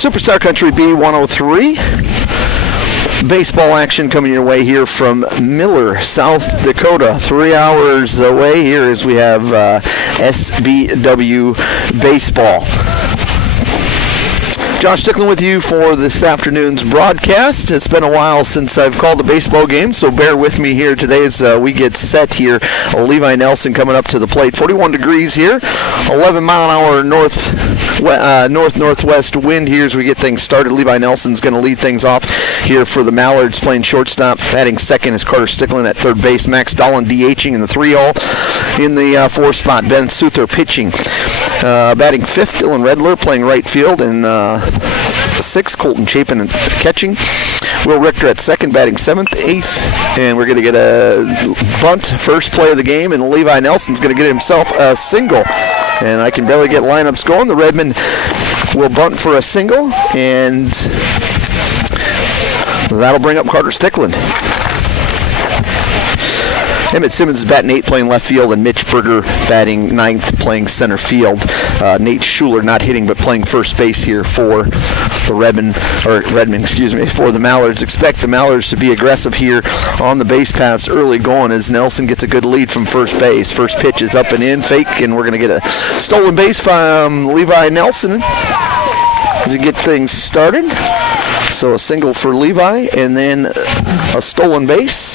Superstar Country B103. Baseball action coming your way here from Miller, South Dakota. 3 hours away here as we have SBW baseball. Josh Stickland with you for this afternoon's broadcast. It's been a while since I've called a baseball game, so bear with me here today as we get set here. Levi Nelson coming up to the plate. 41 degrees here, 11 mile an hour north-northwest wind here as we get things started. Levi Nelson's going to lead things off here for the Mallards, playing shortstop. Batting second is Carter Stickland at third base. Max Dolan DHing in the 3-hole. In the fourth spot, Ben Suther pitching. Batting fifth, Dylan Redler playing right field. And sixth, Colton Chapin catching. Will Richter at second, batting seventh, eighth. And we're going to get a bunt, first play of the game. And Levi Nelson's going to get himself a single. And I can barely get lineups going. The Redmen will bunt for a single. And that'll bring up Carter Stickland. Emmett Simmons is batting 8, playing left field, and Mitch Berger batting 9th, playing center field. Nate Schuler not hitting, but playing first base here for the Redmen, for the Mallards. Expect the Mallards to be aggressive here on the base paths early going as Nelson gets a good lead from first base. First pitch is up and in, fake, and we're going to get a stolen base from Levi Nelson to get things started. So a single for Levi, and then a stolen base.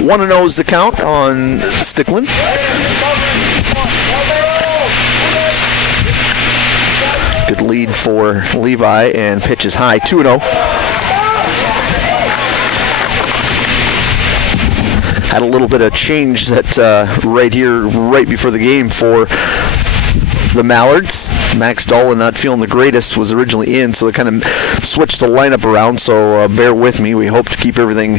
1-0 is the count on Stickland. Good lead for Levi, and pitch is high, 2-0. Had a little bit of change that right here, right before the game for the Mallards. Max Dolan not feeling the greatest, was originally in, so they kind of switched the lineup around, so bear with me. We hope to keep everything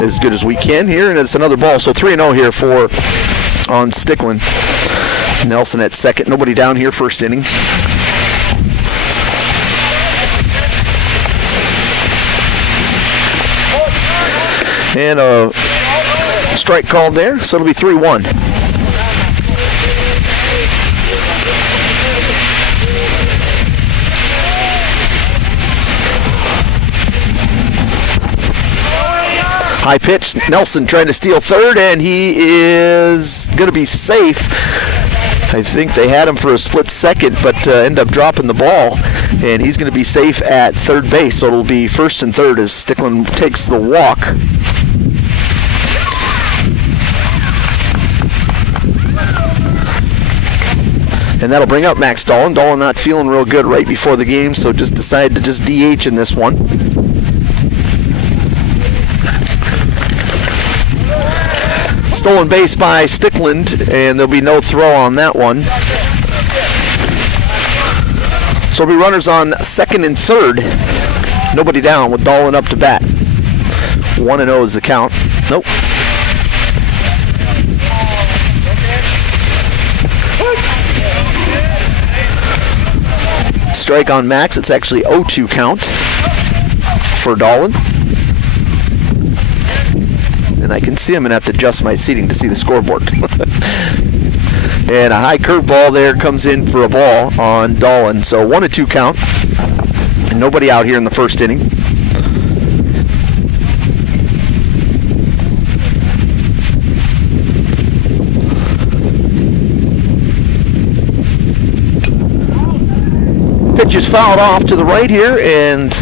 as good as we can here, and it's another ball. So 3-0 here on Stickland. Nelson at second. Nobody down here, first inning. And a strike called there, so it'll be 3-1. High pitch, Nelson trying to steal third, and he is going to be safe. I think they had him for a split second, but end up dropping the ball, and he's going to be safe at third base. So it'll be first and third as Stickland takes the walk. And that'll bring up Max Dolan. Dolan not feeling real good right before the game, so just decided to just DH in this one. Stolen base by Stickland, and there'll be no throw on that one. So it'll be runners on second and third. Nobody down with Dolan up to bat. 1-0 is the count. Nope. Strike on Max. It's actually 0-2 count for Dolan. And I can see I'm going to have to adjust my seating to see the scoreboard. And a high curveball there comes in for a ball on Dolan. So 1-2 count. And nobody out here in the first inning. Pitch is fouled off to the right here, and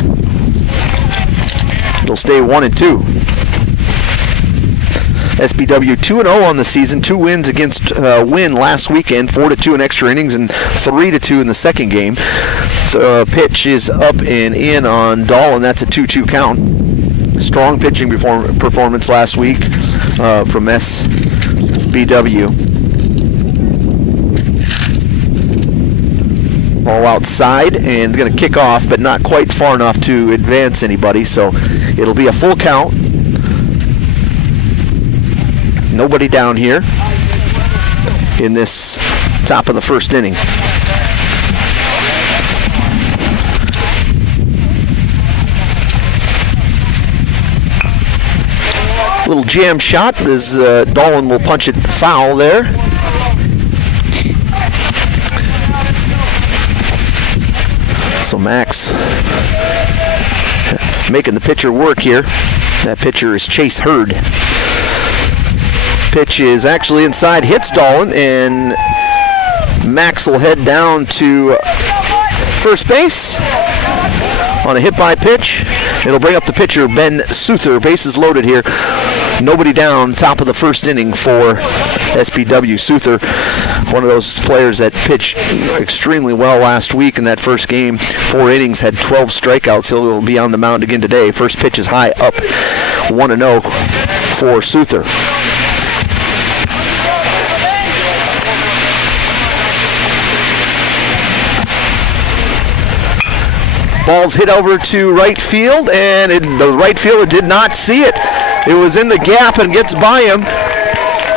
it'll stay 1-2. SBW 2-0 on the season, 2 wins against Wynn last weekend, 4-2 in extra innings and 3-2 in the second game. The pitch is up and in on Dolan. That's a 2-2 count. Strong pitching performance last week from SBW. Ball outside and going to kick off, but not quite far enough to advance anybody, so it'll be a full count. Nobody down here in this top of the first inning. Little jam shot as Dolan will punch it foul there. So Max making the pitcher work here. That pitcher is Chase Hurd. Pitch is actually inside, hits Dolan, and Max will head down to first base on a hit-by pitch. It'll bring up the pitcher, Ben Souther. Bases loaded here. Nobody down, top of the first inning for SBW. Souther, one of those players that pitched extremely well last week in that first game. 4 innings, had 12 strikeouts. He'll be on the mound again today. First pitch is high up, 1-0 for Souther. Ball's hit over to right field, and the right fielder did not see it. It was in the gap and gets by him.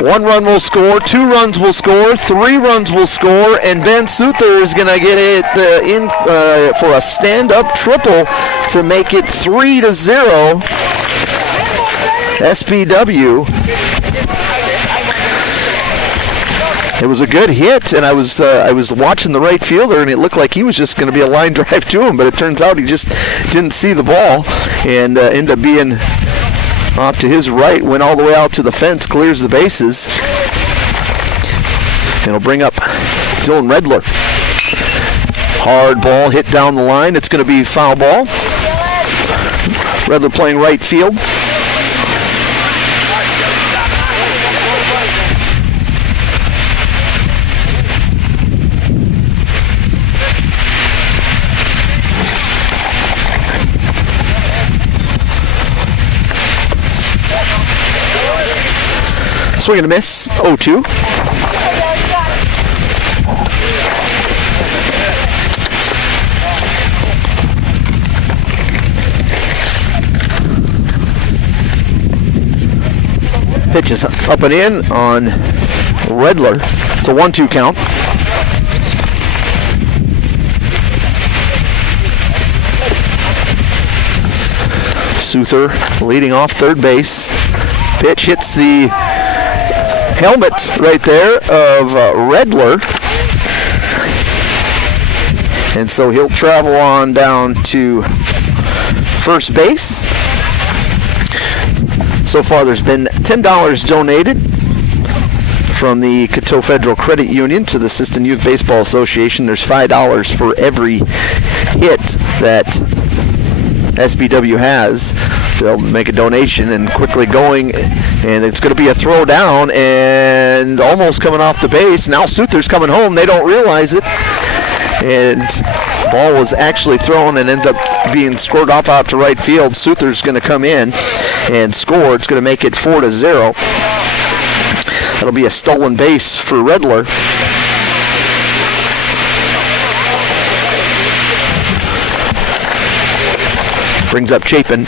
1 run will score, 2 runs will score, 3 runs will score, and Ben Souther is going to get it in for a stand-up triple to make it 3-0. SBW. It was a good hit, and I was watching the right fielder, and it looked like he was just going to be a line drive to him, but it turns out he just didn't see the ball and ended up being off to his right, went all the way out to the fence, clears the bases. And it'll bring up Dylan Redler. Hard ball hit down the line. It's going to be foul ball. Redler playing right field. Swing and a miss, 0-2. Pitch is up and in on Redler. It's a 1-2 count. Souther leading off third base. Pitch hits the helmet right there of Redler. And so he'll travel on down to first base. So far there's been $10 donated from the Coteau Federal Credit Union to the Sisseton Youth Baseball Association. There's $5 for every hit that SBW has. They'll make a donation, and quickly going, and it's going to be a throw down and almost coming off the base. Now Souther's coming home. They don't realize it, and ball was actually thrown and ended up being scored off out to right field. Souther's going to come in and score. It's going to make it 4-0. That'll be a stolen base for Redler. Brings up Chapin,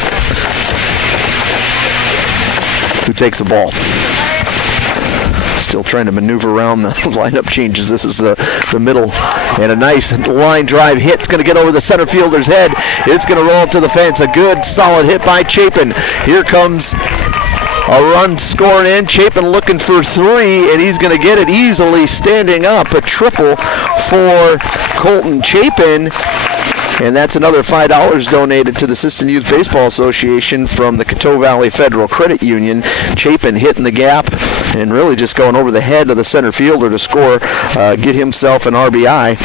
who takes the ball. Still trying to maneuver around the lineup changes. This is the middle, and a nice line drive hit. It's going to get over the center fielder's head. It's going to roll up to the fence. A good, solid hit by Chapin. Here comes a run scoring in. Chapin looking for 3, and he's going to get it easily standing up. A triple for Colton Chapin. And that's another $5 donated to the Sisseton Youth Baseball Association from the Coteau Valley Federal Credit Union. Chapin hitting the gap and really just going over the head of the center fielder to score, get himself an RBI.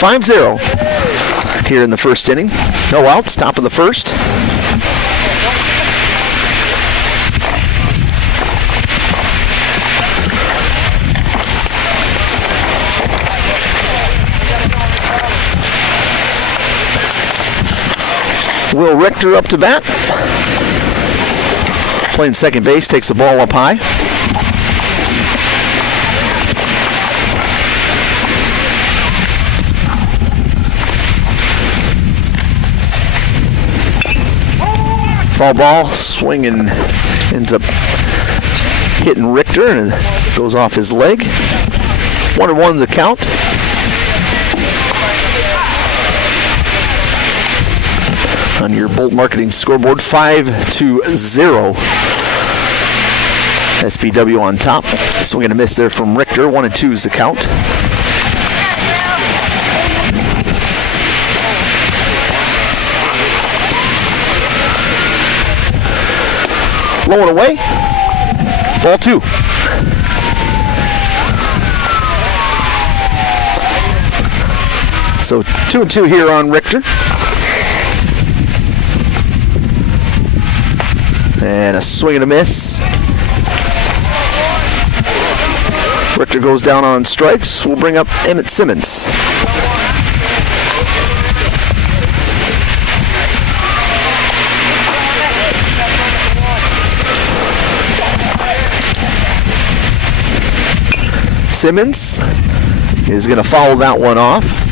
(5-0) here in the first inning. No outs, top of the first. Will Richter up to bat. Playing second base, takes the ball up high. Foul ball, swinging, ends up hitting Richter and goes off his leg. 1-1 the count. on your Bolt Marketing scoreboard. 5-0. SBW on top. Swing and a miss there from Richter. 1-2 is the count. Low and away. Ball 2. So 2-2 here on Richter. And a swing and a miss. Richter goes down on strikes. We'll bring up Emmett Simmons. Simmons is going to foul that one off.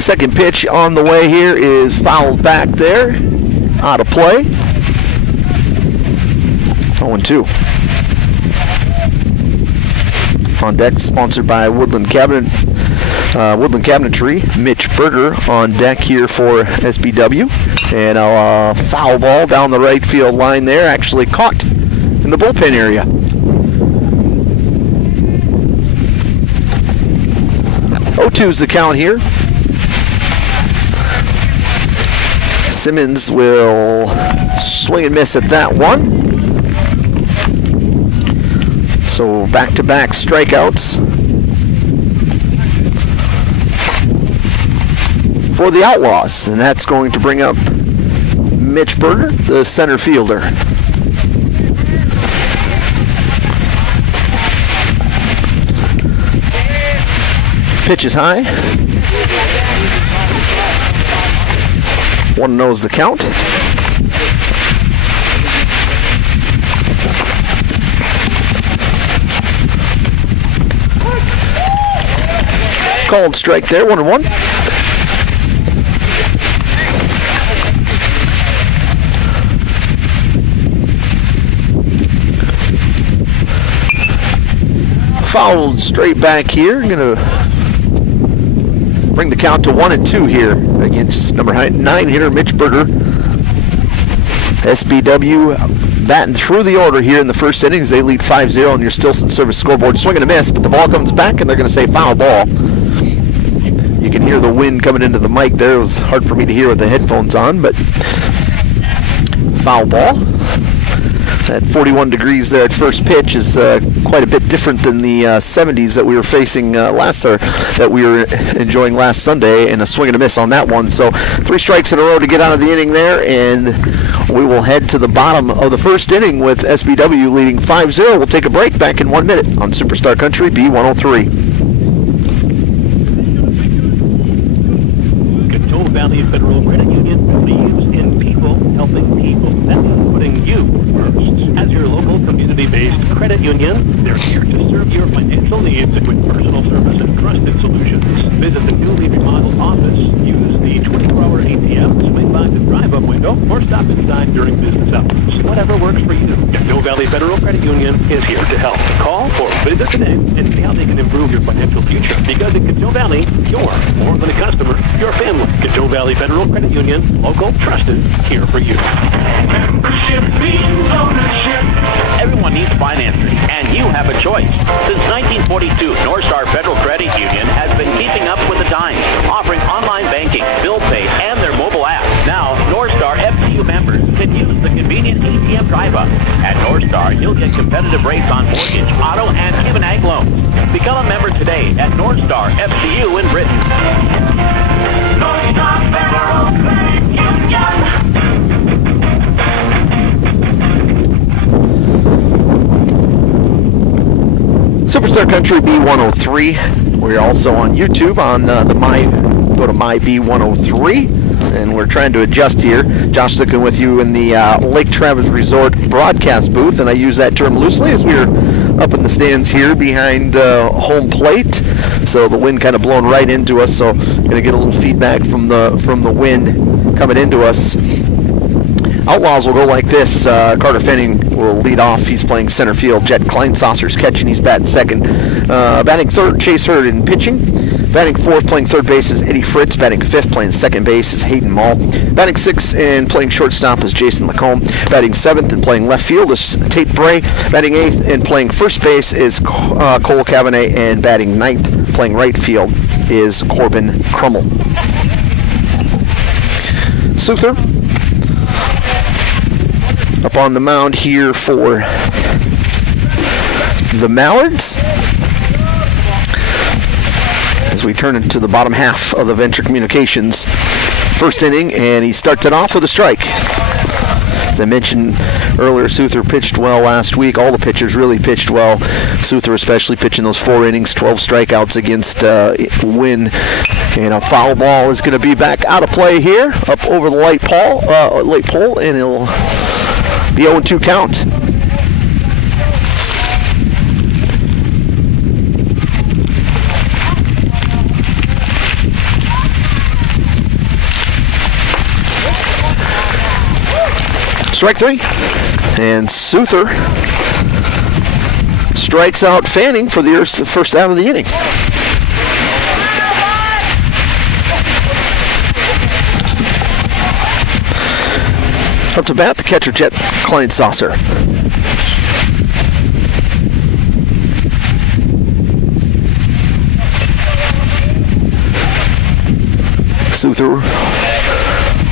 Second pitch on the way here is fouled back there. Out of play. 0-2. On deck, sponsored by Woodland Cabinetry. Mitch Berger on deck here for SBW. And a foul ball down the right field line there, actually caught in the bullpen area. Oh, 2's the count here. Simmons will swing and miss at that one. So back-to-back strikeouts for the Outlaws. And that's going to bring up Mitch Berger, the center fielder. Pitch is high. 1-0 is the count. Called strike there, 1-1. Fouled straight back here. Gonna bring the count to 1-2 here against number 9 hitter Mitch Berger. SBW batting through the order here in the first innings. They lead 5-0 on your Stilson Service scoreboard. Swing and a miss, but the ball comes back and they're going to say foul ball. You can hear the wind coming into the mic there. It was hard for me to hear with the headphones on, but foul ball. At 41 degrees there at first pitch is quite a bit different than the 70s that we were facing that we were enjoying last Sunday, and a swing and a miss on that one. So 3 strikes in a row to get out of the inning there, and we will head to the bottom of the first inning with SBW leading 5-0. We'll take a break. Back in 1 minute on Superstar Country B103. Valley Federal Credit Union believes in people helping people. That means putting you first. As your local community-based credit union, they're here to serve your financial needs with personal service and trusted solutions. Visit the newly remodeled office. Use the 24-hour ATM, swing by the drive-up window, or stop inside during business hours. Whatever works for you. Cateau Valley Federal Credit Union is here to help. Call or visit today and see how they can improve your financial future. Because in Cateau Valley, you're more than a customer, you're family. Cateau Valley Federal Credit Union, local, trusted, here for you. Membership means ownership. Everyone needs financing, and you have a choice. Since 1942, North Star Federal Credit Union has been keeping up with the times, offering online banking, bill pay, and their mobile app. Now, North Star FCU members can use the convenient ATM drive-up. At North Star, you'll get competitive rates on mortgage, auto, and even ag loans. Become a member today at North Star FCU in Britton. North Star Federal Credit Union. Superstar Country B103. We're also on YouTube on go to My B103. and we're trying to adjust here. Josh Stickland with you in the Lake Travis Resort broadcast booth, and I use that term loosely as we're up in the stands here behind home plate. So the wind kind of blowing right into us, so going to get a little feedback from the wind coming into us. Outlaws will go like this. Carter Fenning will lead off. He's playing center field. Jet Kleinsasser's catching. He's batting second. Batting third, Chase Hurd in pitching. Batting fourth, playing third base is Eddie Fritz. Batting fifth, playing second base is Hayden Mall. Batting sixth and playing shortstop is Jason Lacombe. Batting seventh and playing left field is Tate Bray. Batting eighth and playing first base is Cole Cavanagh. And batting ninth, playing right field, is Corbin Crummel. Souther up on the mound here for the Mallards as we turn into the bottom half of the Venture Communications first inning, and he starts it off with a strike. As I mentioned earlier, Souther pitched well last week. All the pitchers really pitched well. Souther especially pitching those 4 innings, 12 strikeouts against Wynn. And a foul ball is going to be back out of play here, up over the late pole, and it'll be 0-2 count. Strike 3, and Souther strikes out Fanning for the first out of the inning. Up to bat, the catcher, Jet Kleinsasser. Souther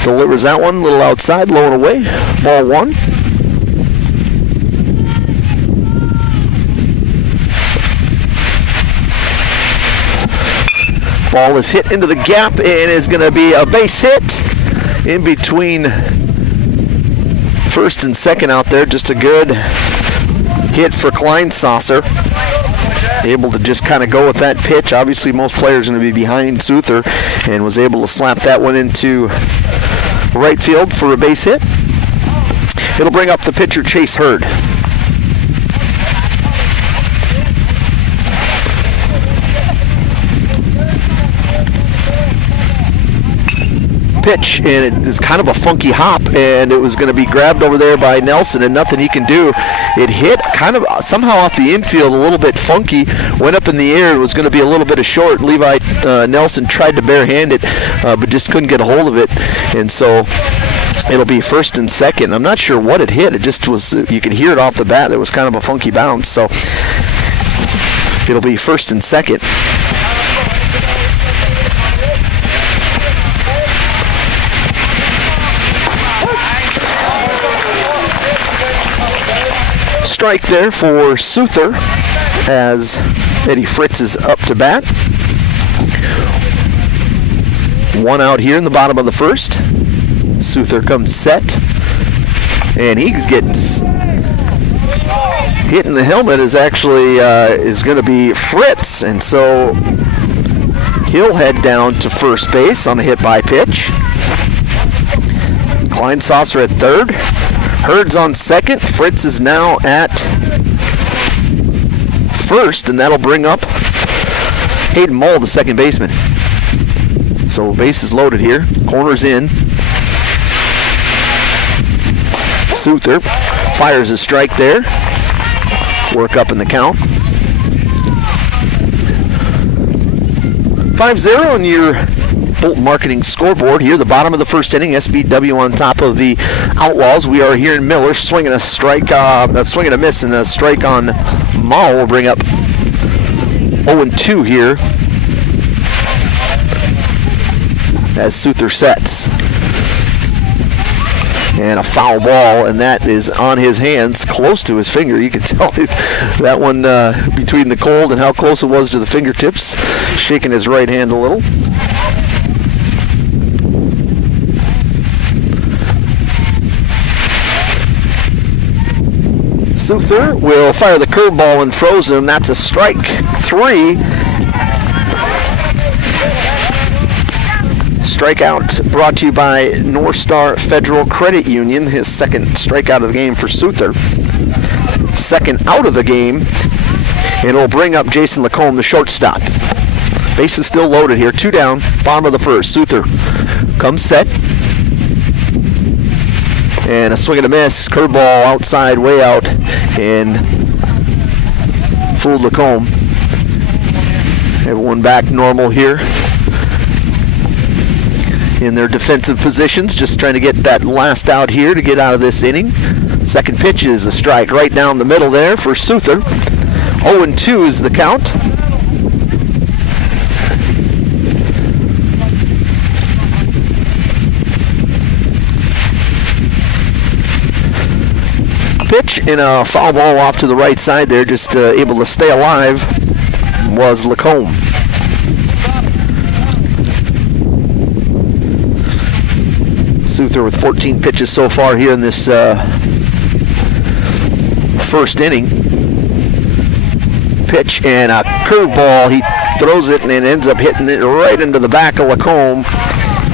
delivers that one, a little outside, low and away. Ball 1. Ball is hit into the gap and is going to be a base hit in between first and second out there. Just a good hit for Kleinsasser. Able to just kind of go with that pitch. Obviously, most players are going to be behind Souther, and was able to slap that one into right field for a base hit. It'll bring up the pitcher, Chase Hurd. Pitch, and it is kind of a funky hop, and it was going to be grabbed over there by Nelson, and nothing he can do. It hit kind of somehow off the infield, a little bit funky, went up in the air. It was going to be a little bit of short. Levi Nelson tried to barehand it, but just couldn't get a hold of it, and so it'll be first and second. I'm not sure what it hit. It just was, you could hear it off the bat. It was kind of a funky bounce, so it'll be first and second. Strike there for Souther as Eddie Fritz is up to bat. 1 out here in the bottom of the first. Souther comes set, and he's getting hit in the helmet is actually is going to be Fritz, and so he'll head down to first base on a hit by pitch. Kleinsasser at third. Hurd's on second. Fritz is now at first, and that'll bring up Hayden Mull, the second baseman. So base is loaded here. Corner's in. Souther fires a strike there. Work up in the count. 5-0 on your Bolton Marketing scoreboard here. The bottom of the first inning. SBW on top of the Outlaws. We are here in Miller, swinging a strike, swinging a miss, and a strike on Mall will bring up 0-2 here as Souther sets. And a foul ball, and that is on his hands, close to his finger. You can tell that one between the cold and how close it was to the fingertips, shaking his right hand a little. Souther will fire the curveball and throws him. That's a strike 3. Strikeout brought to you by North Star Federal Credit Union. His second strikeout of the game for Souther. Second out of the game. And it'll bring up Jason Lacombe, the shortstop. Bases still loaded here. 2 down, bottom of the first. Souther comes set. And a swing and a miss. Curveball outside, way out. And fooled Lacombe. Everyone back normal here in their defensive positions, just trying to get that last out here to get out of this inning. Second pitch is a strike right down the middle there for Souther. 0-2 is the count. Pitch and a foul ball off to the right side there, just able to stay alive was Lacombe. Souther with 14 pitches so far here in this first inning. Pitch and a curveball. He throws it and it ends up hitting it right into the back of Lacombe.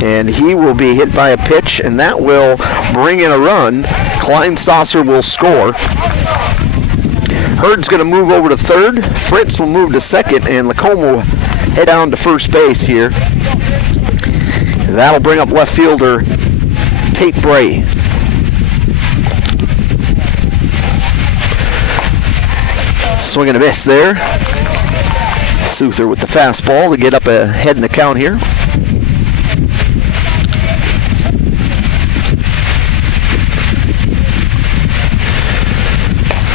And he will be hit by a pitch, and that will bring in a run. Klein Saucer will score. Hurd's going to move over to third. Fritz will move to second, and Lacombe will head down to first base here. That'll bring up left fielder Tate Bray. Swing and a miss there. Souther with the fastball to get up ahead in the count here.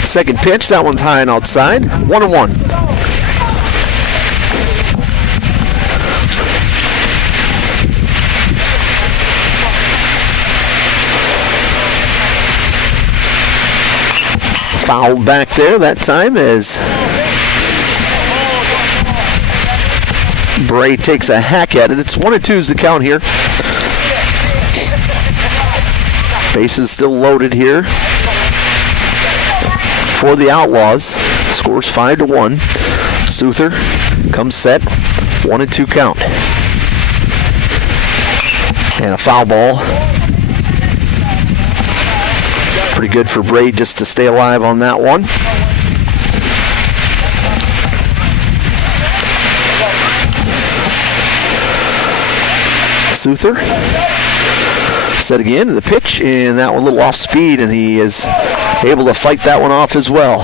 Second pitch, that one's high and outside. 1-1. Fouled back there that time as Bray takes a hack at it. It's 1-2 is the count here. Bases still loaded here for the Outlaws. Scores 5-1. Souther comes set. 1-2 count. And a foul ball. Pretty good for Bray just to stay alive on that one. Souther set again, the pitch, and that one a little off speed, and he is able to fight that one off as well.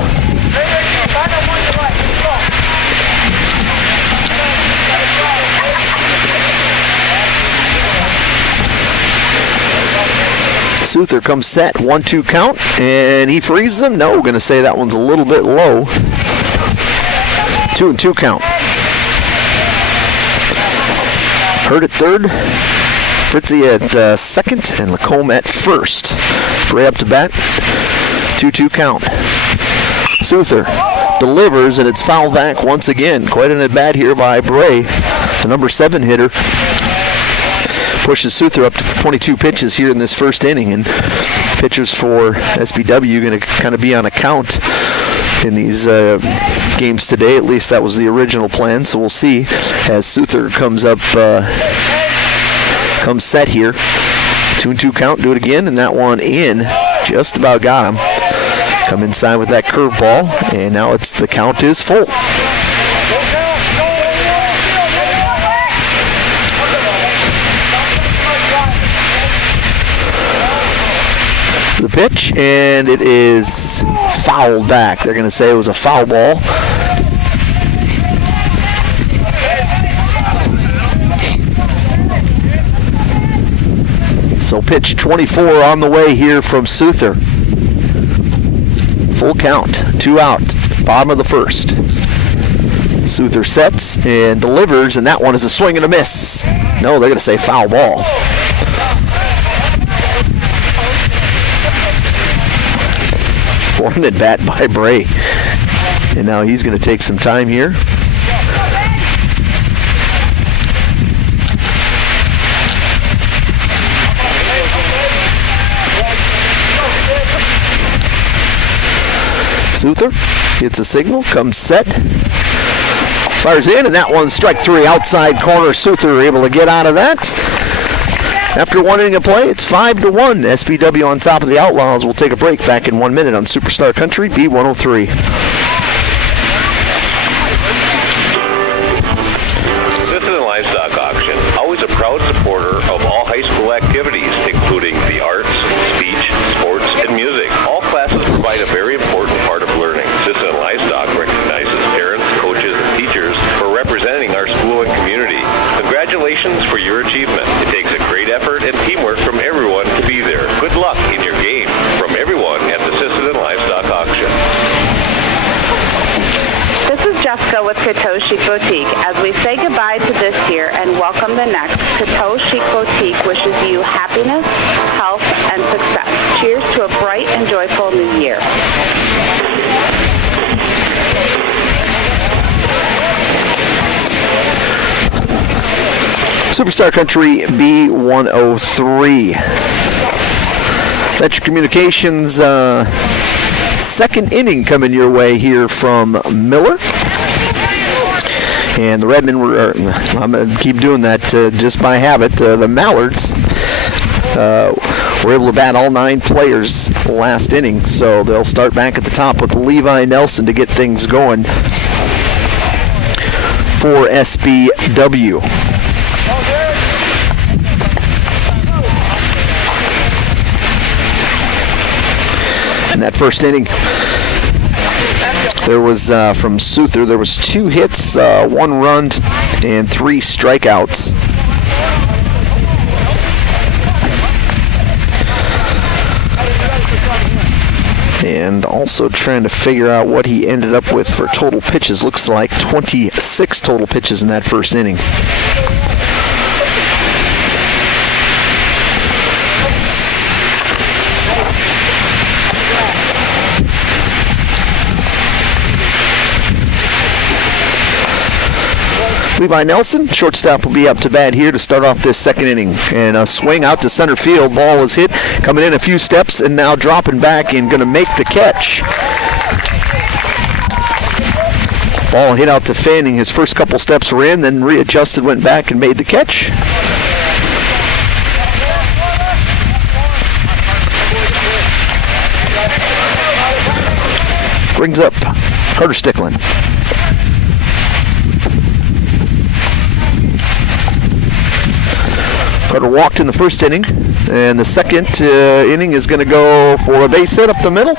Souther comes set, 1-2 count, and he freezes him. No, going to say that one's a little bit low. 2-2 count. Hurd at third, Fritzy at second, and Lacombe at first. Bray up to bat, 2-2 count. Souther delivers, and it's fouled back once again. Quite an at-bat here by Bray, the number 7 hitter. Pushes Souther up to 22 pitches here in this first inning, and pitchers for SBW going to kind of be on a count in these games today. At least that was the original plan, so we'll see as Souther comes up, comes set here. 2-2 count, do it again, and that one in. Just about got him. Come inside with that curveball, and now it's the count is full. The pitch, and it is fouled back. They're going to say it was a foul ball. So pitch 24 on the way here from Souther. Full count, 2 out, bottom of the first. Souther sets and delivers, and that one is a swing and a miss. No, they're going to say foul ball. One at bat by Bray. And now he's going to take some time here. Souther gets a signal, comes set, fires in, and that one's strike 3 outside corner. Souther able to get out of that. After one inning of play, it's 5-1. SBW on top of the Outlaws. We'll take a break. Back in 1 minute on Superstar Country B103. Sisseton Livestock Auction, always a proud supporter of all high school activities, including the arts, speech, sports, and music. All classes provide a very important part of learning. Sisseton Livestock recognizes parents, coaches, and teachers for representing our school and community. Congratulations for your achievement. It takes a great effort and teamwork from everyone to be there. Good luck in your game from everyone at the Sisseton Livestock Auction. This is Jessica with Coteau Chic Boutique. As we say goodbye to this year and welcome the next, Coteau Chic Boutique wishes you happiness, health, and success. Cheers to a bright and joyful new year. Superstar Country B103. That's your communications second inning coming your way here from Miller. And the Redmen I'm going to keep doing that just by habit. The Mallards were able to bat all 9 players last inning, so they'll start back at the top with Levi Nelson to get things going for SBW. In that first inning, there was from Souther, there was 2 hits, 1 run, and 3 strikeouts. And also trying to figure out what he ended up with for total pitches. Looks like 26 total pitches in that first inning. Levi Nelson, shortstop, will be up to bat here to start off this second inning. And a swing out to center field. Ball is hit, coming in a few steps, and now dropping back and going to make the catch. Ball hit out to Fanning. His first couple steps were in, then readjusted, went back and made the catch. Brings up Carter Sticklin. Carter walked in the first inning, and the second inning is going to go for a base hit up the middle.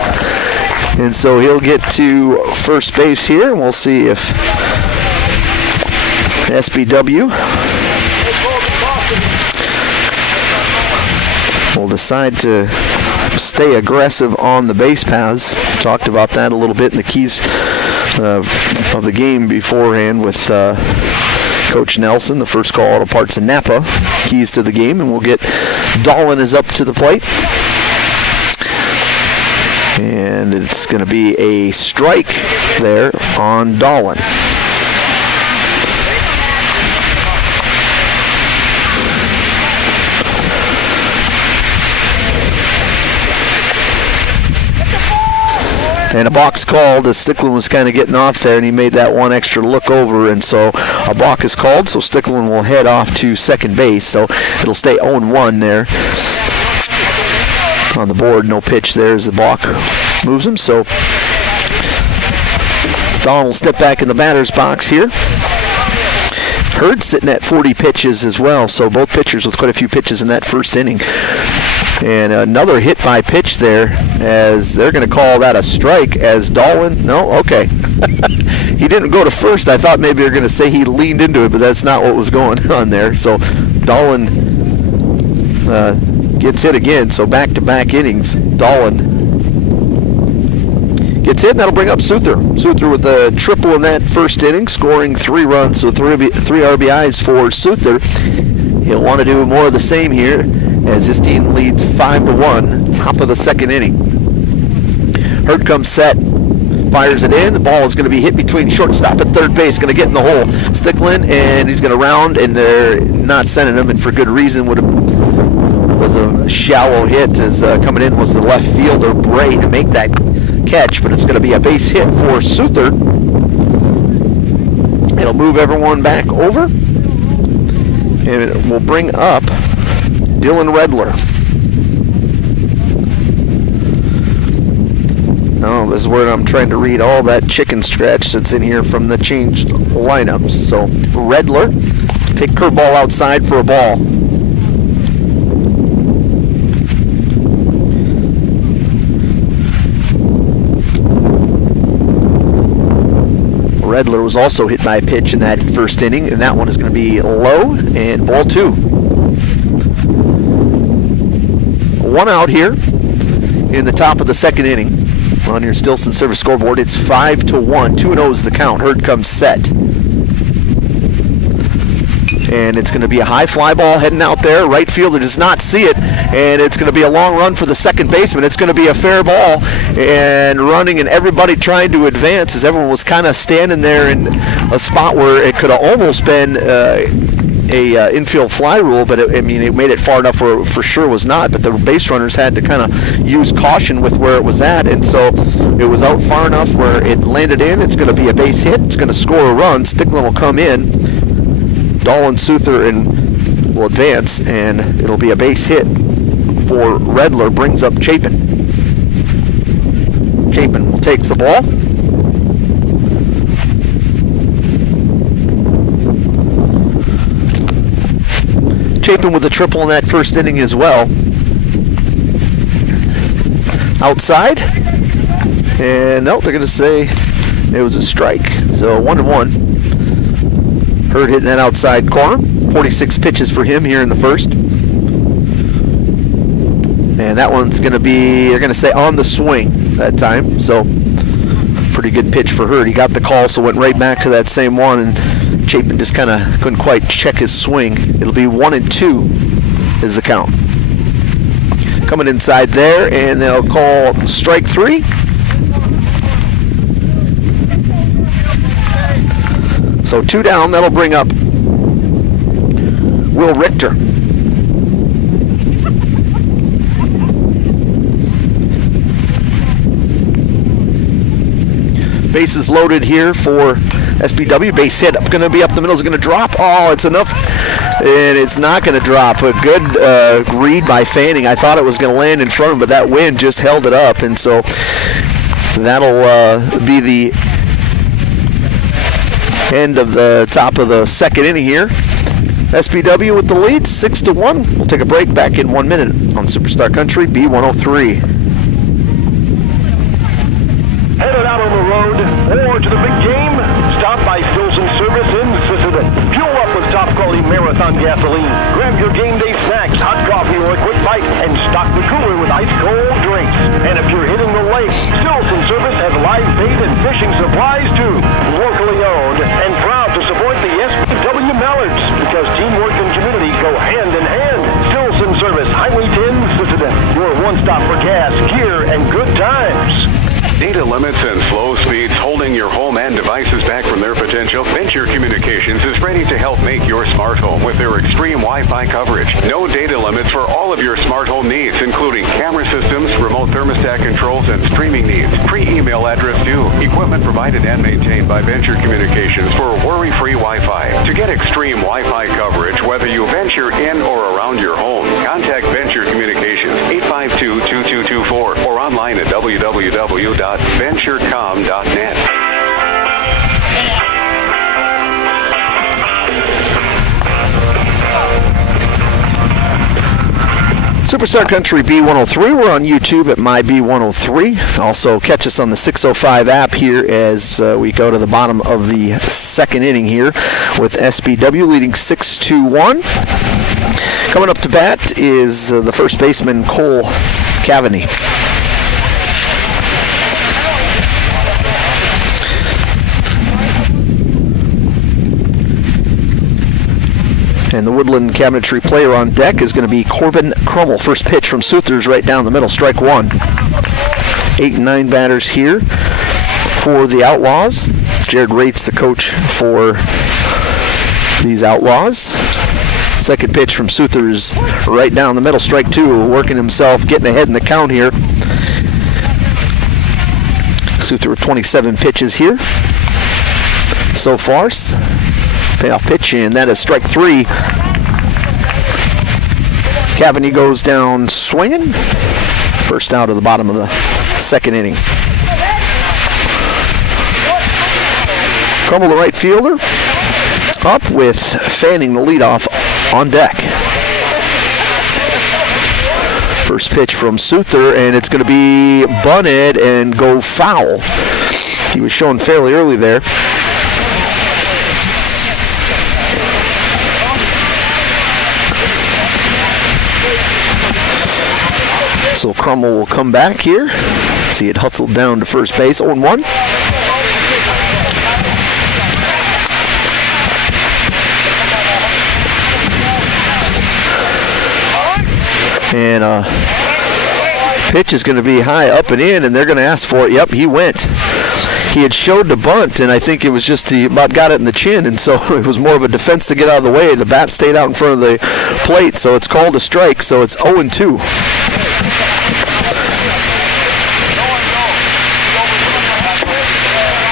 And so he'll get to first base here, and we'll see if SBW will decide to stay aggressive on the base paths. Talked about that a little bit in the keys of the game beforehand with Coach Nelson. The first call auto parts in Napa. Keys to the game, and we'll get Dolan is up to the plate. And it's going to be a strike there on Dolan. And a box called as Sticklin was kind of getting off there, and he made that one extra look over, and so a balk is called, so Sticklin will head off to second base, so it'll stay 0-1 there on the board. No pitch there as the balk moves him, so Don will step back in the batter's box here. Hurd sitting at 40 pitches as well, so both pitchers with quite a few pitches in that first inning. And another hit by pitch there, as they're going to call that a strike as Dolan. No, okay. He didn't go to first. I thought maybe they were going to say he leaned into it, but that's not what was going on there. So Dolan gets hit again. So back-to-back innings, Dolan gets hit, and that'll bring up Souther. Souther with a triple in that first inning, scoring 3 runs, so three RBIs for Souther. He'll want to do more of the same here as his team leads 5-1, top of the second inning. Hurd comes set, fires it in. The ball is going to be hit between shortstop and third base, going to get in the hole. Sticklin, and he's going to round, and they're not sending him, and for good reason. Was a shallow hit, as coming in was the left fielder, Bray, to make that catch, but it's going to be a base hit for Souther. It'll move everyone back over, and it will bring up Dylan Redler. No, this is where I'm trying to read all that chicken scratch that's in here from the changed lineups. So Redler, take curveball outside for a ball. Redler was also hit by a pitch in that first inning, and that one is going to be low and ball 2. 1 out here in the top of the second inning. On your Stilson service scoreboard, it's 5-1. 2-0 is the count. Hurd comes set. And it's going to be a high fly ball heading out there. Right fielder does not see it, and it's going to be a long run for the second baseman. It's going to be a fair ball, and running and everybody trying to advance as everyone was kind of standing there in a spot where it could have almost been a infield fly rule, but it made it far enough where it for sure was not, but the base runners had to kind of use caution with where it was at, and so it was out far enough where it landed in. It's going to be a base hit. It's going to score a run. Sticklin will come in. Dahlin, Souther, and will advance, and it'll be a base hit for Redler. Brings up Chapin. Chapin takes the ball. Chapin with a triple in that first inning as well. Outside. And no, they're going to say it was a strike. So 1-1. Hurd hitting that outside corner. 46 pitches for him here in the first. And that one's going to be, they're going to say on the swing that time. So pretty good pitch for Hurd. He got the call, so went right back to that same one. And Chapin just kind of couldn't quite check his swing. It'll be 1-2 is the count. Coming inside there, and they'll call strike 3. So 2 down. That'll bring up Will Richter. Bases loaded here for SBW. Base hit going to be up the middle. Is going to drop. Oh, it's enough. And it's not going to drop. A good read by Fanning. I thought it was going to land in front of him, but that wind just held it up. And so that'll be the end of the top of the second inning here. SBW with the lead, 6-1. We'll take a break. Back in 1 minute on Superstar Country B103. Headed out on the road or to the big game? Stop by Stilson Service in Sisseton. Fuel up with top quality Marathon gasoline. Grab your game day snacks, hot coffee, or a quick bite, and stock the cooler with ice cold drinks. And if you're hitting the lake, Stilson Service has live bait and fishing supplies too. Locally owned and proud to support the SBW Mallards because teamwork and community go hand in hand. Stilson Service, Highway 10, Sisseton. Your one-stop for gas, gear, and good times. Data limits and slow speeds holding your home and devices back from their potential? Venture Communications is ready to help make your smart home with their extreme Wi-Fi coverage. No data limits for all of your smart home needs, including camera systems, remote thermostat controls, and streaming needs. Free email address too. Equipment provided and maintained by Venture Communications for worry-free Wi-Fi. To get extreme Wi-Fi coverage, whether you venture in or around your home, contact Venture Communications 852-2224 or online at www.venturecom.net. Superstar Country B103. We're on YouTube at MyB103. Also, catch us on the 605 app here as we go to the bottom of the second inning here with SBW leading 6-1. Coming up to bat is the first baseman, Cole Cavaney. And the Woodland Cabinetry player on deck is going to be Corbin Crummel. First pitch from Soothers right down the middle, strike 1. 8 and 9 batters here for the Outlaws. Jared Rates, the coach for these Outlaws. Second pitch from Soothers right down the middle, strike 2. Working himself, getting ahead in the count here. Souther with 27 pitches here so far. Payoff pitch, and that is strike 3. Cavany goes down swinging. First out of the bottom of the second inning. Crummell, the right fielder, up with Fanning, the leadoff, on deck. First pitch from Souther, and it's going to be bunted and go foul. He was shown fairly early there. So Crummell will come back here. See it hustled down to first base, 0-1. And pitch is going to be high up and in, and they're going to ask for it. Yep, he went. He had showed the bunt, and I think it was just he about got it in the chin, and so it was more of a defense to get out of the way. The bat stayed out in front of the plate, so it's called a strike, so it's 0-2.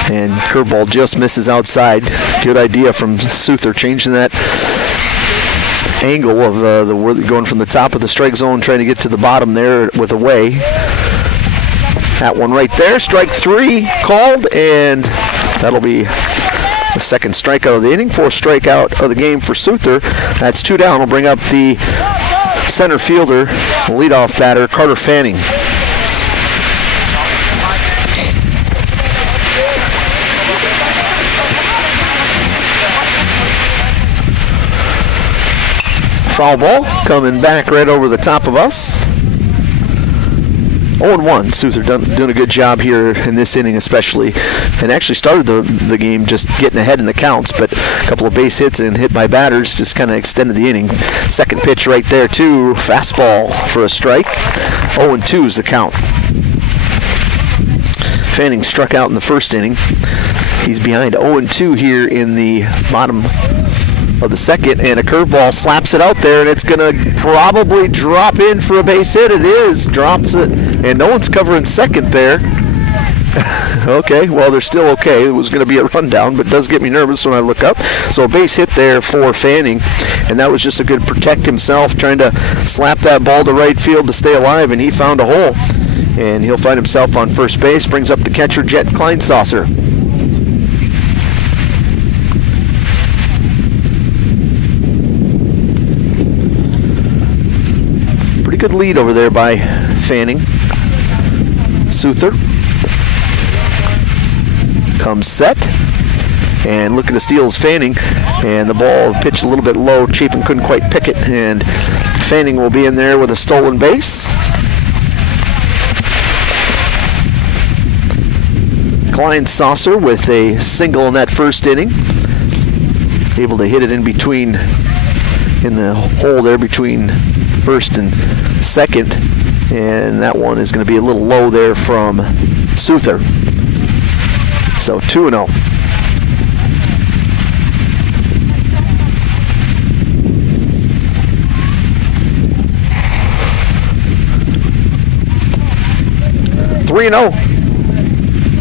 And curveball just misses outside. Good idea from Souther, changing that angle of going from the top of the strike zone, trying to get to the bottom there with a way. That one right there, strike 3 called, and that'll be the second strikeout of the inning. Fourth strikeout of the game for Souther. That's 2 down. We'll bring up the center fielder, the leadoff batter, Carter Fanning. Foul ball coming back right over the top of us. 0-1. Souther doing a good job here in this inning especially, and actually started the game just getting ahead in the counts, but a couple of base hits and hit by batters just kind of extended the inning. Second pitch right there too, fastball for a strike. 0-2 is the count. Fanning struck out in the first inning. He's behind 0-2 here in the bottom of the second, and a curveball slaps it out there, and it's going to probably drop in for a base hit. It is, drops it, and no one's covering second there. Okay, well, they're still okay. It was going to be a rundown, but it does get me nervous when I look up. So a base hit there for Fanning, and that was just a good protect himself, trying to slap that ball to right field to stay alive, and he found a hole. And he'll find himself on first base, brings up the catcher, Jet Kleinsasser. Good lead over there by Fanning. Souther comes set, and looking to steal is Fanning, and the ball pitched a little bit low. Chapin couldn't quite pick it, and Fanning will be in there with a stolen base. Kleinsasser with a single in that first inning, able to hit it in between, in the hole there between first and second, and that one is going to be a little low there from Souther. So 2-0.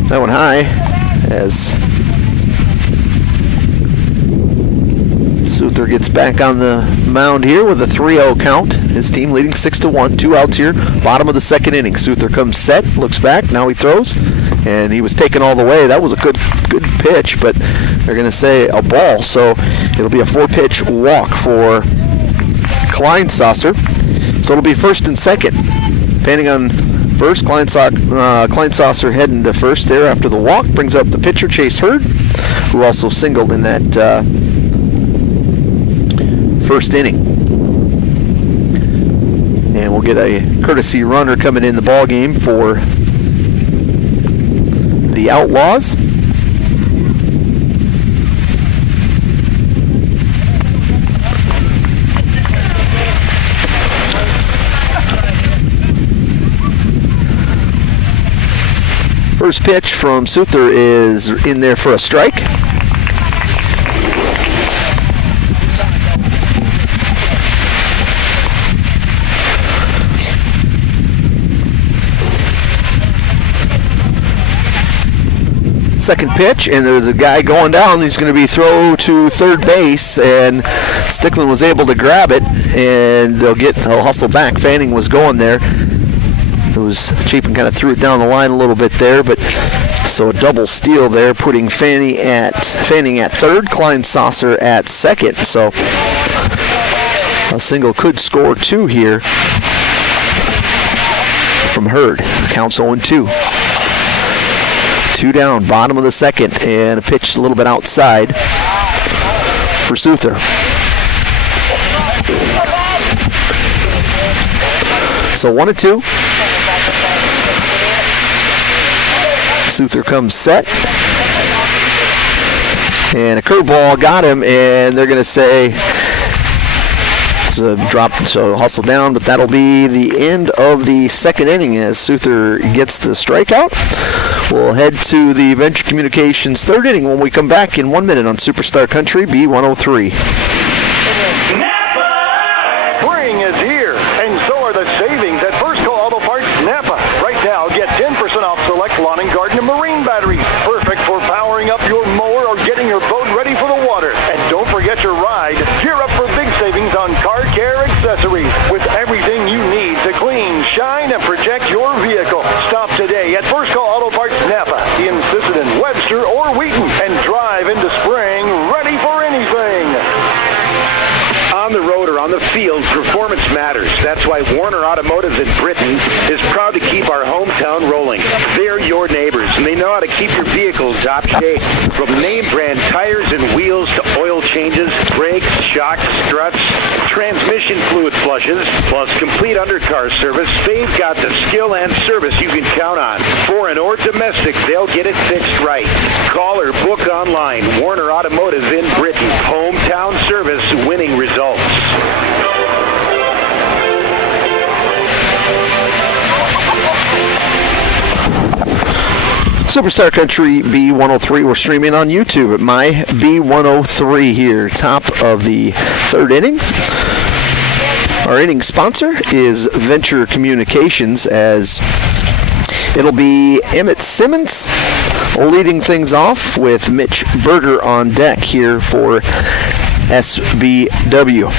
That one high as Souther gets back on the mound here with a 3-0 count. His team leading 6-1, 2 outs here, bottom of the second inning. Souther comes set, looks back, now he throws, and he was taken all the way. That was a good pitch, but they're going to say a ball, so it'll be a 4-pitch walk for Kleinsasser. So it'll be first and second. Fanning on first, Kleinsasser heading to first there after the walk. Brings up the pitcher, Chase Hurd, who also singled in that first inning. And we'll get a courtesy runner coming in the ball game for the Outlaws. First pitch from Souther is in there for a strike. Second pitch, and there's a guy going down. He's going to be thrown to third base, and Stickland was able to grab it, and they'll hustle back. Fanning was going there. It was Chapin kind of threw it down the line a little bit there, but so a double steal there, putting Fanning at third, Klein Saucer at second. So a single could score 2 here from Hurd. Counts 0-2. 2 down, bottom of the second, and a pitch a little bit outside for Souther. So 1-2. Souther comes set. And a curveball got him, and they're going to say it's a drop, so hustle down, but that'll be the end of the second inning as Souther gets the strikeout. We'll head to the Venture Communications third inning when we come back in 1 minute on Superstar Country B103. Spring is here, and so are the savings at First Call Auto Parts Napa. Right now, get 10% off select lawn and garden and marine batteries. Perfect for powering up your mower or getting your boat ready for the water. And don't forget your ride. Gear up for big savings on car care accessories with everything you need to clean, shine, and protect your vehicle. Stop today at First Call Auto Parts Napa in Sisseton, Webster, or Wheaton, and drive into spring ready for anything. On the road or on the field, performance matters. That's why Warner Automotive in Britton is proud to keep our hometown rolling. They're your neighbors, and they know how to keep your vehicle in top shape. From name brand tires and wheels to oil changes, brakes, shocks, struts, transmission fluid flushes, plus complete undercar service, they've got the skill and service you can count on. Foreign or domestic, they'll get it fixed right. Call or book online. Warner Automotive in Britton. Hometown service, winning results. Superstar Country B103. We're streaming on YouTube at My B103 here, top of the third inning. Our inning sponsor is Venture Communications, as it'll be Emmett Simmons leading things off with Mitch Berger on deck here for SBW.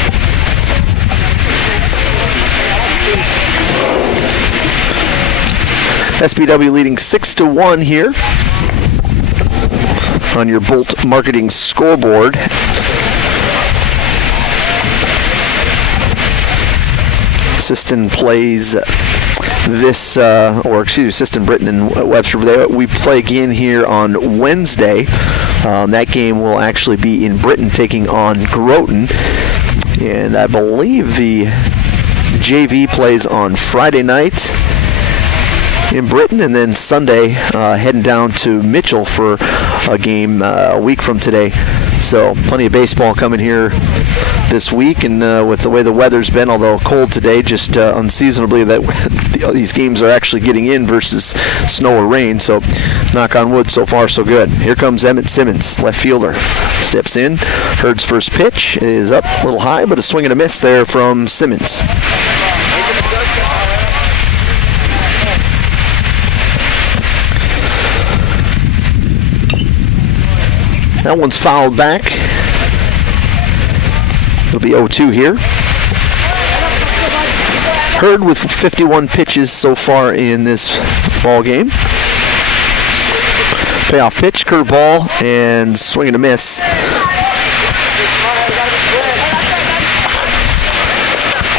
SBW leading 6-1 here on your Bolt Marketing scoreboard. Sisseton plays Sisseton, Britton, and Webster. We play again here on Wednesday. That game will actually be in Britton taking on Groton. And I believe the JV plays on Friday night in Britton, and then Sunday heading down to Mitchell for a game a week from today. So plenty of baseball coming here this week, and with the way the weather's been, although cold today, just unseasonably, that these games are actually getting in versus snow or rain. So knock on wood, so far so good. Here comes Emmett Simmons, left fielder, steps in. Hurd's first pitch is up a little high, but a swing and a miss there from Simmons. That one's fouled back. It'll be 0-2 here. Hurd with 51 pitches so far in this ball game. Payoff pitch, curveball, and swing and a miss.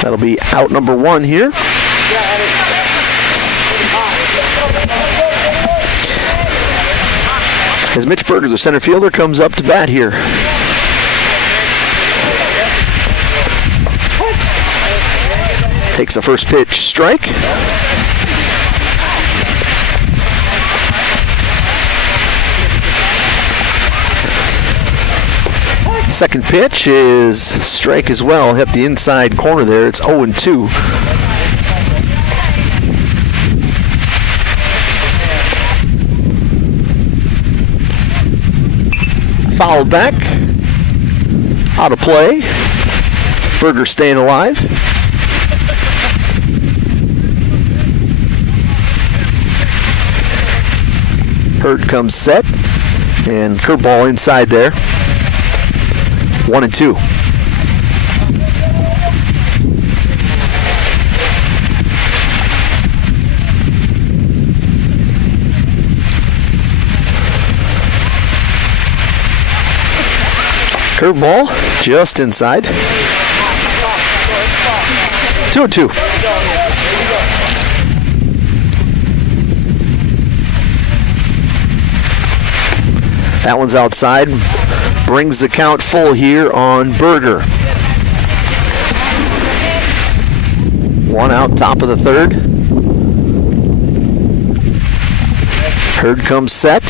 That'll be out number 1 here. As Mitch Berger, the center fielder, comes up to bat here. Takes the first pitch, strike. Second pitch is strike as well. Hit the inside corner there. It's 0-2. Fouled back. Out of play. Berger staying alive. Hurd comes set. And curveball inside there. 1-2. Curveball just inside. 2-2. That one's outside. Brings the count full here on Berger. One out, top of the third. Hurd comes set.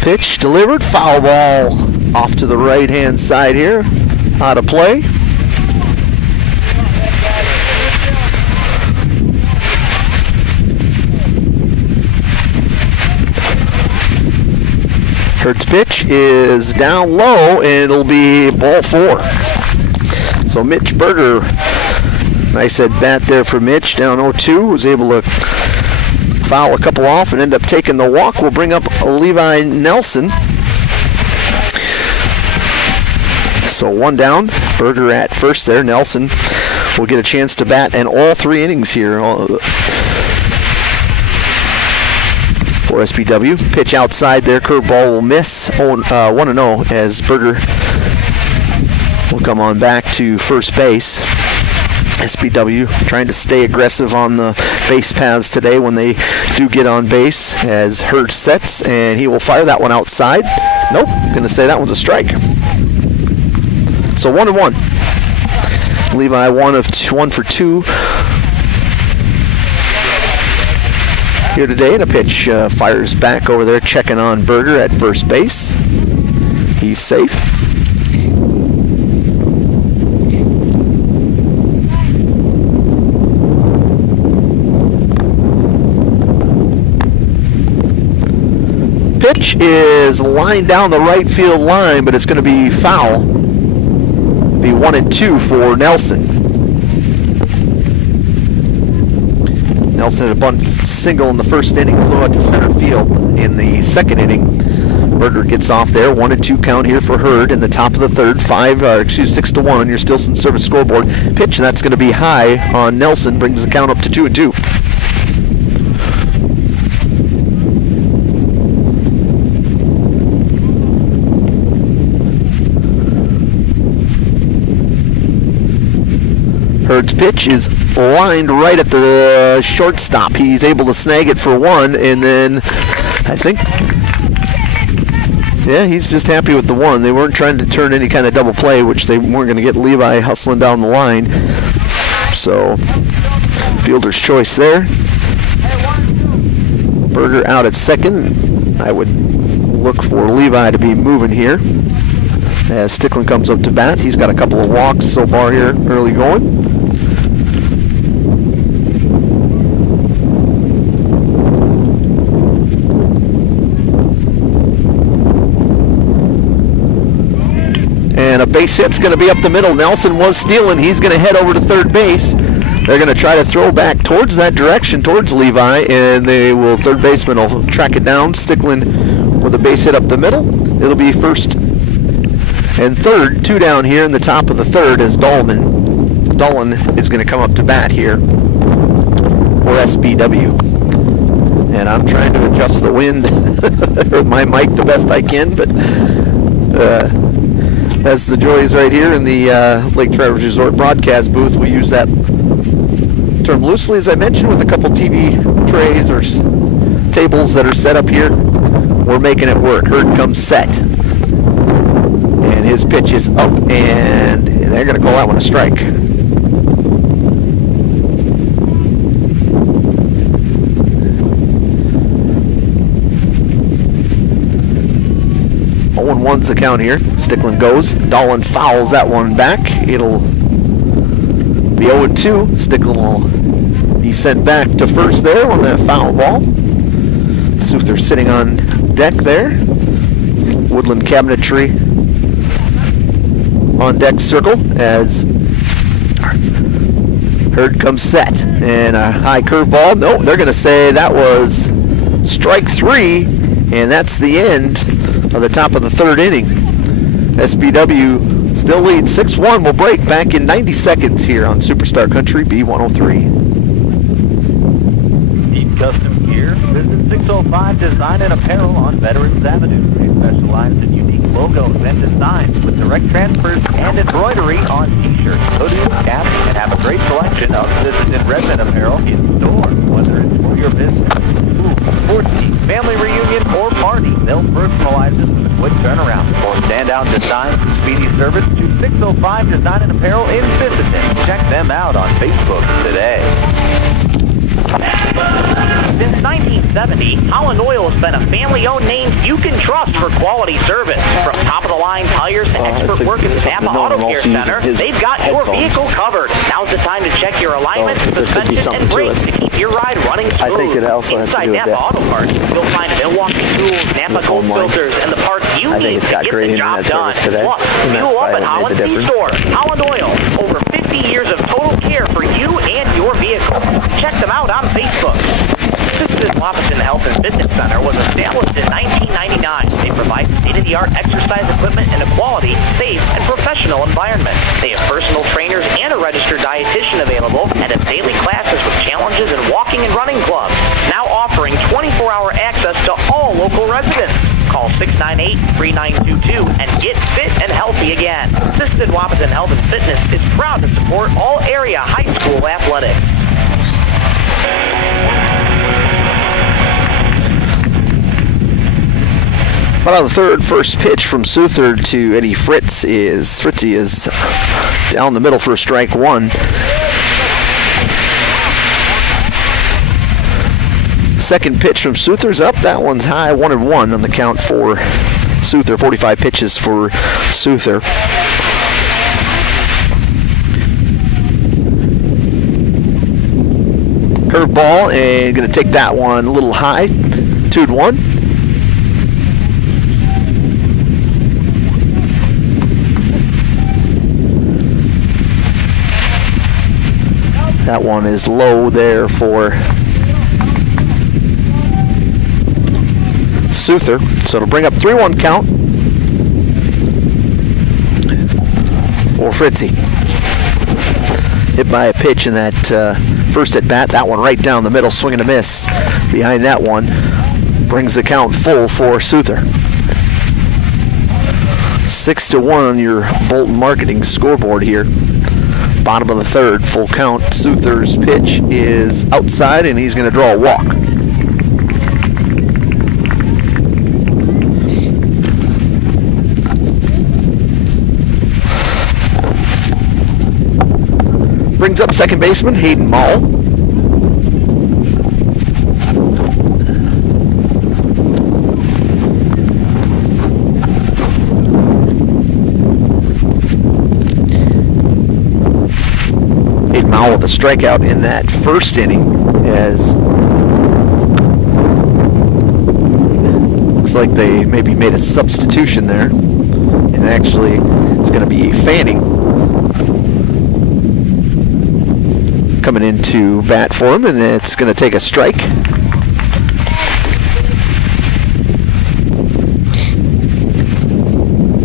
Pitch delivered. Foul ball off to the right-hand side here. Out of play. Hurd's pitch is down low, and it'll be ball 4. So Mitch Berger, nice at bat there for Mitch, down 0-2, was able to foul a couple off and end up taking the walk. We'll bring up Levi Nelson. So one down, Berger at first there. Nelson will get a chance to bat in all 3 innings here for SBW. Pitch outside there, curveball will miss. 1-0 as Berger will come on back to first base. SBW trying to stay aggressive on the base paths today when they do get on base as Hurd sets, and he will fire that one outside. Nope, gonna say that one's a strike. So 1-1. Levi 1 for 2 here today, and a pitch fires back over there, checking on Berger at first base. He's safe. Pitch is lined down the right field line, but it's going to be foul. Be 1-2 for Nelson. Nelson had a bunt single in the first inning, flew out to center field. In the second inning, Berger gets off there. 1-2 count here for Hurd in the top of the third. 6-1 on your Stilson service scoreboard. Pitch, and that's going to be high on Nelson, brings the count up to 2-2. Hurd's pitch is lined right at the shortstop. He's able to snag it for 1, and then I think, yeah, he's just happy with the 1. They weren't trying to turn any kind of double play, which they weren't going to get Levi hustling down the line. So, fielder's choice there. Berger out at second. I would look for Levi to be moving here as Sticklin comes up to bat. He's got a couple of walks so far here, early going. And a base hit's going to be up the middle. Nelson was stealing. He's going to head over to third base. They're going to try to throw back towards that direction, towards Levi, and third baseman will track it down. Sticklin with a base hit up the middle. It'll be first and third, 2 down here in the top of the third as Dolan is going to come up to bat here for SBW. And I'm trying to adjust the wind with my mic the best I can, but that's the joys right here in the Lake Traverse Resort broadcast booth. We use that term loosely, as I mentioned, with a couple TV trays or tables that are set up here. We're making it work. Hurd comes set. And his pitch is up, and they're going to call that one a strike. One's the count here. Sticklin goes. Dolan fouls that one back. It'll be 0-2. Sticklin will be sent back to first there on that foul ball. Souther sitting on deck there. Woodland cabinetry on deck circle as Hurd comes set. And a high curveball. No, they're going to say that was strike 3. And that's the end of the top of the third inning. SBW still leads 6-1. We'll break back in 90 seconds here on Superstar Country B103. Need custom gear? Visit 605 Design and Apparel on Veterans Avenue. They specialize in unique logos and designs with direct transfers and embroidery on t-shirts, hoodies, caps, and have a great selection of Sisseton resin apparel in store. Whether it's for your business, school, sports team, family reunion, or party, they'll personalize it with a quick turnaround. For standout designs and speedy service to 605 Design and Apparel in Sisseton. Check them out on Facebook today. Since 1970, Holland Oil has been a family-owned name you can trust for quality service. From top-of-the-line tires to expert work at the Napa Auto Care Center, they've got your vehicle covered. Now's the time to check your alignment, suspension, and brakes to keep your ride running smooth. I think it also has to Inside do with Napa that. Auto Parts, you'll find Milwaukee tools, Napa Gold filters, and the parts you need to get the job done. Plus, fuel up at Holland C-Store. Holland Oil, over 50 years of total care for you and your vehicle. Check them out on Facebook. Sisseton Wappiton Health and Fitness Center was established in 1999. They provide state-of-the-art exercise equipment in a quality, safe, and professional environment. They have personal trainers and a registered dietitian available and have daily classes with challenges in walking and running clubs. Now offering 24-hour access to all local residents. Call 698-3922 and get fit and healthy again. Sisseton Wappiton Health and Fitness is proud to support all area high school athletics. Bottom of the third, first pitch from Souther to Eddie Fritzie is down the middle for strike one. Second pitch from Souther's up. That one's high, 1-1 on the count for Souther. 45 pitches for Souther. Curveball, and going to take that one a little high. 2-1. That one is low there for Souther. So it'll bring up 3-1 count for Fritzie. Hit by a pitch in that first at bat. That one right down the middle, swing and a miss. Behind that one brings the count full for Souther. 6-1 on your Bolton Marketing scoreboard here. Bottom of the third, full count. Souther's pitch is outside, and he's going to draw a walk. Brings up second baseman Hayden Mall. With a strikeout in that first inning, as looks like they maybe made a substitution there, and actually it's going to be Fanning coming into bat for him, and it's going to take a strike.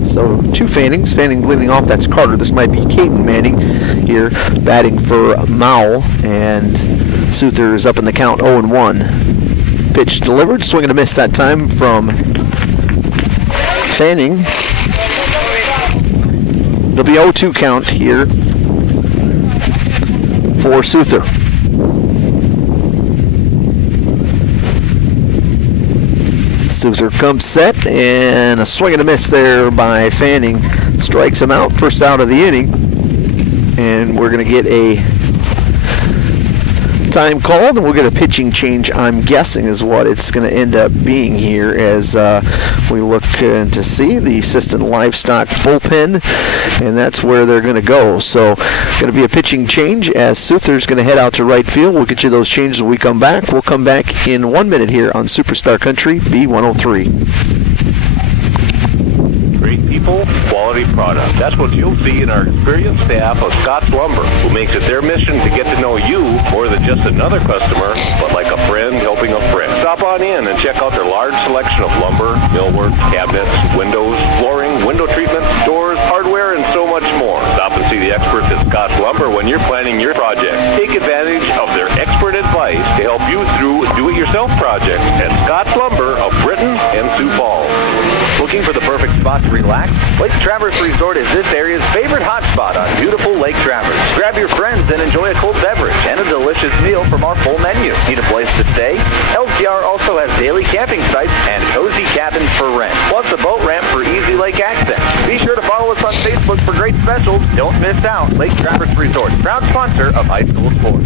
So two Fannings. Fanning leading off, that's Carter. This might be Caden Manning here batting for Mowell, and Souther is up in the count 0-1. Pitch delivered, swing and a miss that time from Fanning. It'll be 0-2 count here for Souther. Souther comes set, and a swing and a miss there by Fanning. Strikes him out, first out of the inning. And we're going to get a time called, and we'll get a pitching change, I'm guessing, is what it's going to end up being here as we look to see the Sisseton Livestock bullpen, and that's where they're going to go. So going to be a pitching change as Souther's going to head out to right field. We'll get you those changes when we come back. We'll come back in 1 minute here on Superstar Country B103. Great people, quality product. That's what you'll see in our experienced staff of Scott's Lumber, who makes it their mission to get to know you more than just another customer, but like a friend helping a friend. Stop on in and check out their large selection of lumber, millwork, cabinets, windows, flooring, window treatments, doors, hardware, and so much more. Stop and see the experts at Scott's Lumber when you're planning your project. Take advantage of their expert advice to help you through do-it-yourself projects at Scott's Lumber of Britton and Sioux Falls. Looking for the perfect spot to relax? Lake Traverse Resort is this area's favorite hotspot on beautiful Lake Traverse. Grab your friends and enjoy a cold beverage and a delicious meal from our full menu. Need a place to stay? LCR also has daily camping sites and cozy cabins for rent, plus a boat ramp for easy lake access. Be sure to follow us on Facebook for great specials. Don't miss out. Lake Traverse Resort, proud sponsor of high school sports.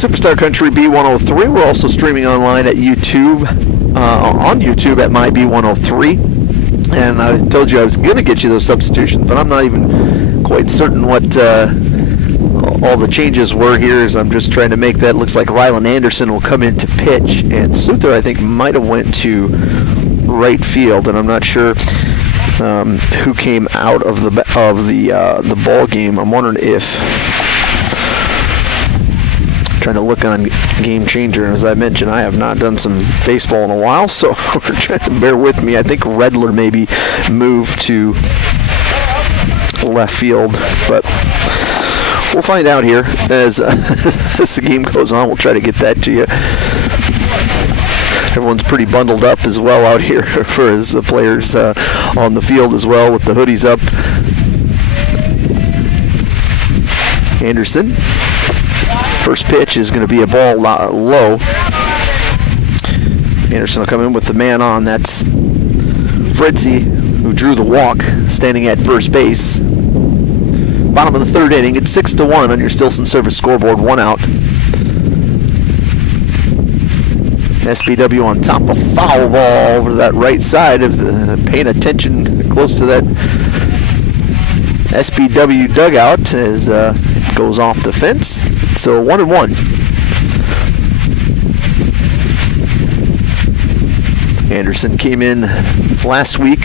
Superstar Country B103. We're also streaming online at YouTube, on YouTube at MyB103. And I told you I was going to get you those substitutions, but I'm not even quite certain what all the changes were here, as I'm just trying to make that. Looks like Rylan Anderson will come in to pitch, and Suther, I think, might have went to right field, and I'm not sure who came out of the ball game. I'm wondering if... Trying to look on Game Changer, and as I mentioned, I have not done some baseball in a while, so we're trying to bear with me. I think Redler maybe moved to left field, but we'll find out here as the game goes on. We'll try to get that to you. Everyone's pretty bundled up as well out here for his players on the field as well with the hoodies up. Anderson. First pitch is going to be a ball low. Anderson will come in with the man on. That's Fritzy, who drew the walk, standing at first base. Bottom of the third inning. It's 6-1 on your Stilson Service scoreboard. 1 out. SBW on top of foul ball over to that right side. If paying attention close to that SBW dugout as it goes off the fence. So 1-1. Anderson came in last week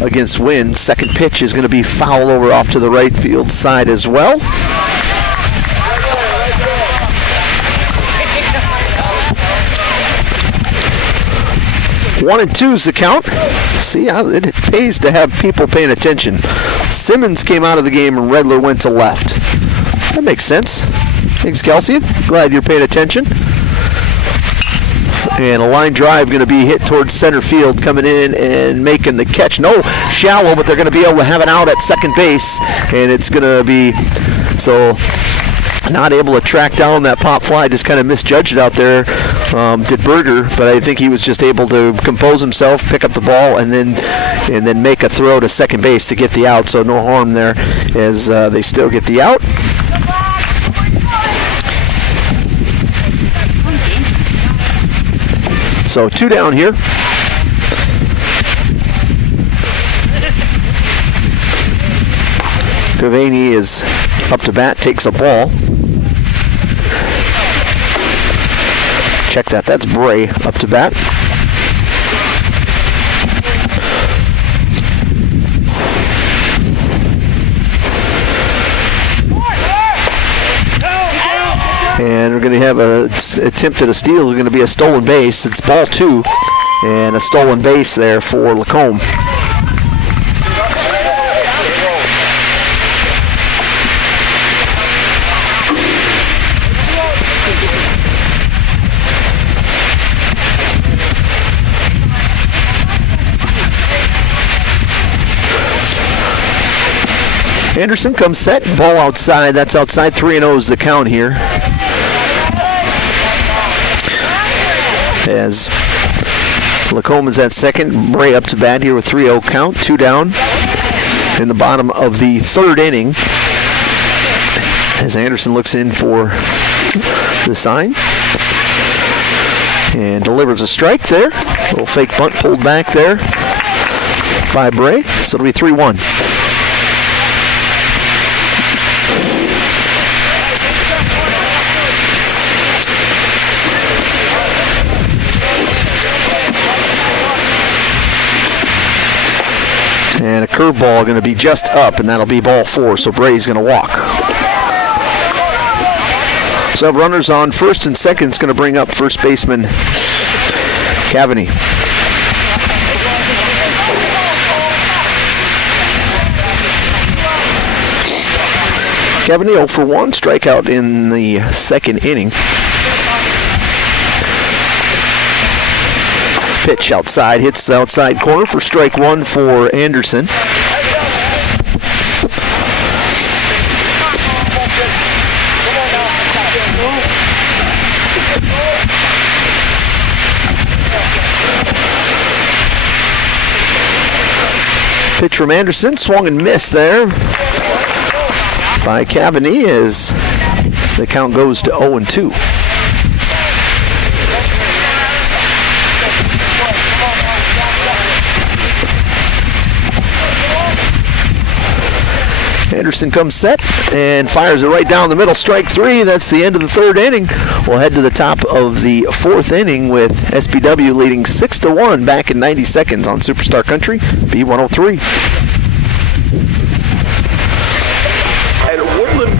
against Wynn. Second pitch is going to be foul over off to the right field side as well. One and 2 is the count. See, it pays to have people paying attention. Simmons came out of the game and Redler went to left. That makes sense. Thanks, Kelsey. Glad you're paying attention. And a line drive going to be hit towards center field, coming in and making the catch. No, shallow, but they're going to be able to have an out at second base. And it's going to be, so not able to track down that pop fly. Just kind of misjudged it out there, did Berger, but I think he was just able to compose himself, pick up the ball, and then make a throw to second base to get the out. So no harm there as they still get the out. So 2 down here. Gavaney is up to bat, takes a ball. Check that. That's Bray up to bat. And we're going to have a attempt at a steal. It's going to be a stolen base. It's ball 2 and a stolen base there for Lacombe. Anderson comes set, ball outside. That's outside. 3-0 is the count here. As Lacombe is at second, Bray up to bat here with 3-0 count. 2 down in the bottom of the third inning. As Anderson looks in for the sign. And delivers a strike there. A little fake bunt pulled back there by Bray. So it'll be 3-1. curveball going to be just up, and that'll be ball 4, so Bray's going to walk. So runners on first and second is going to bring up first baseman Cavani. Cavani 0 for 1, strikeout in the second inning. Pitch outside, hits the outside corner for strike 1 for Anderson. Pitch from Anderson, swung and missed there by Cavani as the count goes to 0-2. Anderson comes set and fires it right down the middle. Strike 3. That's the end of the third inning. We'll head to the top of the fourth inning with SBW leading 6-1 back in 90 seconds on Superstar Country B103.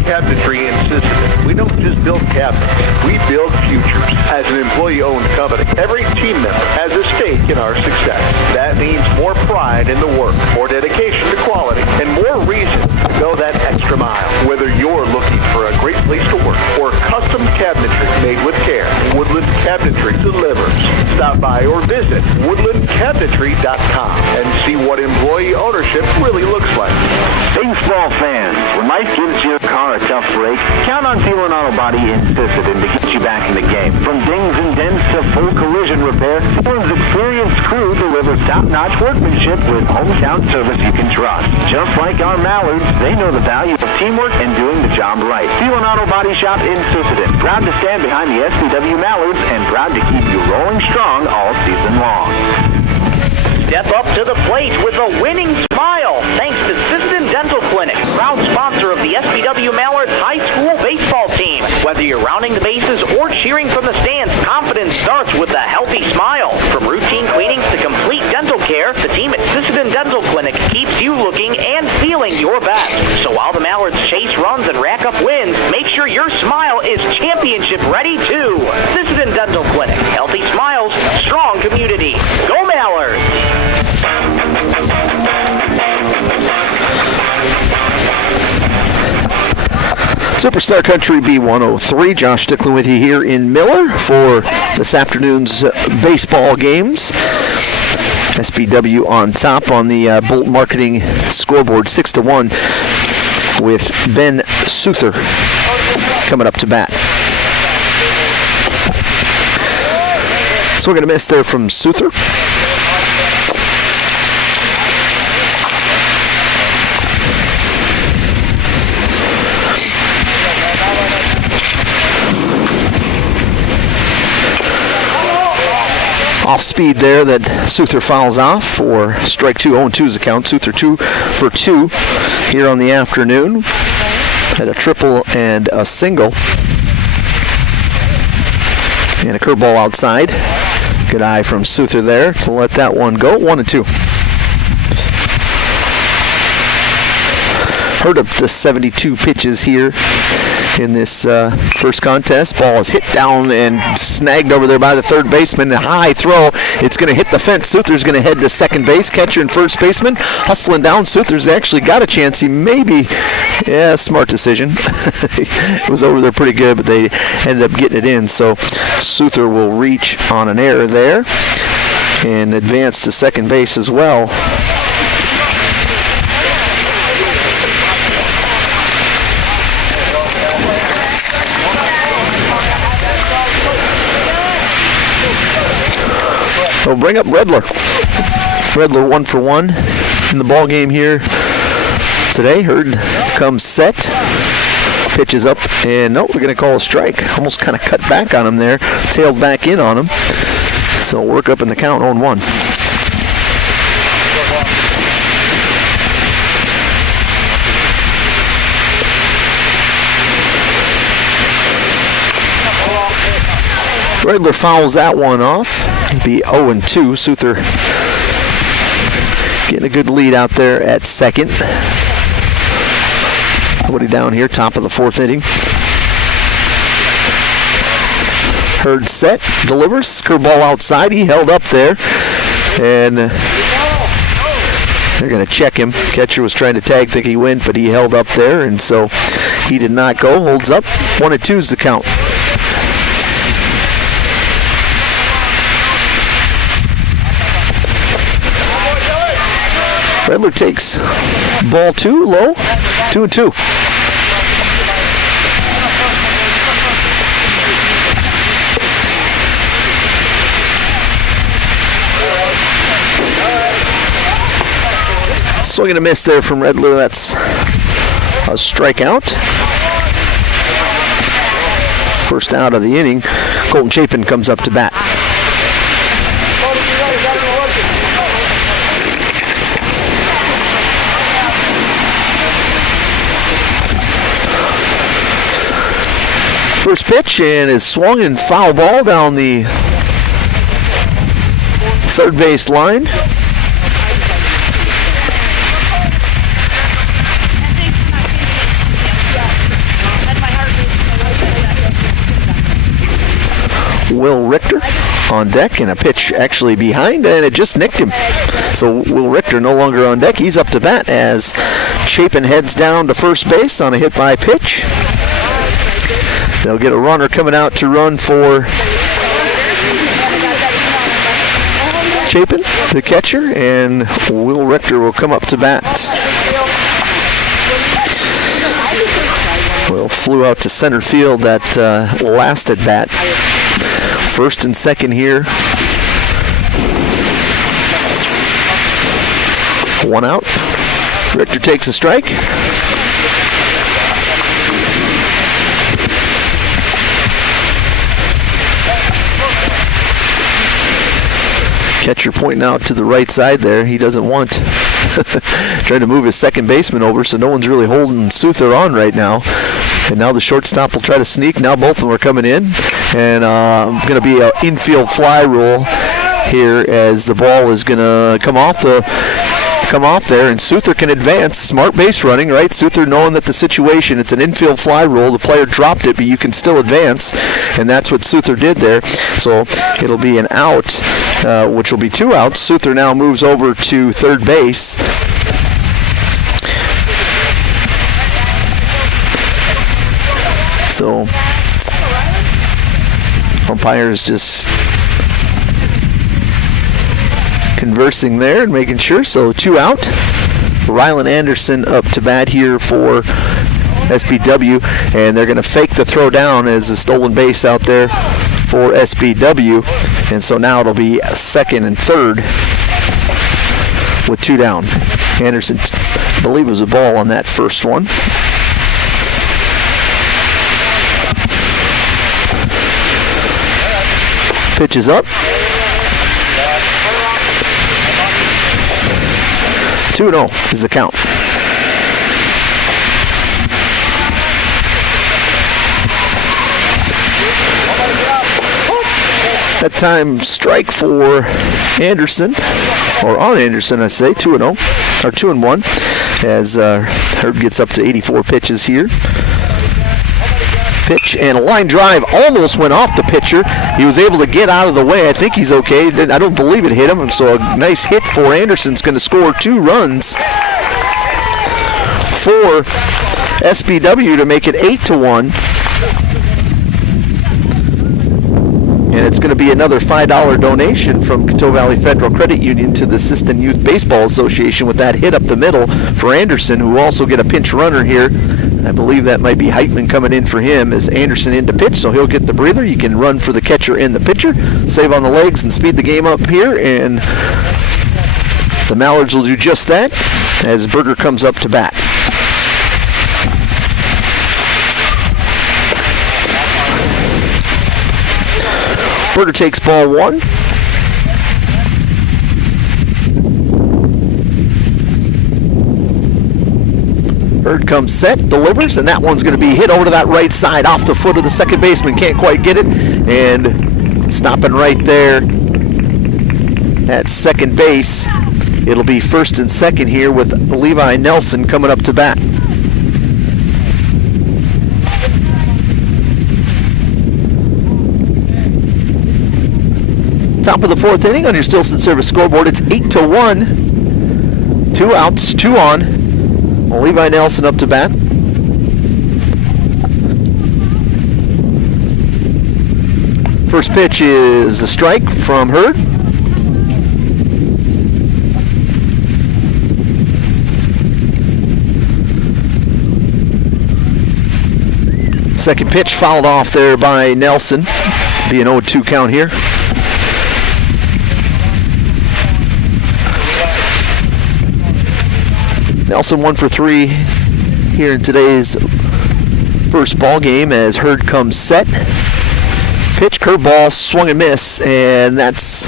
Cabinetry in Sisseton. We don't just build cabinets, we build futures. As an employee-owned company, every team member has a stake in our success. That means more pride in the work, more dedication to quality, and more reason to go that extra mile. Whether you're looking for a great place to work or custom cabinetry made with care, Woodland Cabinetry delivers. Stop by or visit woodlandcabinetry.com and see what employee ownership really looks like. Baseball fans, when life gives your car a tough break, count on Thielen Auto Body in Sisseton to get you back in the game. From dings and dents to full collision repair, Thielen's experienced crew delivers top-notch workmanship with hometown service you can trust. Just like our Mallards, they know the value of teamwork and doing the job right. Thielen Auto Body Shop in Sisseton, proud to stand behind the SBW Mallards and proud to keep you rolling strong all season long. Step up to the plate with a winning smile thanks to Sisseton Dental Clinic, proud sponsor of the SBW Mallards High School baseball team. Whether you're rounding the bases or cheering from the stands, confidence starts with a healthy smile. From routine cleanings to complete dental care, the team at Sisseton Dental Clinic keeps you looking and feeling your best. So while the Mallards chase runs and rack up wins, make sure your smile is championship ready too. Sisseton Dental Clinic, healthy smiles, strong community. Go Mallards! Superstar Country B103. Josh Stickland with you here in Miller for this afternoon's baseball games. SBW on top on the Bolt Marketing scoreboard, 6-1, with Ben Souther coming up to bat. So we're going to miss there from Souther. Off speed there that Souther fouls off for strike 2, 0-2's account. Souther 2 for 2 here on the afternoon. Had a triple and a single. And a curveball outside. Good eye from Souther there to let that one go. 1-2. Heard up to 72 pitches here in this first contest. Ball is hit down and snagged over there by the third baseman. A high throw. It's going to hit the fence. Souther's going to head to second base. Catcher and first baseman hustling down. Souther's actually got a chance. He maybe, smart decision. It was over there pretty good, but they ended up getting it in. So Souther will reach on an error there and advance to second base as well. We'll bring up Redler. Redler 1 for 1 in the ball game here today. Hurd comes set, pitches up, and we're going to call a strike. Almost kind of cut back on him there, tailed back in on him. So work up in the count, 0-1. Redler fouls that one off. It'll be 0-2. Souther getting a good lead out there at second. Nobody down here, top of the fourth inning. Hurd set, delivers, curveball outside. He held up there, and they're going to check him. Catcher was trying to tag, think he went, but he held up there, and so he did not go. Holds up. 1-2 is the count. Redler takes ball 2, low, 2-2. Swing and a miss there from Redler. That's a strikeout. First out of the inning. Colton Chapin comes up to bat. First pitch, and is swung and foul ball down the third base line. Will Richter on deck, and a pitch actually behind, and it just nicked him. So Will Richter no longer on deck. He's up to bat as Chapin heads down to first base on a hit by pitch. They'll get a runner coming out to run for Chapin, the catcher, and Will Richter will come up to bat. Will flew out to center field that last at bat. First and second here. One out. Richter takes a strike. Catcher pointing out to the right side there. He doesn't want trying to move his second baseman over, so no one's really holding Suther on right now. And now the shortstop will try to sneak. Now both of them are coming in. And going to be an infield fly rule here as the ball is going to come off there, and Suther can advance. Smart base running, right? Suther knowing that the situation, it's an infield fly rule. The player dropped it, but you can still advance, and that's what Suther did there. So it'll be an out, which will be 2 outs. Suther now moves over to third base. So umpires just conversing there and making sure. So 2 out. Rylan Anderson up to bat here for SBW, and they're going to fake the throw down as a stolen base out there for SBW. And so now it'll be second and third with 2 down. Anderson, I believe, was a ball on that first one. Pitch is up. 2-0 is the count. That time strike for Anderson, or on Anderson, I say, 2-0, or 2-1, as Herb gets up to 84 pitches here. Pitch and a line drive almost went off the pitcher. He was able to get out of the way. I think he's okay. I don't believe it hit him, so a nice hit for Anderson's going to score 2 runs for SBW to make it 8-1. And it's going to be another $5 donation from Coteau Valley Federal Credit Union to the Sisseton Youth Baseball Association with that hit up the middle for Anderson, who will also get a pinch runner here. I believe that might be Heitman coming in for him as Anderson in to pitch, so he'll get the breather. You can run for the catcher and the pitcher, save on the legs, and speed the game up here. And the Mallards will do just that as Berger comes up to bat. Berger takes ball 1. Bird comes set, delivers, and that one's going to be hit over to that right side off the foot of the second baseman. Can't quite get it, and stopping right there at second base It'll be first and second here with Levi Nelson coming up to bat. Top of the fourth inning on your Stilson Service scoreboard. It's 8-1. 2 outs, 2 on. Well, Levi Nelson up to bat. First pitch is a strike from Hurd. Second pitch fouled off there by Nelson. Be an 0-2 count here. Nelson 1 for 3 here in today's first ball game as Hurd comes set. Pitch, curveball, swung and miss, and that's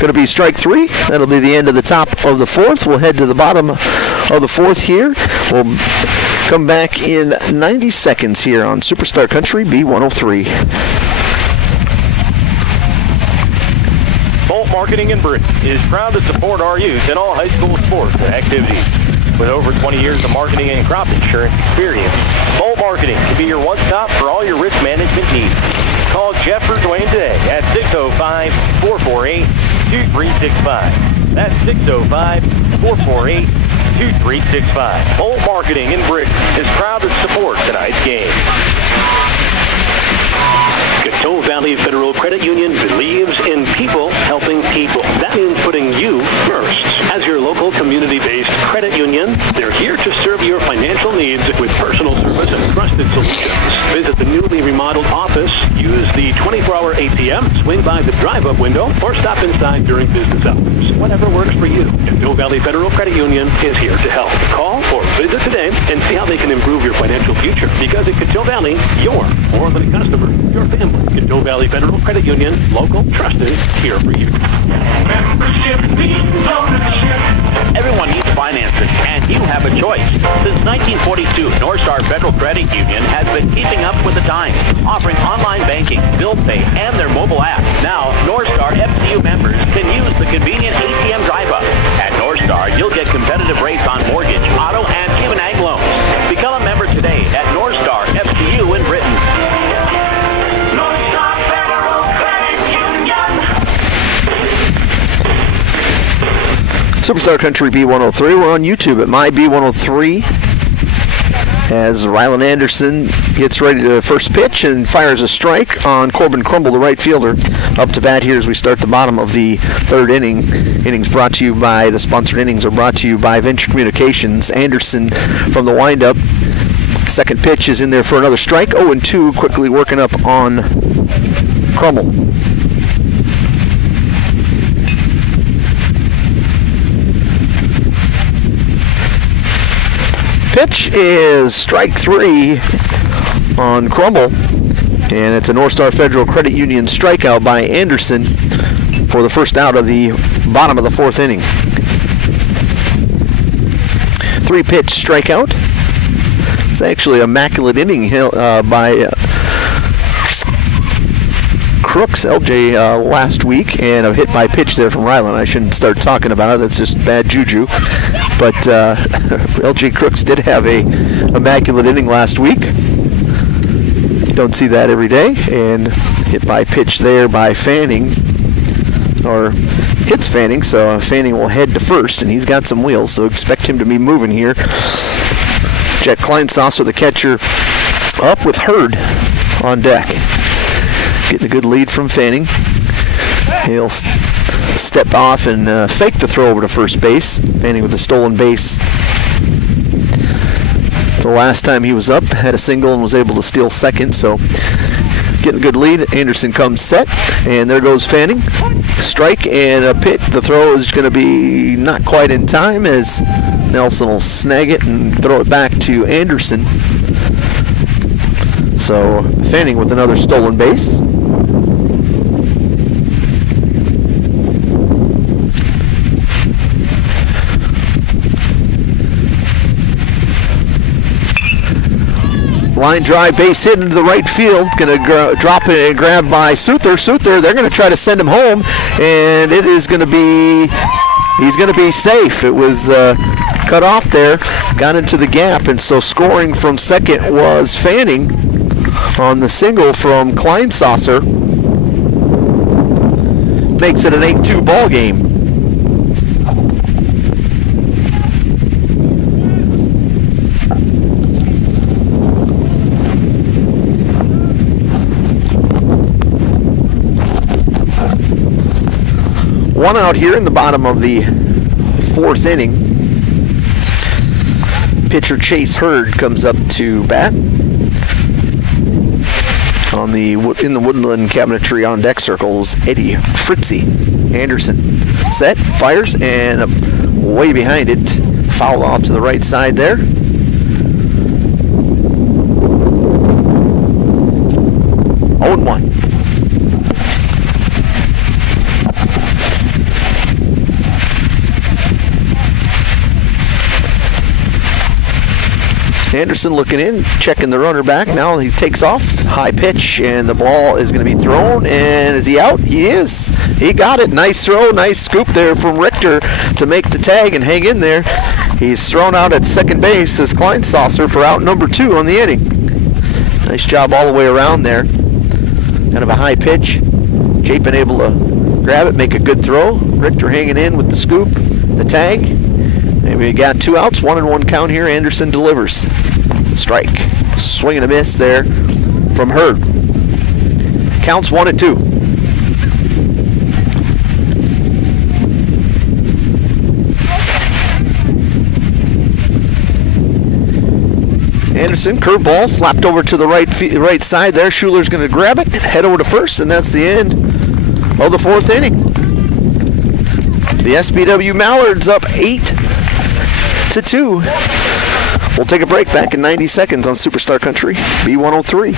going to be strike 3. That'll be the end of the top of the fourth. We'll head to the bottom of the fourth here. We'll come back in 90 seconds here on Superstar Country B103. Bolt Marketing in Britton is proud to support our youth in all high school sports and activities. With over 20 years of marketing and crop insurance experience, Bolt Marketing can be your one-stop for all your risk management needs. Call Jeff or Dwayne today at 605-448-2365. That's 605-448-2365. Bolt Marketing in Britton is proud to support tonight's game. Coteau Valley Federal Credit Union believes in people helping people. That means putting you first. As your local community-based credit union, they're here to serve your financial needs with personal service and trusted solutions. Visit the newly remodeled office, use the 24-hour ATM, swing by the drive-up window, or stop inside during business hours. Whatever works for you, Coteau Valley Federal Credit Union is here to help. Call or visit today and see how they can improve your financial future. Because at Coteau Valley, you're more than a customer, your family. Coteau Valley Federal Credit Union, local, trusted, here for you. Membership means ownership. Everyone needs financing, and you have a choice. Since 1942, North Star Federal Credit Union has been keeping up with the times, offering online banking, bill pay, and their mobile app. Now, North Star FCU members can use the convenient ATM drive-up. At North Star, you'll get competitive rates on mortgage, auto, and even ag loans. Become a member today at North Star FCU in Britton. North Star Federal Credit Union. Superstar Country B103. We're on YouTube at MyB103 as Rylan Anderson gets ready to first pitch and fires a strike on Corbin Crumble, the right fielder, up to bat here as we start the bottom of the third inning. Innings brought to you by, the sponsored innings are brought to you by Venture Communications. Anderson from the windup. Second pitch is in there for another strike. 0-2, quickly working up on Crumble. Pitch is strike 3 on Crumble, and it's a North Star Federal Credit Union strikeout by Anderson for the first out of the bottom of the fourth inning. 3-pitch strikeout. It's actually an immaculate inning by Crooks, LJ, last week, and a hit by pitch there from Rylan. I shouldn't start talking about it. That's just bad juju. But LJ Crooks did have a immaculate inning last week. Don't see that every day. And hit by pitch there by Fanning, or hits Fanning, so Fanning will head to first, and he's got some wheels, so expect him to be moving here. Jet Kleinsasser, the catcher, up with Hurd on deck. Getting a good lead from Fanning. He'll step off and fake the throw over to first base. Fanning with a stolen base. The last time he was up, had a single and was able to steal second, so getting a good lead. Anderson comes set, and there goes Fanning. Strike and a pitch. The throw is going to be not quite in time as Nelson will snag it and throw it back to Anderson. So Fanning with another stolen base. Line drive, base hit into the right field. Going to drop it and grab by Souther. Souther, they're going to try to send him home, and it is going to be He's going to be safe. It was cut off there, got into the gap, and so scoring from second was Fanning on the single from Kleinsasser. Makes it an 8-2 ball game. One out here in the bottom of the fourth inning. Pitcher Chase Hurd comes up to bat in the Woodland Cabinetry on deck circles. Eddie Fritzy Anderson set, fires, and way behind it, fouled off to the right side there. Oh, 1. Anderson looking in, checking the runner back. Now he takes off, high pitch, and the ball is going to be thrown. And is he out? He is. He got it. Nice throw, nice scoop there from Richter to make the tag and hang in there. He's thrown out at second base as Kleinsasser for out number 2 on the inning. Nice job all the way around there. Kind of a high pitch. Chapin able to grab it, make a good throw. Richter hanging in with the scoop, the tag. Maybe we got 2 outs, 1-1 count here. Anderson delivers. Strike. Swing and a miss there from Hurd. Counts 1-2. Anderson, curveball, slapped over to the right side there. Schuler's going to grab it, head over to first, and that's the end of the fourth inning. The SBW Mallards up 8-2. We'll take a break. Back in 90 seconds on Superstar Country B103.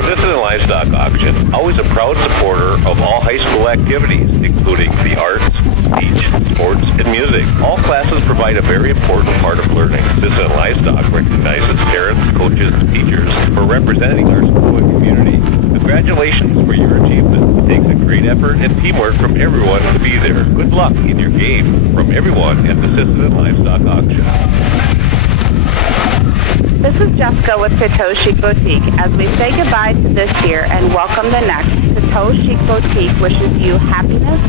Sisseton Livestock Auction, always a proud supporter of all high school activities, including the arts, speech, sports, and music. All classes provide a very important part of learning. Sisseton Livestock recognizes parents, coaches, and teachers for representing our school and community. Congratulations for your achievement. It takes a great effort and teamwork from everyone to be there. Good luck in your game from everyone at the Sisseton Livestock Auction. This is Jessica with Coteau Chic Boutique. As we say goodbye to this year and welcome the next, Coteau Chic Boutique wishes you happiness,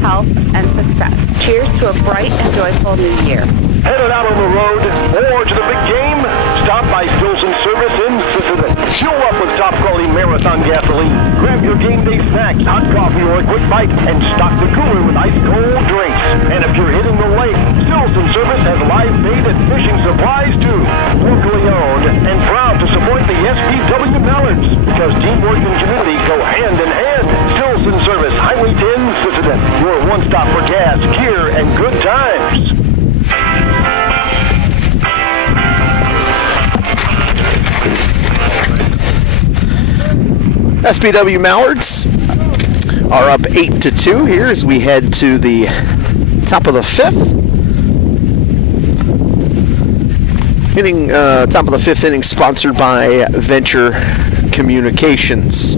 health, and success. Cheers to a bright and joyful new year. Headed out on the road or to the big game? Stop by Stilson Service in Sisseton. Fuel up with top-quality Marathon gasoline. Grab your game day snacks, hot coffee, or a quick bite, and stock the cooler with ice-cold drinks. And if you're hitting the lake, Stilson Service has live bait and fishing supplies, too. Locally owned and proud to support the SBW Mallards, because teamwork and community go hand in hand. Stilson Service, Highway 10, Sisseton. Your one-stop for gas, gear, and good times. SBW Mallards are up 8-2 here as we head to the top of the fifth. Top of the fifth inning, sponsored by Venture Communications.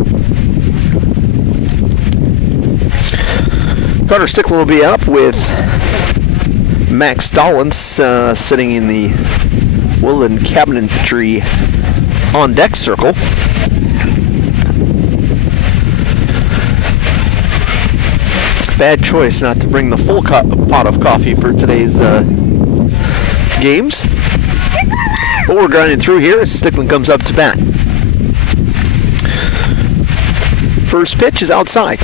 Carter Stickland will be up with Max Dollins sitting in the Woodland Cabinetry on deck circle. Bad choice not to bring the full pot of coffee for today's games. But we're grinding through here as Stickland comes up to bat. First pitch is outside.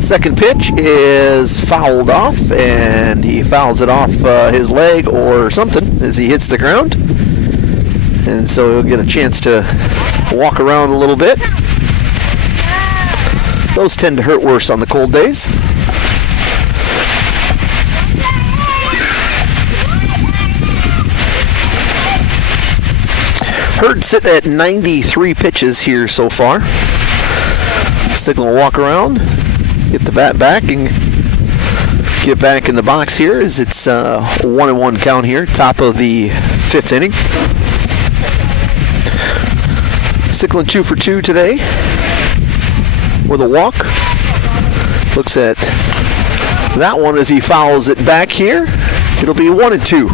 Second pitch is fouled off, and he fouls it off his leg or something as he hits the ground. And so he'll get a chance to walk around a little bit. Those tend to hurt worse on the cold days. Hurd sit at 93 pitches here so far. Stickland will walk around, get the bat back, and Get back in the box here as it's a 1-1 count here, top of the 5th inning. Sisseton 2 for 2 today with a walk. Looks at that one as he fouls it back here. It'll be 1-2.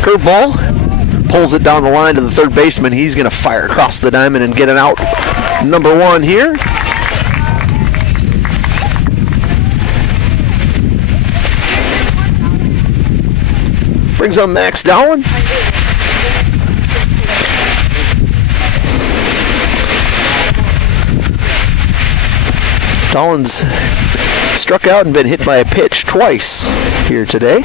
Curveball, pulls it down the line to the third baseman. He's going to fire across the diamond and get it out. Number 1 here. Brings on Max Dowling. Dowlin's struck out and been hit by a pitch twice here today.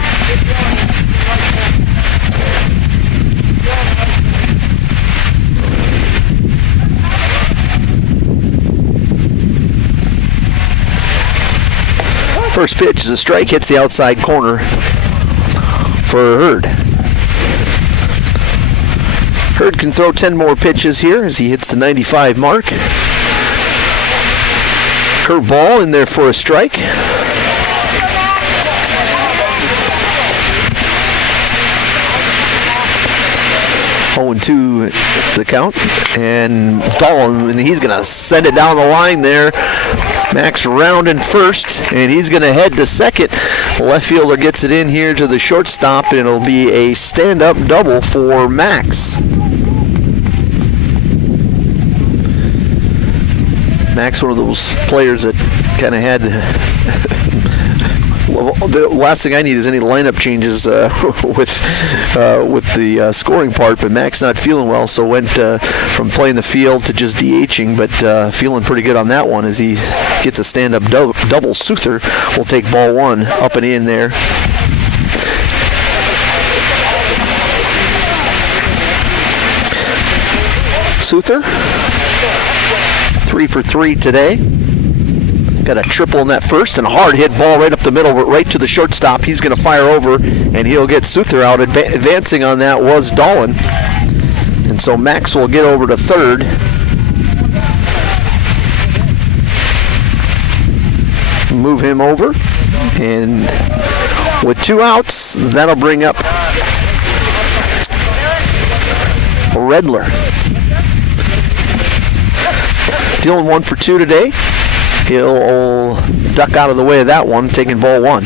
First pitch is a strike, hits the outside corner for Hurd. Hurd can throw 10 more pitches here as he hits the 95 mark. Curveball in there for a strike. Oh, and 2 the count. And Dolan, and he's going to send it down the line there. Max rounding first, and he's going to head to second. Left fielder gets it in here to the shortstop, and it'll be a stand-up double for Max. Max, one of those players that kind of had... the last thing I need is any lineup changes with the scoring part, but Max not feeling well, so went from playing the field to just DHing, but feeling pretty good on that one as he gets a stand-up double. Suther will take ball 1 up and in there. Suther, 3 for 3 today. Got a triple in that first and a hard hit ball right up the middle, right to the shortstop. He's going to fire over and he'll get Suther out. Advancing on that was Dolan. And so Max will get over to third. Move him over. And with 2 outs, that'll bring up Redler. Dylan 1 for 2 today. He'll duck out of the way of that one, taking ball 1.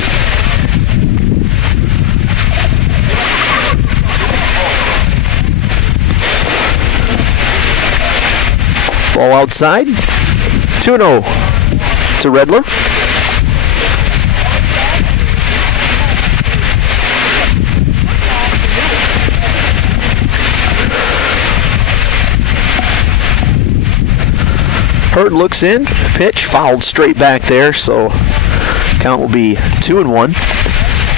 Ball outside. 2-0 to Redler. Hurd looks in, pitch fouled straight back there, so count will be 2-1.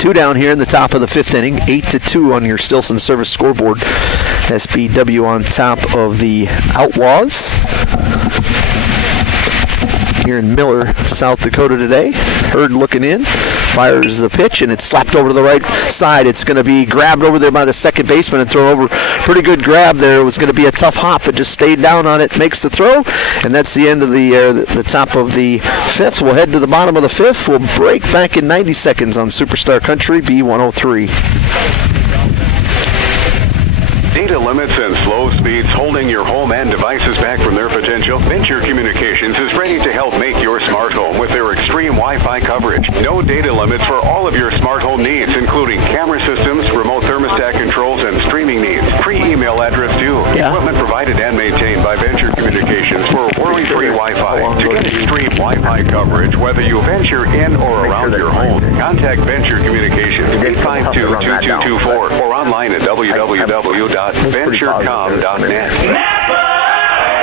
2 down here in the top of the 5th inning, 8-2 on your Stilson Service scoreboard. SBW on top of the Outlaws here in Miller, South Dakota today. Hurd looking in, fires the pitch, and it's slapped over to the right side. It's going to be grabbed over there by the second baseman and thrown over. Pretty good grab there. It was going to be a tough hop, but just stayed down on it, makes the throw, and that's the end of the top of the 5th. We'll head to the bottom of the 5th. We'll break back in 90 seconds on Superstar Country B103. Data limits and slow speeds holding your home and devices back from their potential? Venture Communications is ready to help make your smart home with their extreme Wi-Fi coverage. No data limits for all of your smart home needs, including camera systems, remote thermostat controls, and streaming needs. Free email address due. Yeah. Equipment provided and maintained by Venture Communications for worry-free Wi-Fi. To get extreme Wi-Fi coverage, whether you venture in or around your home, contact Venture Communications 852-2224 or online at www.venturecom.net.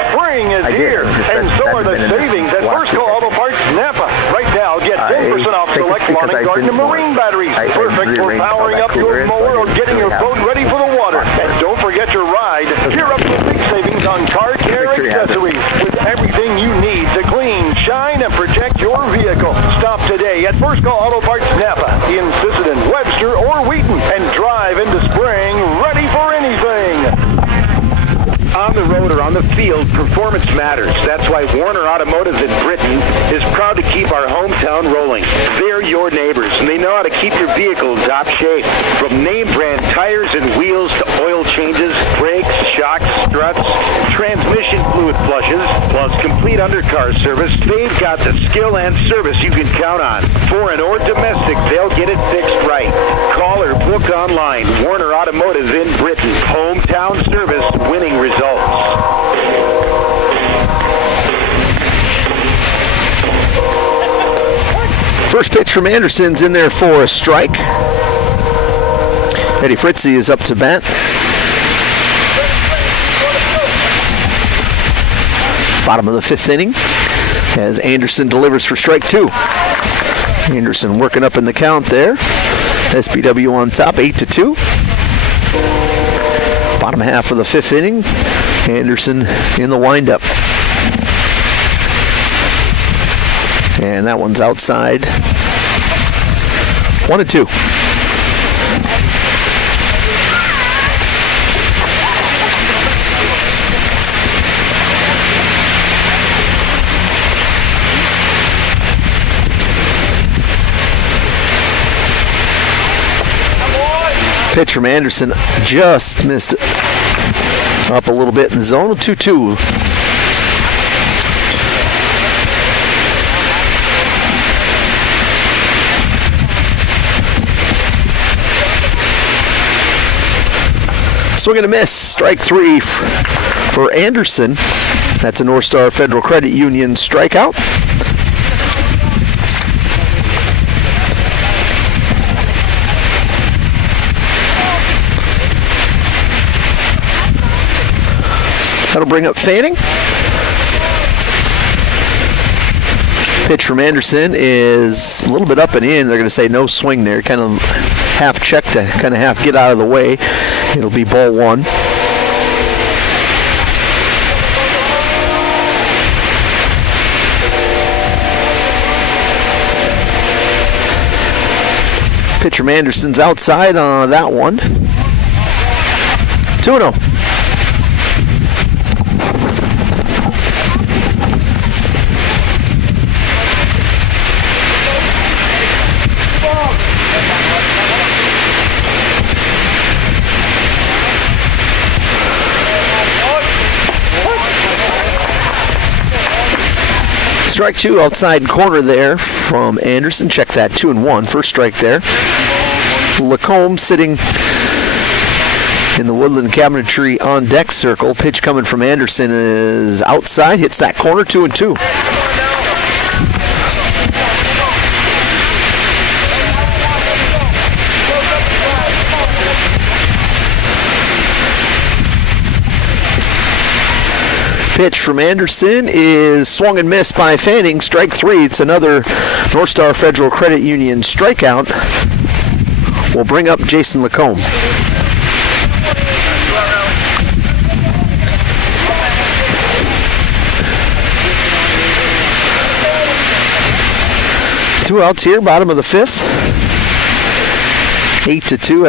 Spring is here, and so are the savings at First Call Auto Parts Napa. Right now, get 10% off select lawn and garden and marine batteries. Perfect for powering up your mower or getting your boat ready for the water. And don't forget your ride. Cheer up with big savings on car care accessories with everything you need to clean, shine, and protect your vehicle. Stop today at First Call Auto Parts Napa in Sisseton, Webster, or Wheaton, and drive into spring the field, performance matters. That's why Warner Automotive in Britton is proud to keep our hometown rolling. They're your neighbors, and they know how to keep your vehicle in top shape. From name brand tires and wheels to oil changes, brakes, shocks, struts, transmission fluid flushes, plus complete undercar service, they've got the skill and service you can count on. Foreign or domestic, they'll get it fixed right. Call or book online. Warner Automotive in Britton. Hometown service, winning results. First pitch from Anderson's in there for a strike. Eddie Fritzie is up to bat. Bottom of the fifth inning as Anderson delivers for strike two. Anderson working up in the count there. SBW on top, 8-2. Bottom half of the fifth inning. Anderson in the windup. And that one's outside. 1-2. Pitch from Anderson just missed it. Up a little bit in the zone. 2-2. Swing and a miss. Strike three for Anderson. That's a North Star Federal Credit Union strikeout. That'll bring up Fanning. Pitch from Anderson is a little bit up and in. They're going to say no swing there. Kind of half check to kind of half get out of the way. It'll be ball one. Pitch from Anderson's outside on that one. 2-0. Strike two outside corner there from Anderson. Check that, 2-1. First strike there. Lacombe sitting in the Woodland Cabinetry on deck circle. Pitch coming from Anderson is outside. Hits that corner, 2-2. Pitch from Anderson is swung and missed by Fanning. Strike three. It's another North Star Federal Credit Union strikeout. We'll bring up Jason Lacombe. Two outs here, bottom of the fifth. 8-2,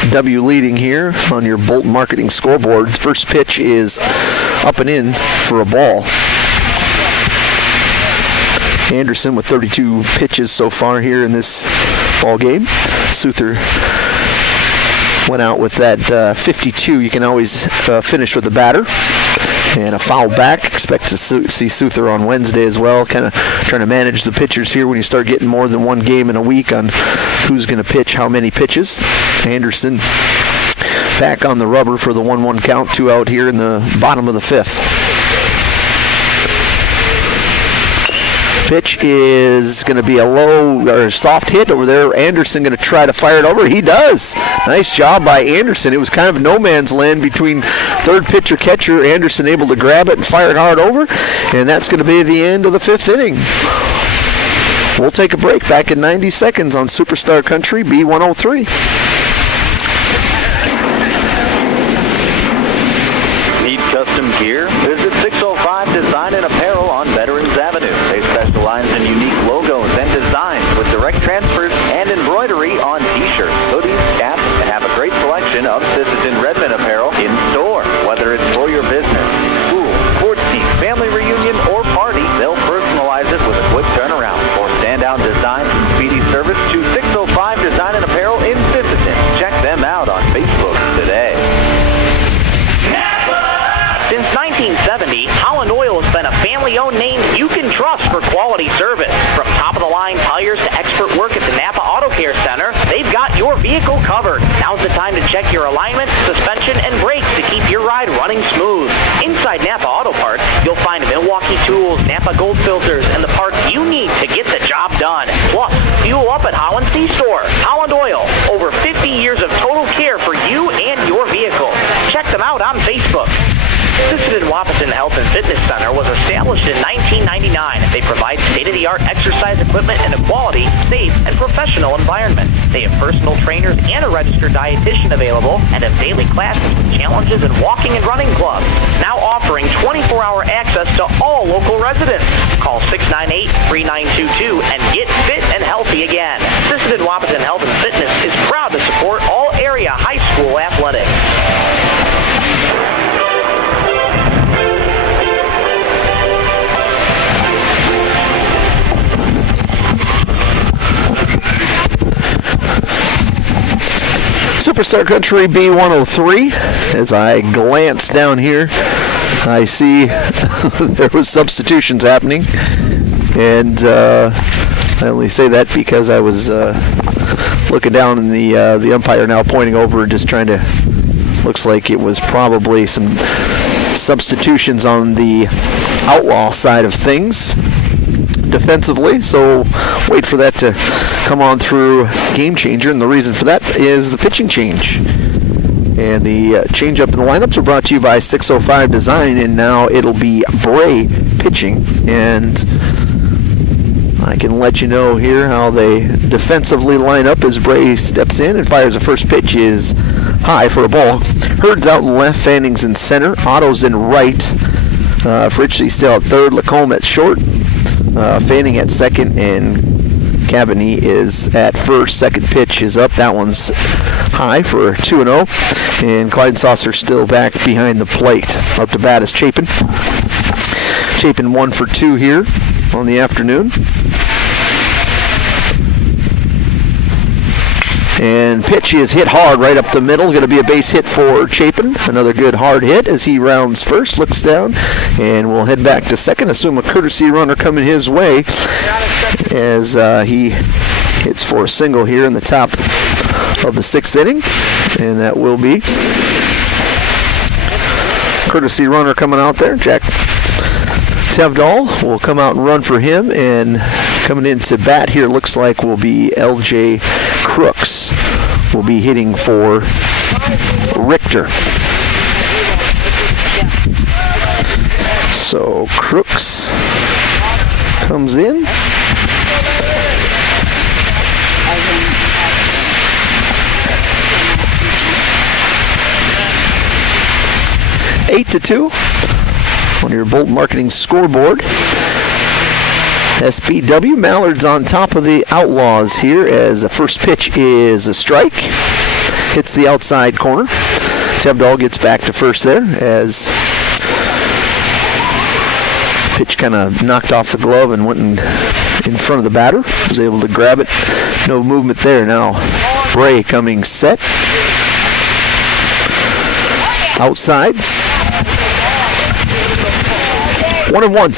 SBW leading here on your Bolton Marketing scoreboard. First pitch is up and in for a ball. Anderson with 32 pitches so far here in this ball game. Souther went out with that 52. You can always finish with a batter. And a foul back. Expect to see Souther on Wednesday as well. Kind of trying to manage the pitchers here when you start getting more than one game in a week on who's going to pitch how many pitches. Anderson back on the rubber for the 1-1 count. Two out here in the bottom of the fifth. Pitch is going to be a low or soft hit over there. Anderson going to try to fire it over. He does. Nice job by Anderson. It was kind of no man's land between third pitcher catcher. Anderson able to grab it and fire it hard over. And that's going to be the end of the fifth inning. We'll take a break. Back in 90 seconds on Superstar Country B103. Need custom gear? Visit 605 Design and Apparel on Veterans Avenue. They specialize in unique logos and designs with direct transfers and embroidery on t-shirts, hoodies, caps, and have a great selection of Sisseton Redmond apparel in store. Whether it's for your business, school, quality service. From top-of-the-line tires to expert work at the Napa Auto Care Center, they've got your vehicle covered. Now's the time to check your alignment, suspension, and brakes to keep your ride running smooth. Inside Napa Auto Parts, you'll find Milwaukee tools, Napa Gold filters, and the parts you need to get the job done. Plus, fuel up at Holland C-Store. Holland Oil, over 50 years of total care for you and your vehicle. Check them out on Facebook. Sisseton Wahpeton Health and Fitness Center was established in 1999. They provide state-of-the-art exercise equipment in a quality, safe, and professional environment. They have personal trainers and a registered dietitian available and have daily classes with challenges and walking and running clubs. Now offering 24-hour access to all local residents. Call 698-3922 and get fit and healthy again. Sisseton Wahpeton Health and Fitness is proud to support all area high school athletics. Superstar Country B103. As I glance down here, I see there was substitutions happening, and I only say that because I was looking down, and the umpire now pointing over, just trying to. Looks like it was probably some substitutions on the Outlaw side of things defensively, so wait for that to come on through Game Changer, and the reason for that is the pitching change. And the change up in the lineups are brought to you by 605 Design, and now it'll be Bray pitching, and I can let you know here how they defensively line up as Bray steps in and fires. The first pitch is high for a ball. Hurd's out in left, Fanning's in center, Otto's in right, Fritchie's still at third, Lacombe at short, Fanning at second, and Cabaney is at first. Second pitch is up. That one's high for 2-0. And Clyde Saucer still back behind the plate. Up to bat is Chapin. Chapin 1 for 2 here on the afternoon. And pitch is hit hard right up the middle. Going to be a base hit for Chapin. Another good hard hit as he rounds first, looks down, and we'll head back to second. Assume a courtesy runner coming his way as he hits for a single here in the top of the sixth inning, and that will be courtesy runner coming out there. Jack Tevdahl will come out and run for him, and coming into bat here looks like will be L.J. Crooks. Will be hitting for Richter. So Crooks comes in. Eight to 2 on your Bolt Marketing scoreboard. SBW Mallards on top of the Outlaws here as the first pitch is a strike. Hits the outside corner. Tevdahl gets back to first there as pitch kind of knocked off the glove and went in front of the batter. Was able to grab it. No movement there. Now Bray coming set. Outside. 1-1.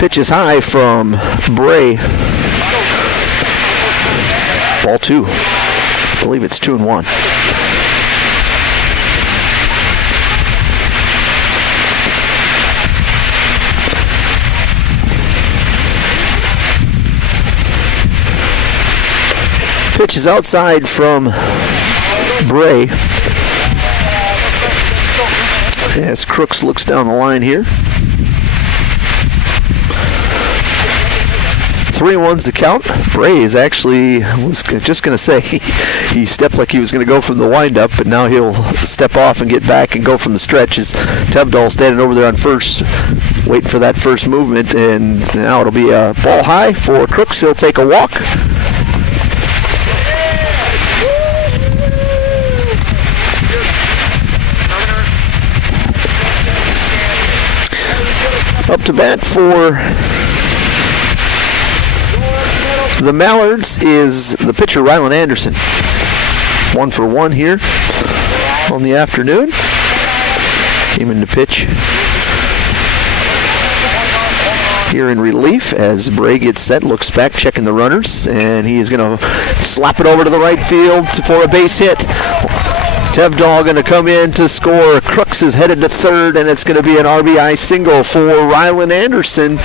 Pitch is high from Bray. Ball 2. I believe it's 2-1. Pitch is outside from Bray. As Crooks looks down the line here. 3-1's the count. Bray is actually, was just going to say, he stepped like he was going to go from the windup, but now he'll step off and get back and go from the stretch as Tevdahl standing over there on first, waiting for that first movement, and now it'll be a ball high for Crooks. He'll take a walk. Up to bat for the Mallards is the pitcher, Rylan Anderson. 1 for 1 here on the afternoon. Came in to pitch here in relief as Bray gets set, looks back, checking the runners, and he is going to slap it over to the right field for a base hit. Tevdahl going to come in to score. Crooks is headed to third, and it's going to be an RBI single for Rylan Anderson.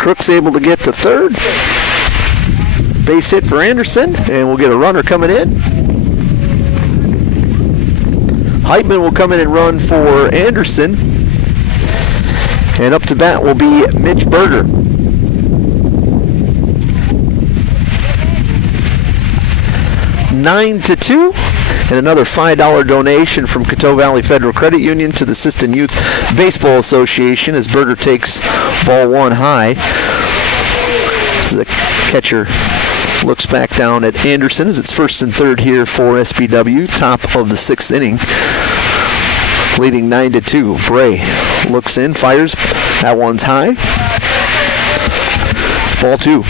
Crooks able to get to third. Base hit for Anderson, and we'll get a runner coming in. Heitman will come in and run for Anderson. And up to bat will be Mitch Berger. (9-2), and another $5 donation from Coteau Valley Federal Credit Union to the Sisseton Youth Baseball Association as Berger takes ball 1 high. As the catcher looks back down at Anderson as it's 1st and 3rd here for SBW, top of the 6th inning. Leading 9-2. Bray looks in, fires. That one's high. Ball 2.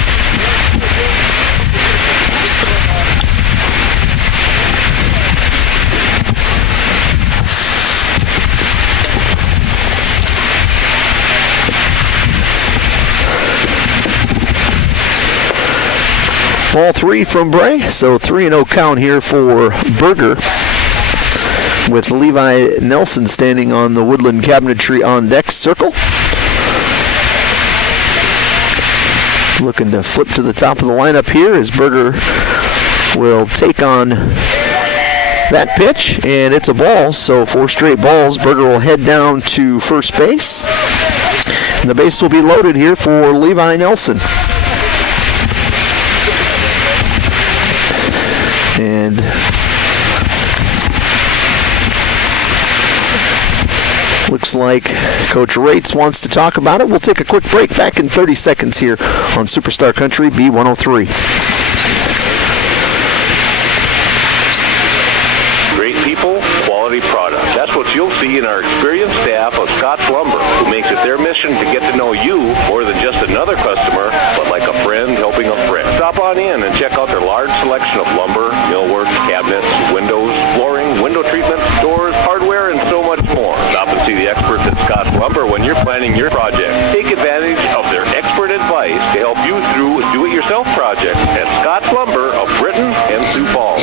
Ball 3 from Bray, so 3-0 count here for Berger, with Levi Nelson standing on the Woodland Cabinetry on deck circle. Looking to flip to the top of the lineup here as Berger will take on that pitch, and it's a ball, so 4 straight balls. Berger will head down to first base, and the base will be loaded here for Levi Nelson. And looks like Coach Rates wants to talk about it. We'll take a quick break. Back in 30 seconds here on Superstar Country B103. Great people, quality product. That's what you'll see in our experienced staff of Scott's Lumber, who makes it their mission to get to know you more than just another customer, but like a friend helping a friend. Stop on in and check out their large selection of lumber, millwork, cabinets, windows, flooring, window treatments, doors, hardware, and so much more. Stop and see the experts at Scott's Lumber when you're planning your project. Take advantage of their expert advice to help you through do-it-yourself projects at Scott's Lumber of Britton and Sioux Falls.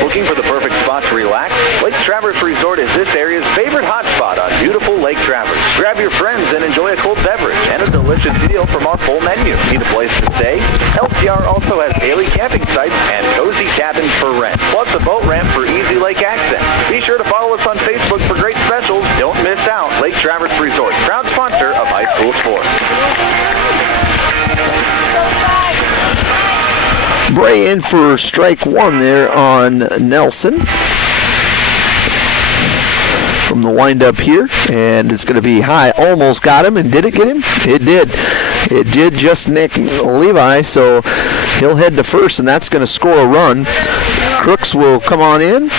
Looking for the perfect spot to relax? Lake Traverse Resort is this area's favorite hotspot on beautiful Lake Traverse. Grab your friends and enjoy a cold beverage and a delicious meal from our full menu. Need a place to stay? LCR also has daily camping sites and cozy cabins for rent, plus a boat ramp for easy lake access. Be sure to follow us on Facebook for great specials. Don't miss out. Lake Traverse Resort, proud sponsor of high school sports. Bray in for strike 1 there on Nelson from the windup here, and it's going to be high. Almost got him, and did it get him? It did. It did just nick Levi, so he'll head to first, and that's going to score a run. Crooks will come on in.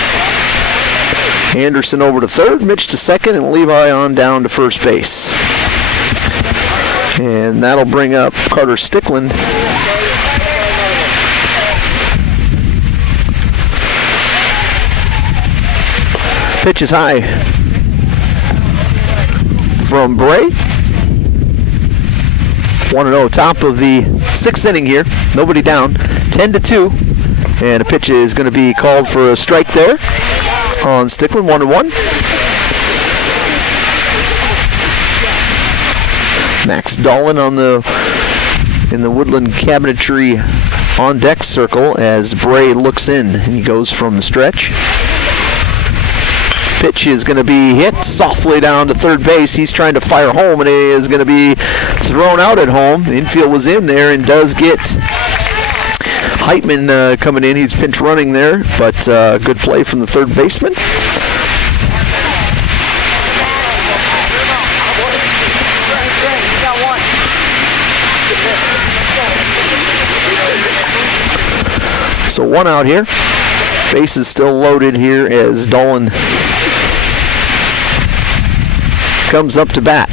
Anderson over to third, Mitch to second, and Levi on down to first base. And that'll bring up Carter Stickland. Pitch is high from Bray. 1-0, top of the 6th inning here. Nobody down. 10-2. And a pitch is going to be called for a strike there on Stickland. 1-1. Max Dolan in the Woodland Cabinetry on deck circle as Bray looks in, and he goes from the stretch. Pitch is going to be hit softly down to third base. He's trying to fire home, and it is going to be thrown out at home. The infield was in there and does get Heitman coming in. He's pinch running there, but good play from the third baseman. So 1 out here. Base is still loaded here as Dolan comes up to bat.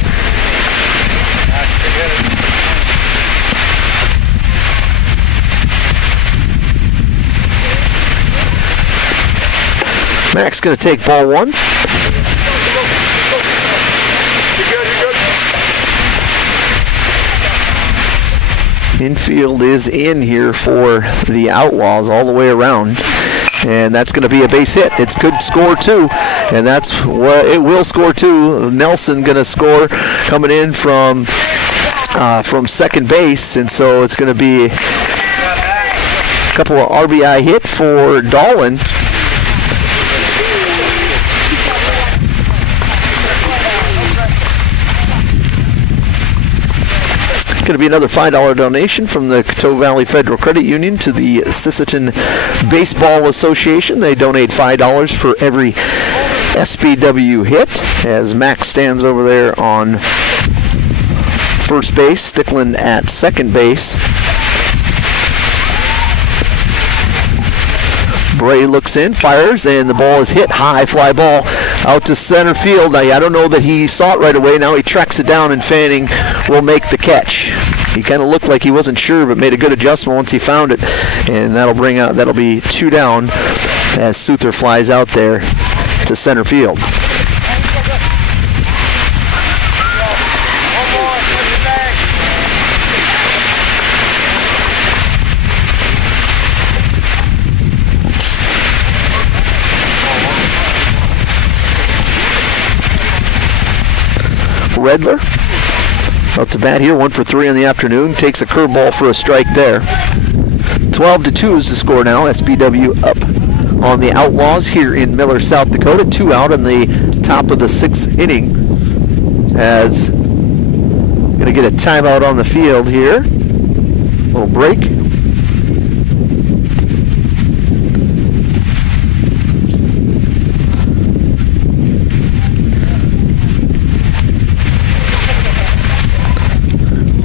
Max going to take ball one. Infield is in here for the Outlaws all the way around. And that's going to be a base hit. It's good score, too. And that's what it will score, too. Nelson going to score coming in from second base. And so it's going to be a couple of RBI hit for Dahlin. Going to be another $5 donation from the Coteau Valley Federal Credit Union to the Sisseton Baseball Association. They donate $5 for every SBW hit, as Max stands over there on first base, Stickland at second base. Bray looks in, fires, and the ball is hit high, fly ball out to center field. I don't know that he saw it right away. Now he tracks it down, and Fanning will make the catch. He kind of looked like he wasn't sure, but made a good adjustment once he found it, and that'll be 2 down as Souther flies out there to center field. Redler out to bat here, 1 for 3 in the afternoon. Takes a curveball for a strike there. 12-2 is the score now. SBW up on the Outlaws here in Miller, South Dakota. 2 out in the top of the 6th inning. As going to get a timeout on the field here. Little break.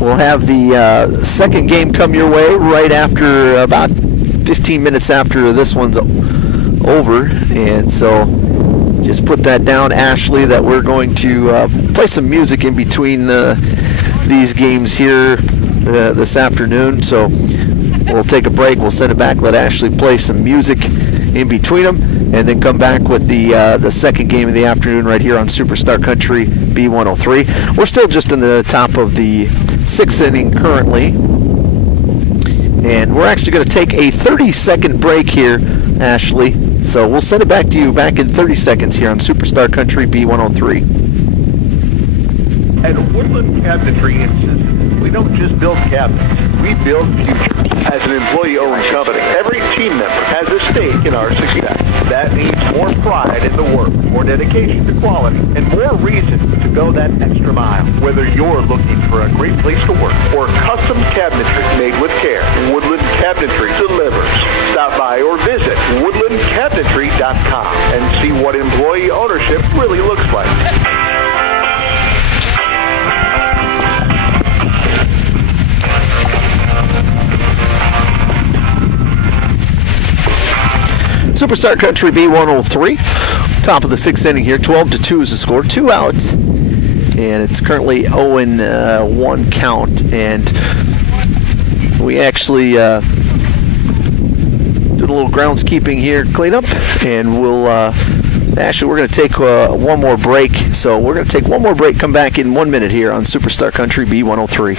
We'll have the second game come your way right after, about 15 minutes after this one's over. And so just put that down, Ashley, that we're going to play some music in between these games here this afternoon. So we'll take a break. We'll send it back, let Ashley play some music in between them, and then come back with the second game of the afternoon right here on Superstar Country B103. We're still just in the top of the 6th inning currently, and we're actually going to take a 30-second break here, Ashley. So we'll send it back to you back in 30 seconds here on Superstar Country B103. At Woodland Cabinetry in Sisseton, we don't just build cabinets, we build futures. As an employee-owned company, every team member has a stake in our success. That means more pride in the work, more dedication to quality, and more reason to go that extra mile. Whether you're looking for a great place to work or custom cabinetry made with care, Woodland Cabinetry delivers. Stop by or visit woodlandcabinetry.com and see what employee ownership really looks like. Superstar Country B103, top of the 6th inning here. 12-2 is the score, 2 outs, and it's currently 0-1 count. And we actually did a little groundskeeping here, cleanup, and we'll actually we're going to take one more break. So we're going to take one more break. Come back in 1 minute here on Superstar Country B103.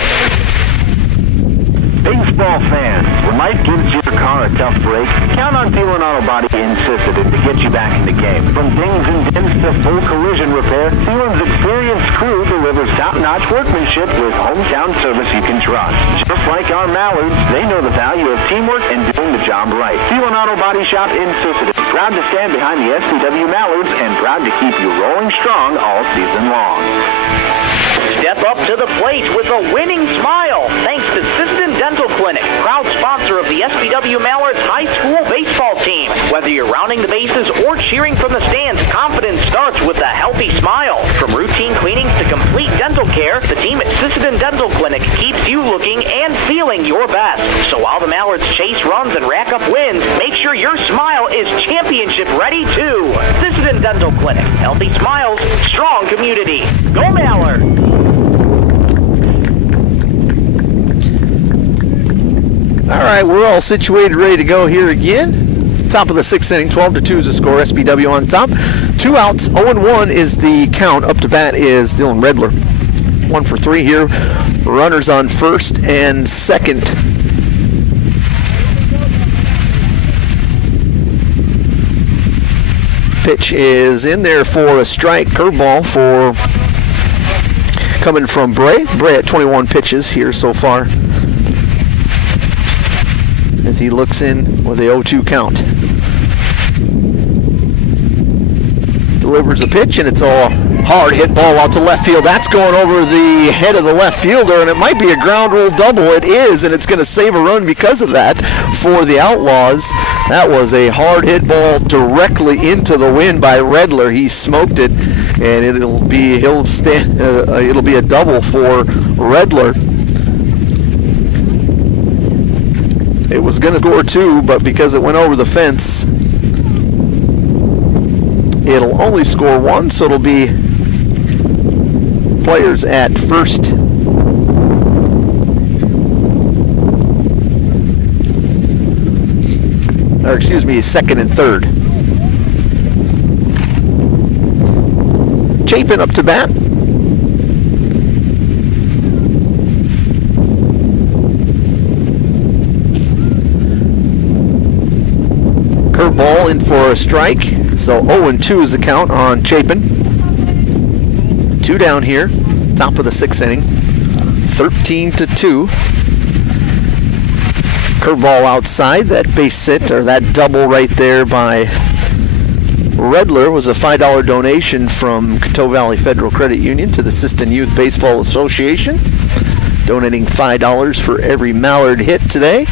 Baseball fans, when life gives your car a tough break, count on Thielen Auto Body in Sisseton to get you back in the game. From dings and dents to full collision repair, Thielen's experienced crew delivers top-notch workmanship with hometown service you can trust. Just like our Mallards, they know the value of teamwork and doing the job right. Thielen Auto Body Shop in Sisseton, proud to stand behind the SBW Mallards and proud to keep you rolling strong all season long. Step up to the plate with a winning smile thanks to Sisseton Dental Clinic, proud sponsor of the SBW Mallards High School baseball team. Whether you're rounding the bases or cheering from the stands, confidence starts with a healthy smile. From routine cleanings to complete dental care, the team at Sisseton Dental Clinic keeps you looking and feeling your best. So while the Mallards chase runs and rack up wins, make sure your smile is championship ready too. Sisseton Dental Clinic, healthy smiles, strong community. Go Mallards! All right, we're all situated, ready to go here again. Top of the sixth inning, 12-2 is the score. SBW on top. 2 outs, 0-1 is the count. Up to bat is Dylan Redler. 1 for 3 here. Runners on first and second. Pitch is in there for a strike. Curveball for coming from Bray. Bray at 21 pitches here so far as he looks in with a 0-2 count. Delivers a pitch, and it's a hard hit ball out to left field. That's going over the head of the left fielder, and it might be a ground rule double. It is, and it's going to save a run because of that for the Outlaws. That was a hard hit ball directly into the wind by Redler. He smoked it, and it'll be a double for Redler. It was going to score 2, but because it went over the fence, it'll only score 1, so it'll be players at first. Or excuse me, second and third. Chapin up to bat. Curveball in for a strike. So 0-2 is the count on Chapin. 2 down here. Top of the sixth inning. 13-2. Curveball outside. That base hit, or that double right there by Redler, was a $5 donation from Coteau Valley Federal Credit Union to the Sisseton Youth Baseball Association, donating $5 for every Mallard hit today.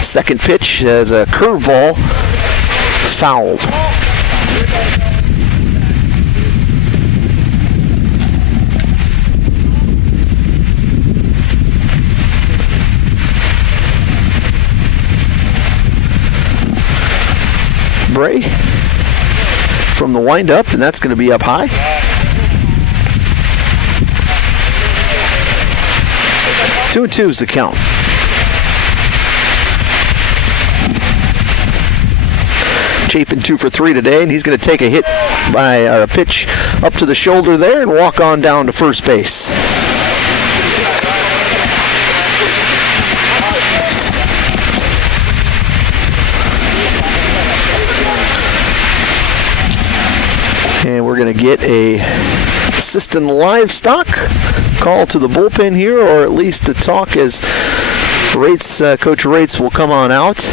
Second pitch as a curveball fouled. Bray from the windup, and that's going to be up high. Two and 2 is the count. Chapin 2 for 3 today, and he's going to take a hit by a pitch up to the shoulder there and walk on down to first base. And we're going to get a Sisseton livestock call to the bullpen here, or at least to talk as Coach Rates will come on out.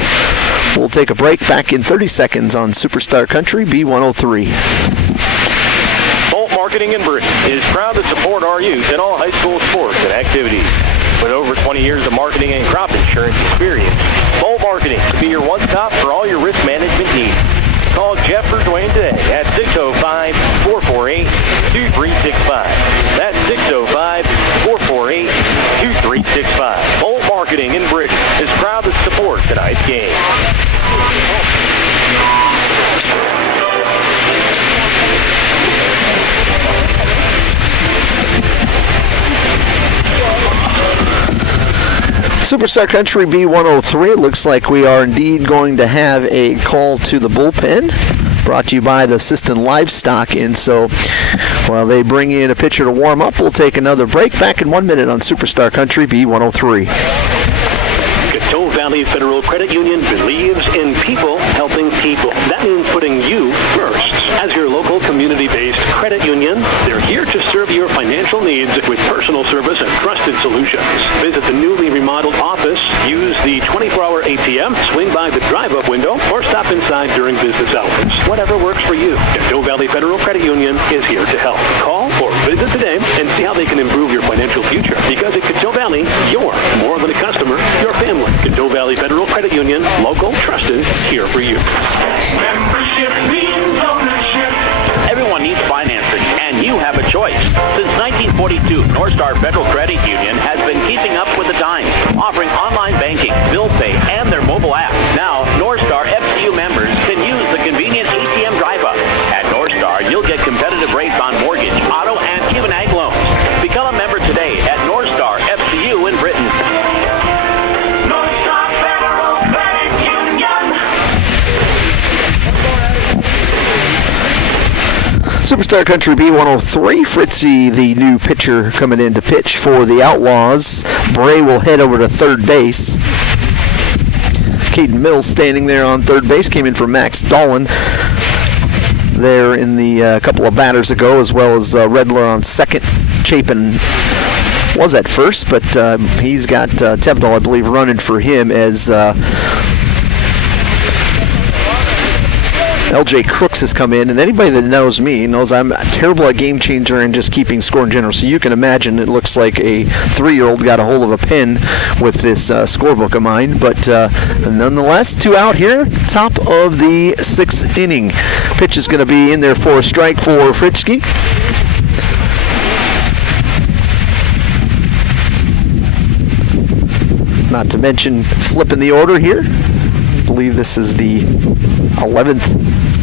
We'll take a break. Back in 30 seconds on Superstar Country B103. Bolt Marketing in Britton is proud to support our youth in all high school sports and activities. With over 20 years of marketing and crop insurance experience, Bolt Marketing will be your one-stop for all your risk management needs. Call Jeff or Dwayne today at 605-448-2365. That's 605-448-2365. Bolt Marketing in Britton is proud to support tonight's game. Superstar Country B103. It looks like we are indeed going to have a call to the bullpen, brought to you by the Sisseton Livestock. And so while they bring in a pitcher to warm up, we'll take another break. Back in 1 minute on Superstar Country B103. Coteau Valley Federal Credit Union believes in people helping people. That means putting you first. As your local community-based credit union, they're here to serve your financial needs with personal service and trusted solutions. Visit the newly remodeled office, use the 24-hour ATM, swing by the drive-up window, or stop inside during business hours. Whatever works for you, Coteau Valley Federal Credit Union is here to help. Call or visit today and see how they can improve your financial future. Because at Coteau Valley, you're more than a customer, you're family. Coteau Valley Federal Credit Union, local, trusted, here for you. Membership means ownership. Everyone needs financing, and you have a choice. Since 1942, North Star Federal Credit Union has been keeping up with the times, offering online banking, bill pay, and their mobile app. Now, North Star FCU members can use the convenient ATM drive-up. At North Star, you'll get competitive rates on mortgage, auto, and even ag loans. Become a member today at North Star FCU in Britton. North Star Federal Credit Union. Superstar Country B103, Fritzy, the new pitcher, coming in to pitch for the Outlaws. Bray will head over to third base. Caden Mills standing there on third base, came in for Max Dolan there in the couple of batters ago, as well as Redler on second. Chapin was at first, but he's got Tebdal, I believe, running for him as LJ Crooks has come in, and anybody that knows me knows I'm terrible at game changer and just keeping score in general. So you can imagine it looks like a 3-year-old got a hold of a pen with this scorebook of mine. But nonetheless, 2 out here, top of the 6th inning. Pitch is going to be in there for a strike for Fritzke. Not to mention flipping the order here. I believe this is the 11th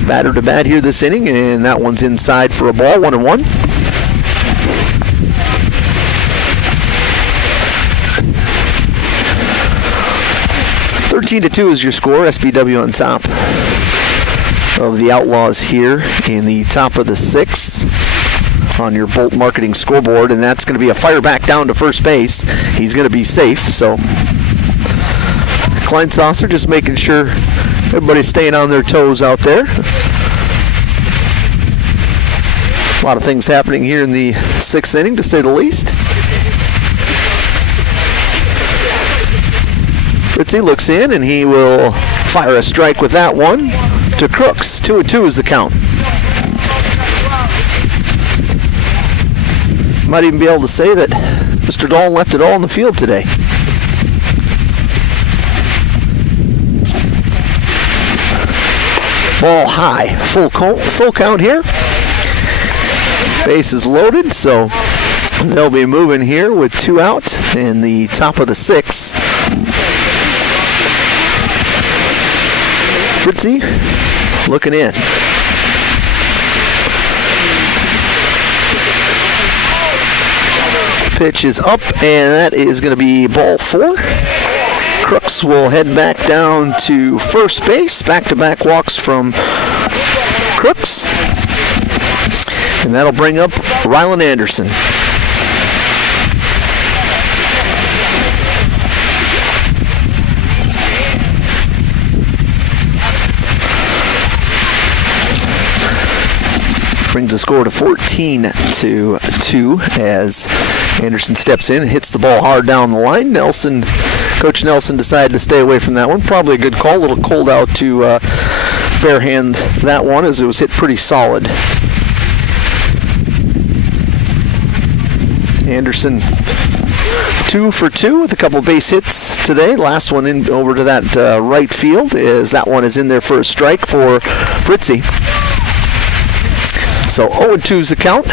batter to bat here this inning, and that one's inside for a ball, 1-1. (13-2) is your score. SBW on top of the Outlaws here in the top of the 6th on your Bolt Marketing scoreboard, and that's going to be a fire back down to first base. He's going to be safe, so Klein Saucer just making sure everybody's staying on their toes out there. A lot of things happening here in the 6th inning, to say the least. Fritzy looks in, and he will fire a strike with that one to Crooks. 2-2 is the count. Might even be able to say that Mr. Dahl left it all in the field today. Ball high, full count here. Base is loaded, so they'll be moving here with 2 out in the top of the 6th. Fritzy looking in. Pitch is up, and that is going to be ball 4. Crooks will head back down to first base. Back-to-back walks from Crooks. And that'll bring up Rylan Anderson. Brings the score to 14-2 as Anderson steps in, hits the ball hard down the line. Coach Nelson decided to stay away from that one. Probably a good call. A little cold out to barehand that one as it was hit pretty solid. Anderson 2 for 2 with a couple base hits today. Last one in over to that right field is that one is in there for a strike for Fritzy. So 0-2 is the count.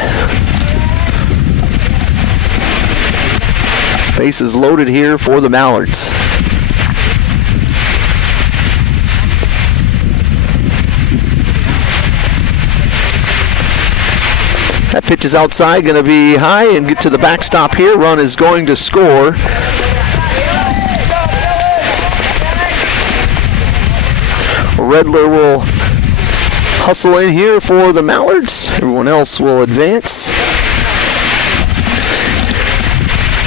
Bases loaded here for the Mallards. That pitch is outside, going to be high and get to the backstop here. Run is going to score. Redler will hustle in here for the Mallards. Everyone else will advance.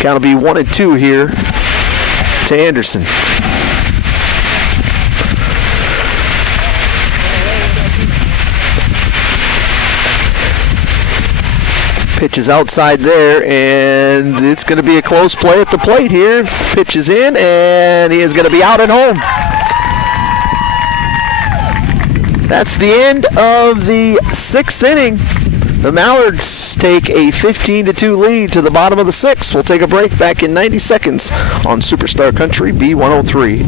Count will be 1-2 here to Anderson. Pitch is outside there, and it's going to be a close play at the plate here. Pitch is in, and he is going to be out at home. That's the end of the 6th inning. The Mallards take a 15-2 lead to the bottom of the 6th. We'll take a break. Back in 90 seconds on Superstar Country B103.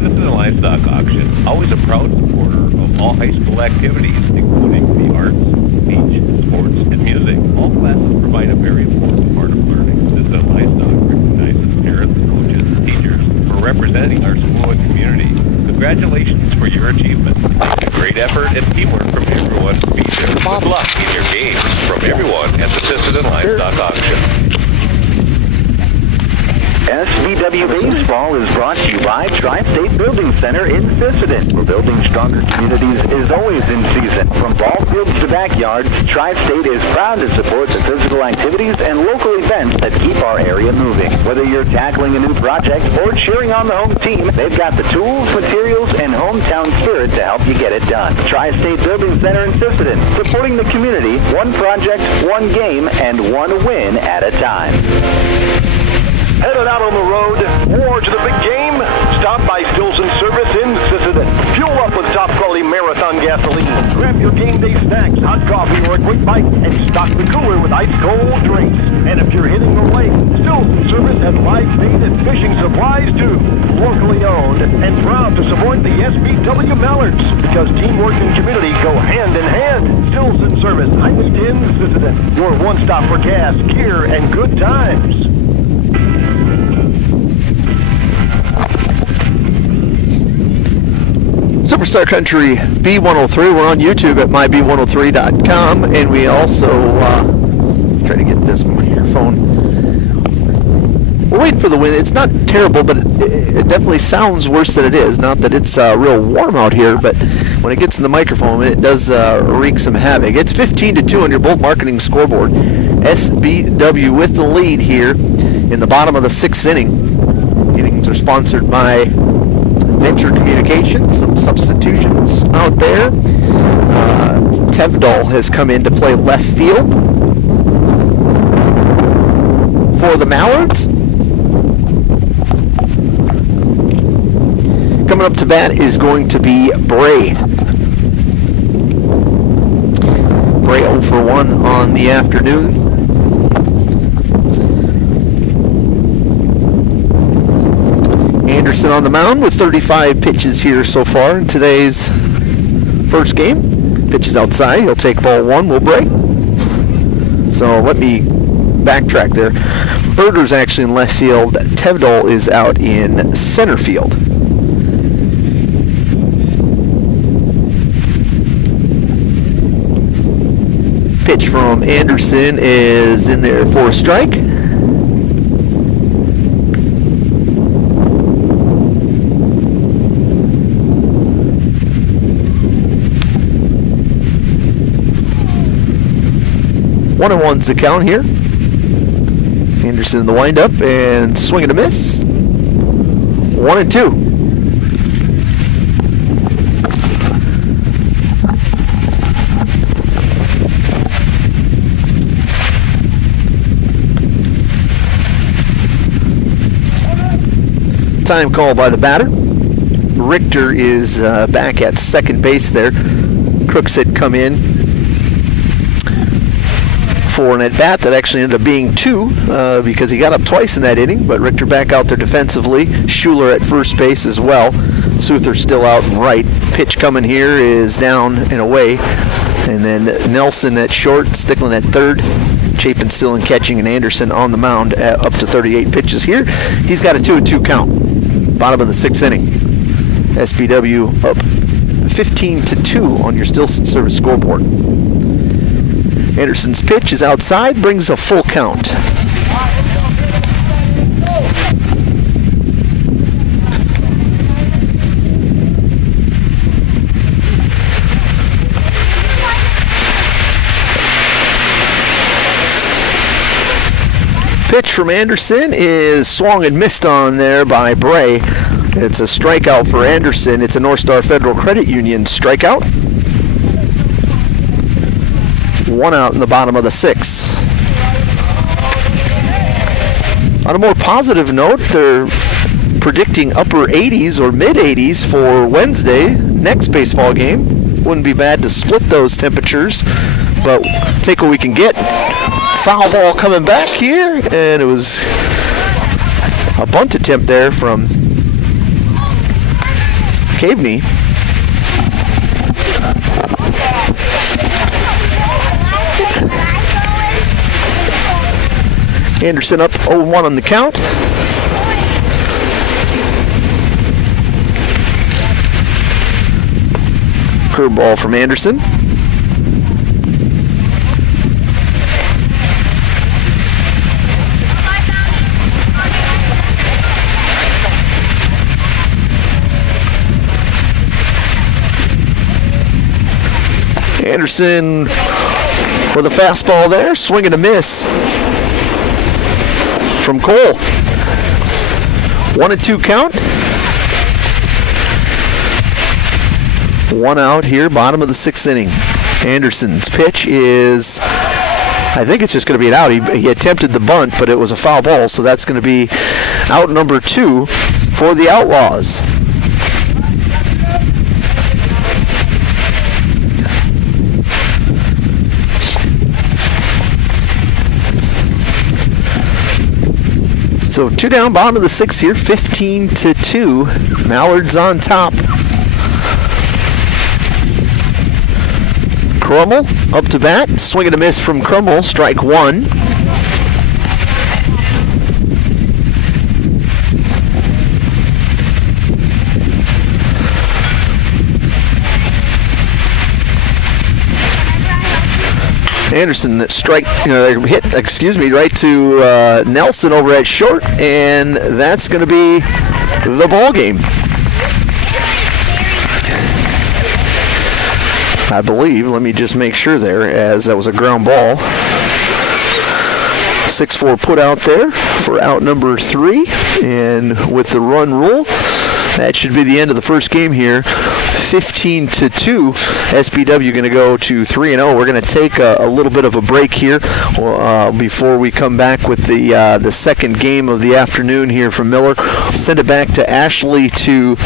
This is a livestock auction. Always a proud supporter of all high school activities, including the arts, speech, sports, and music. All classes provide a very important part of learning. This is a livestock recognizes parents, coaches, and teachers for representing our school and community. Congratulations for your achievement. Great effort and teamwork from everyone. Be there. Good luck in your games from everyone at the Sisseton Livestock Auction. SBW Baseball is brought to you by Tri-State Building Center in Sisseton, where building stronger communities is always in season. From ball fields to backyards, Tri-State is proud to support the physical activities and local events that keep our area moving. Whether you're tackling a new project or cheering on the home team, they've got the tools, materials, and hometown spirit to help you get it done. Tri-State Building Center in Sisseton, supporting the community, one project, one game, and one win at a time. Headed out on the road or to the big game? Stop by Stilson Service in Sisseton. Fuel up with top-quality Marathon gasoline. Grab your game day snacks, hot coffee, or a quick bite, and stock the cooler with ice-cold drinks. And if you're hitting the lake, Stilson Service has live bait and fishing supplies, too. Locally owned and proud to support the SBW Mallards, because teamwork and community go hand in hand. Stilson Service, Highway 10, Sisseton. Your one-stop for gas, gear, and good times. Superstar Country B103. We're on YouTube at myb103.com, and we also try to get this microphone. We're waiting for the wind. It's not terrible, but it definitely sounds worse than it is. Not that it's real warm out here, but when it gets in the microphone, it does wreak some havoc. It's 15-2 on your Bolt Marketing scoreboard. SBW with the lead here in the bottom of the 6th inning. Innings are sponsored by Venture Communications. Some substitutions out there. Tevdal has come in to play left field for the Mallards. Coming up to bat is going to be Bray. Bray 0 for 1 on the afternoon. Anderson on the mound with 35 pitches here so far in today's first game. Pitches outside. He'll take ball 1. Will Bray. So let me backtrack there. Berger's actually in left field. Tevdal is out in center field. Pitch from Anderson is in there for a strike. One and one's the count here. Anderson in the windup and swing and a miss. 1-2. Time call by the batter. Richter is back at second base there. Crooks had come in for an at-bat that actually ended up being 2 because he got up twice in that inning, but Richter back out there defensively. Schuler at first base as well. Souther still out and right. Pitch coming here is down and away. And then Nelson at short, Sticklin at third. Chapin still in catching, and Anderson on the mound up to 38 pitches here. He's got a 2-2 count. Bottom of the 6th inning. SBW up 15-2 on your Stilson Service scoreboard. Anderson's pitch is outside, brings a full count. Pitch from Anderson is swung and missed on there by Bray. It's a strikeout for Anderson. It's a North Star Federal Credit Union strikeout. 1 out in the bottom of the 6th. On a more positive note, they're predicting upper 80s or mid 80s for Wednesday, next baseball game. Wouldn't be bad to split those temperatures, but take what we can get. Foul ball coming back here, and it was a bunt attempt there from Caveney. Anderson up 0-1 on the count. Curveball from Anderson. Anderson with a fastball there, swing and a miss from Cole. 1-2 count. 1 out here, bottom of the 6th inning. Anderson's pitch is, I think it's just going to be an out. He attempted the bunt, but it was a foul ball, so that's going to be out number 2 for the Outlaws. So 2 down, bottom of the 6th here, 15-2. Mallards on top. Crummel up to bat, swing and a miss from Crummel, strike 1. Anderson hit right to Nelson over at short, and that's going to be the ball game. I believe, let me just make sure there, as that was a ground ball. 6-4 put out there for out number 3, and with the run rule, that should be the end of the first game here. 15-2. SBW going to go to 3-0. We're going to take a little bit of a break here before we come back with the second game of the afternoon here from Miller. Send it back to Ashley to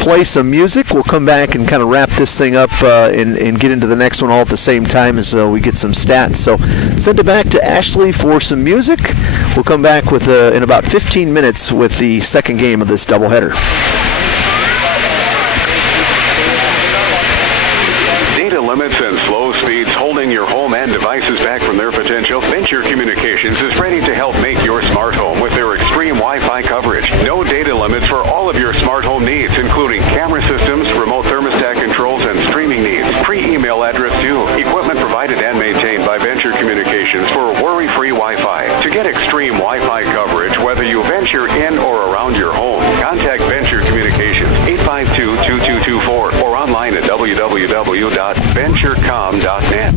play some music. We'll come back and kind of wrap this thing up and get into the next one all at the same time as we get some stats. So send it back to Ashley for some music. We'll come back with in about 15 minutes with the second game of this doubleheader. Data limits and slow speeds holding your home and devices back from their potential? Venture Communications is ready to help make your smart home with their extreme Wi-Fi coverage. No data limits for all of your smart home needs, including camera systems, remote thermostat controls, and streaming needs. Free email address too. Equipment provided and maintained by Venture Communications for worry-free Wi-Fi. To get extreme Wi-Fi coverage, whether you venture in or around your home, contact Venture Communications 852-2224 or online at www.venturecom.net.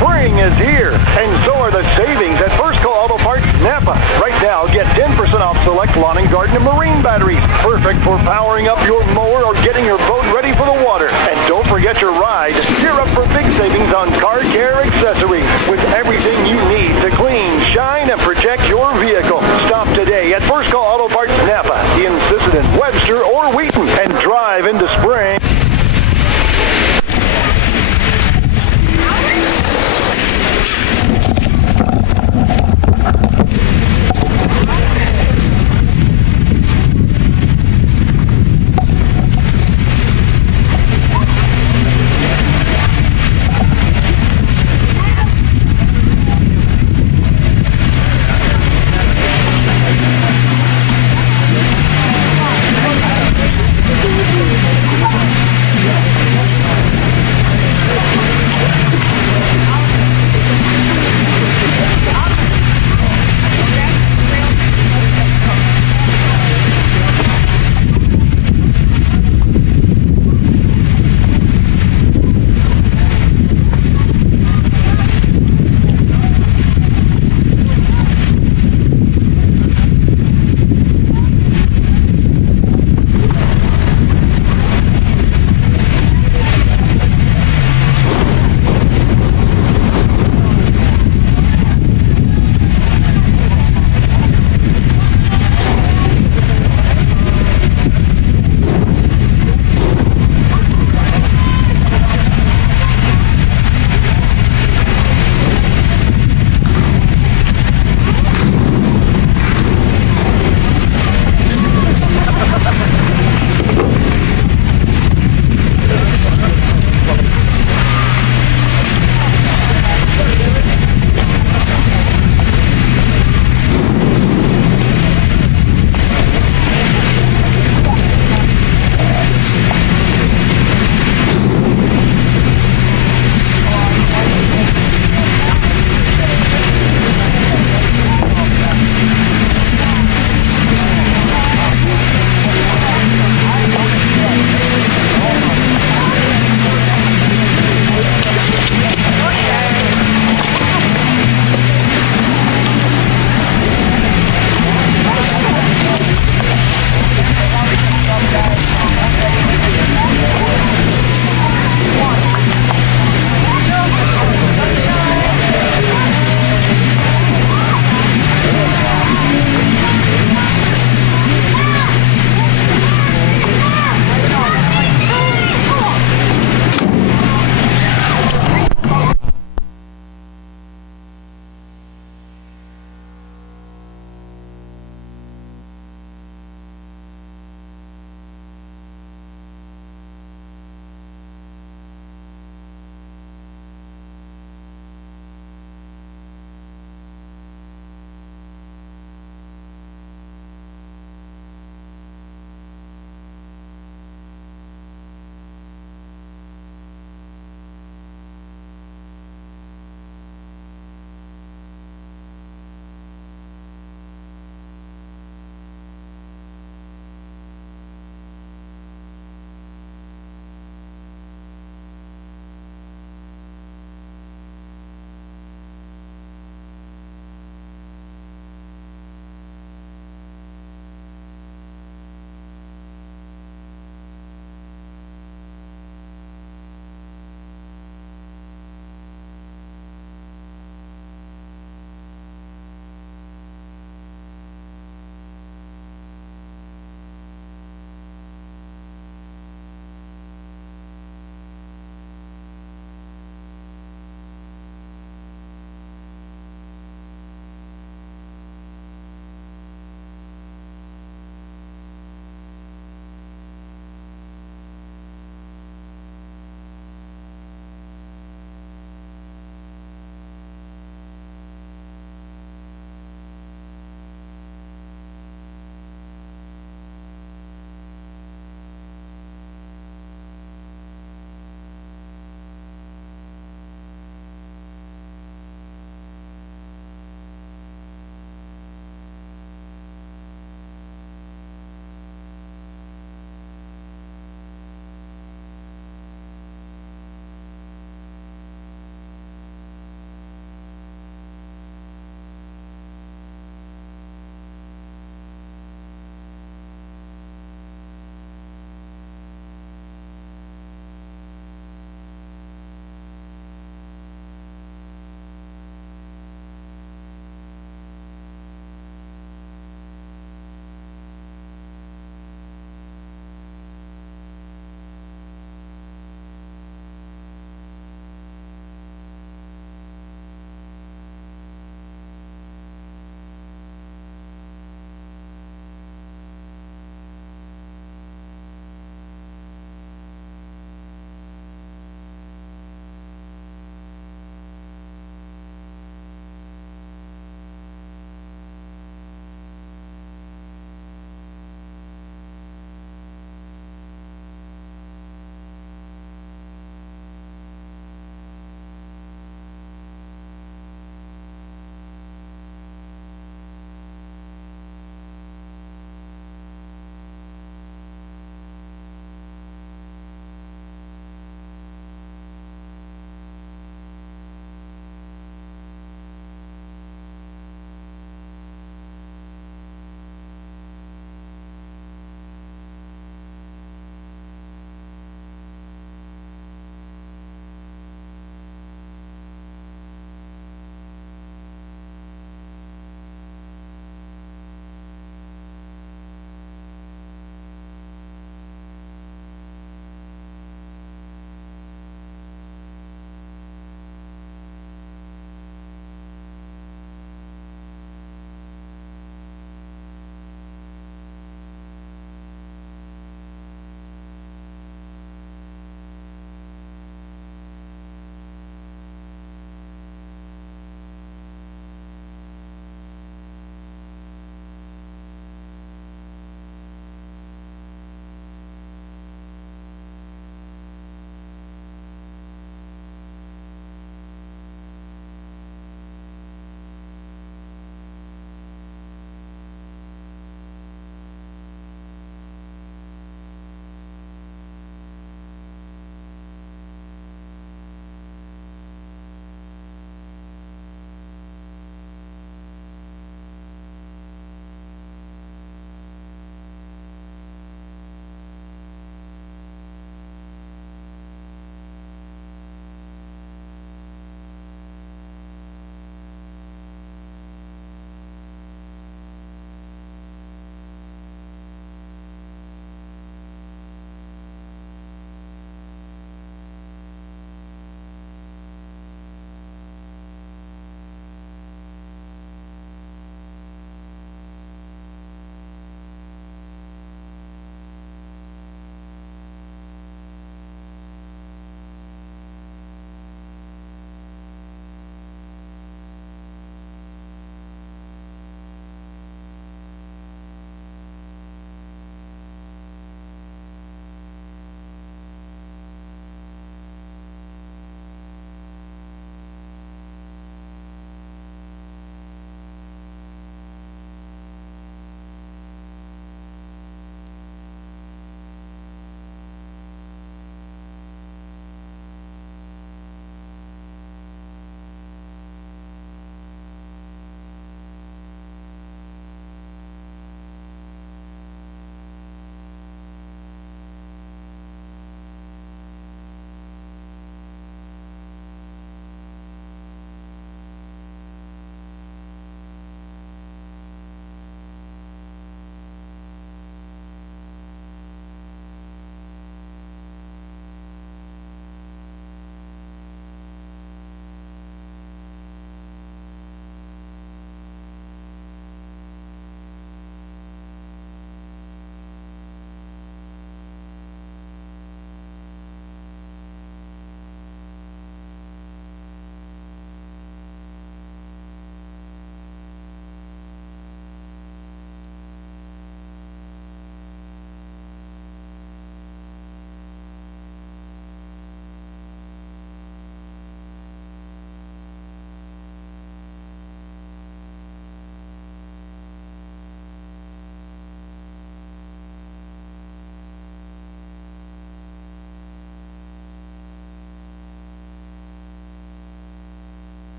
Spring is here, and so are the savings at First Call Auto Parts Napa. Right now, get 10% off select lawn and garden and marine batteries. Perfect for powering up your mower or getting your boat ready for the water. And don't forget your ride. Gear up for big savings on car care accessories with everything you need to clean, shine, and protect your vehicle. Stop today at First Call Auto Parts Napa in Sisseton, Webster, or Wheaton, and drive into spring.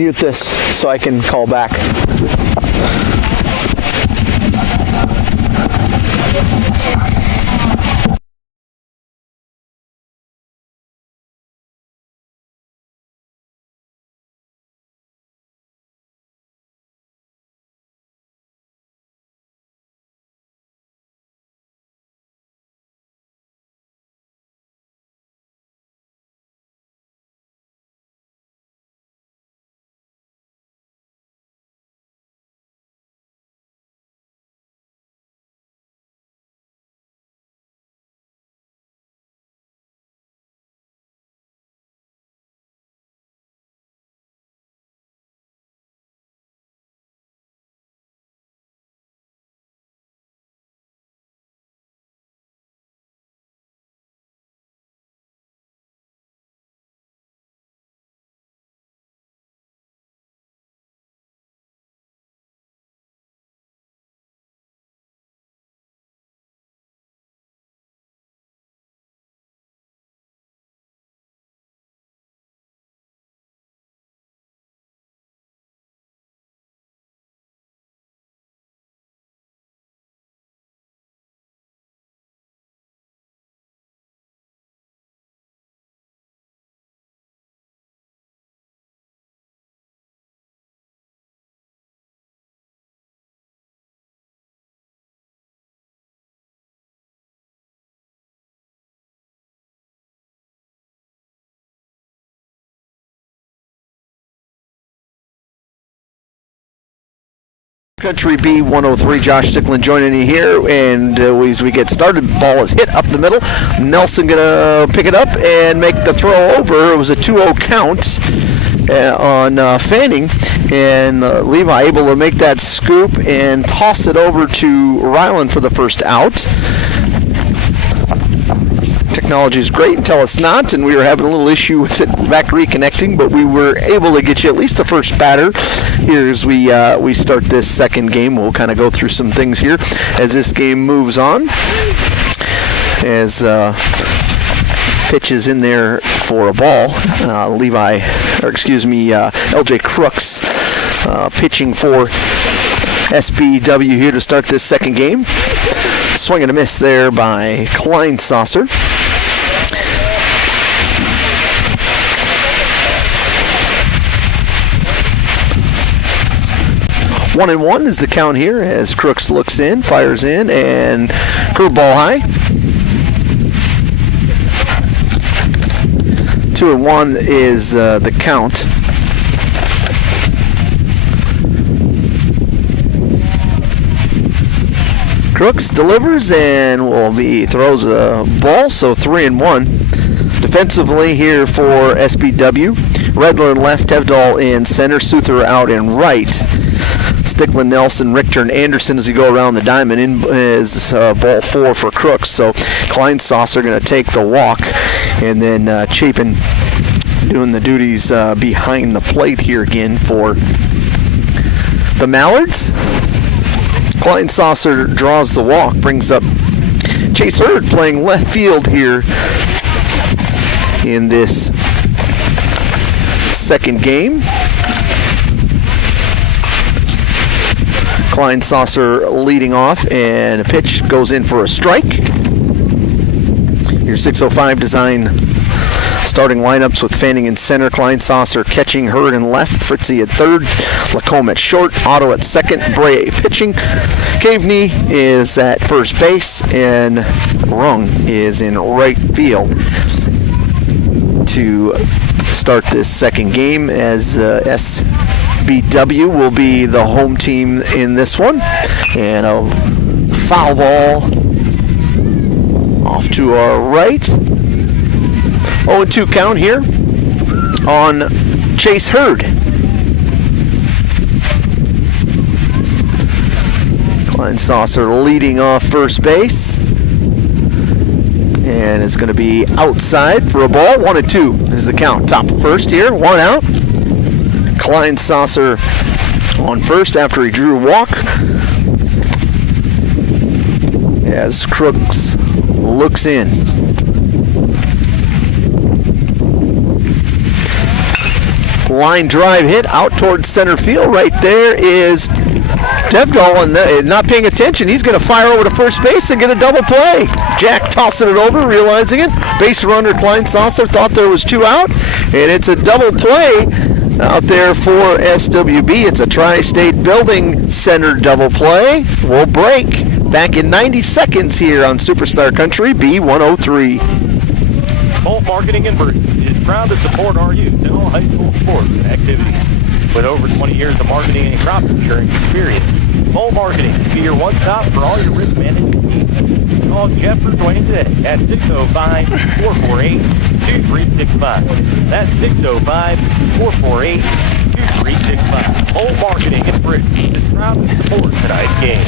mute this so I can call back. Country B103, Josh Sticklin joining you here, and as we get started, ball is hit up the middle. Nelson gonna pick it up and make the throw over. It was a 2-0 count on Fanning, and Levi able to make that scoop and toss it over to Ryland for the first out. Technology is great until it's not, and we were having a little issue with it back reconnecting, but we were able to get you at least the first batter here as we start this second game. We'll kind of go through some things here as this game moves on. As pitch is in there for a ball. LJ Crooks pitching for SBW here to start this second game. Swing and a miss there by Kleinsasser. 1-1 is the count here as Crooks looks in, fires in, and curveball high. 2-1 is the count. Crooks delivers and throws a ball, so 3-1. Defensively here for SBW, Redler in left, Evdahl in center, Suther out in right. Sticklin, Nelson, Richter, and Anderson as you go around the diamond. In is ball 4 for Crooks. So Kleinsasser going to take the walk, and then Chapin doing the duties behind the plate here again for the Mallards. Kleinsasser draws the walk, brings up Chase Hurd playing left field here in this second game. Kleinsasser leading off, and a pitch goes in for a strike. Your 605 design starting lineups with Fanning in center, Kleinsasser catching, Hurd in left, Fritzy at third, Lacombe at short, Otto at second, Bray pitching. Caveney is at first base, and Rung is in right field to start this second game as SBW will be the home team in this one. And a foul ball off to our right. 0-2 count here on Chase Hurd. Kleinsasser leading off first base. And it's going to be outside for a ball. 1-2 is the count. Top of first here. 1 out. Kleinsasser on first after he drew a walk. As Crooks looks in. line drive hit out towards center field. Right there is Tevdahl, and not paying attention. He's going to fire over to first base and get a double play. Jack tossing it over, realizing it. Base runner Klein Saucer thought there was 2 out, and it's a double play out there for SWB. It's a Tri-State Building Center double play. We'll break back in 90 seconds here on Superstar Country B103. Bolt Marketing in Britton is proud to support our youth in all high school sports and activities. With over 20 years of marketing and crop insurance experience, Bolt Marketing will be your one-stop for all your risk management needs. Call Jeff or Dwayne today at 605-448-2365. That's 605-448-2365. Bolt Marketing in Britton is proud to support tonight's game.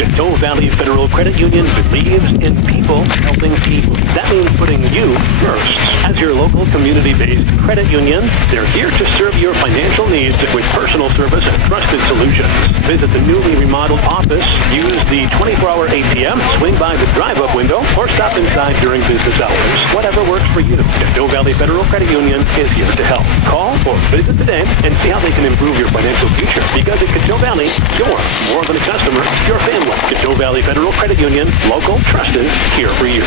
Coteau Valley Federal Credit Union believes in people helping people. That means putting you first. As your local community-based credit union, they're here to serve your financial needs with personal service and trusted solutions. Visit the newly remodeled office, use the 24-hour ATM, swing by the drive-up window, or stop inside during business hours. Whatever works for you. Coteau Valley Federal Credit Union is here to help. Call or visit today and see how they can improve your financial future. Because at Coteau Valley, you're more than a customer, you're a family. Coteau Valley Federal Credit Union, local, trusted, here for you.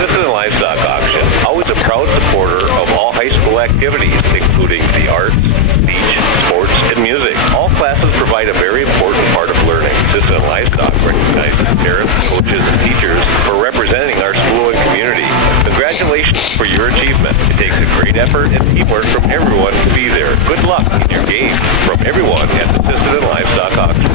Sisseton Livestock Auction, always a proud supporter of all high school activities, including the arts, speech, sports, and music. All classes provide a very important part of learning. Sisseton Livestock recognizes parents, coaches, and teachers for representing our school and community. Congratulations for your achievement. It takes a great effort and teamwork from everyone to be there. Good luck in your game from everyone at the Sisseton Livestock Auction.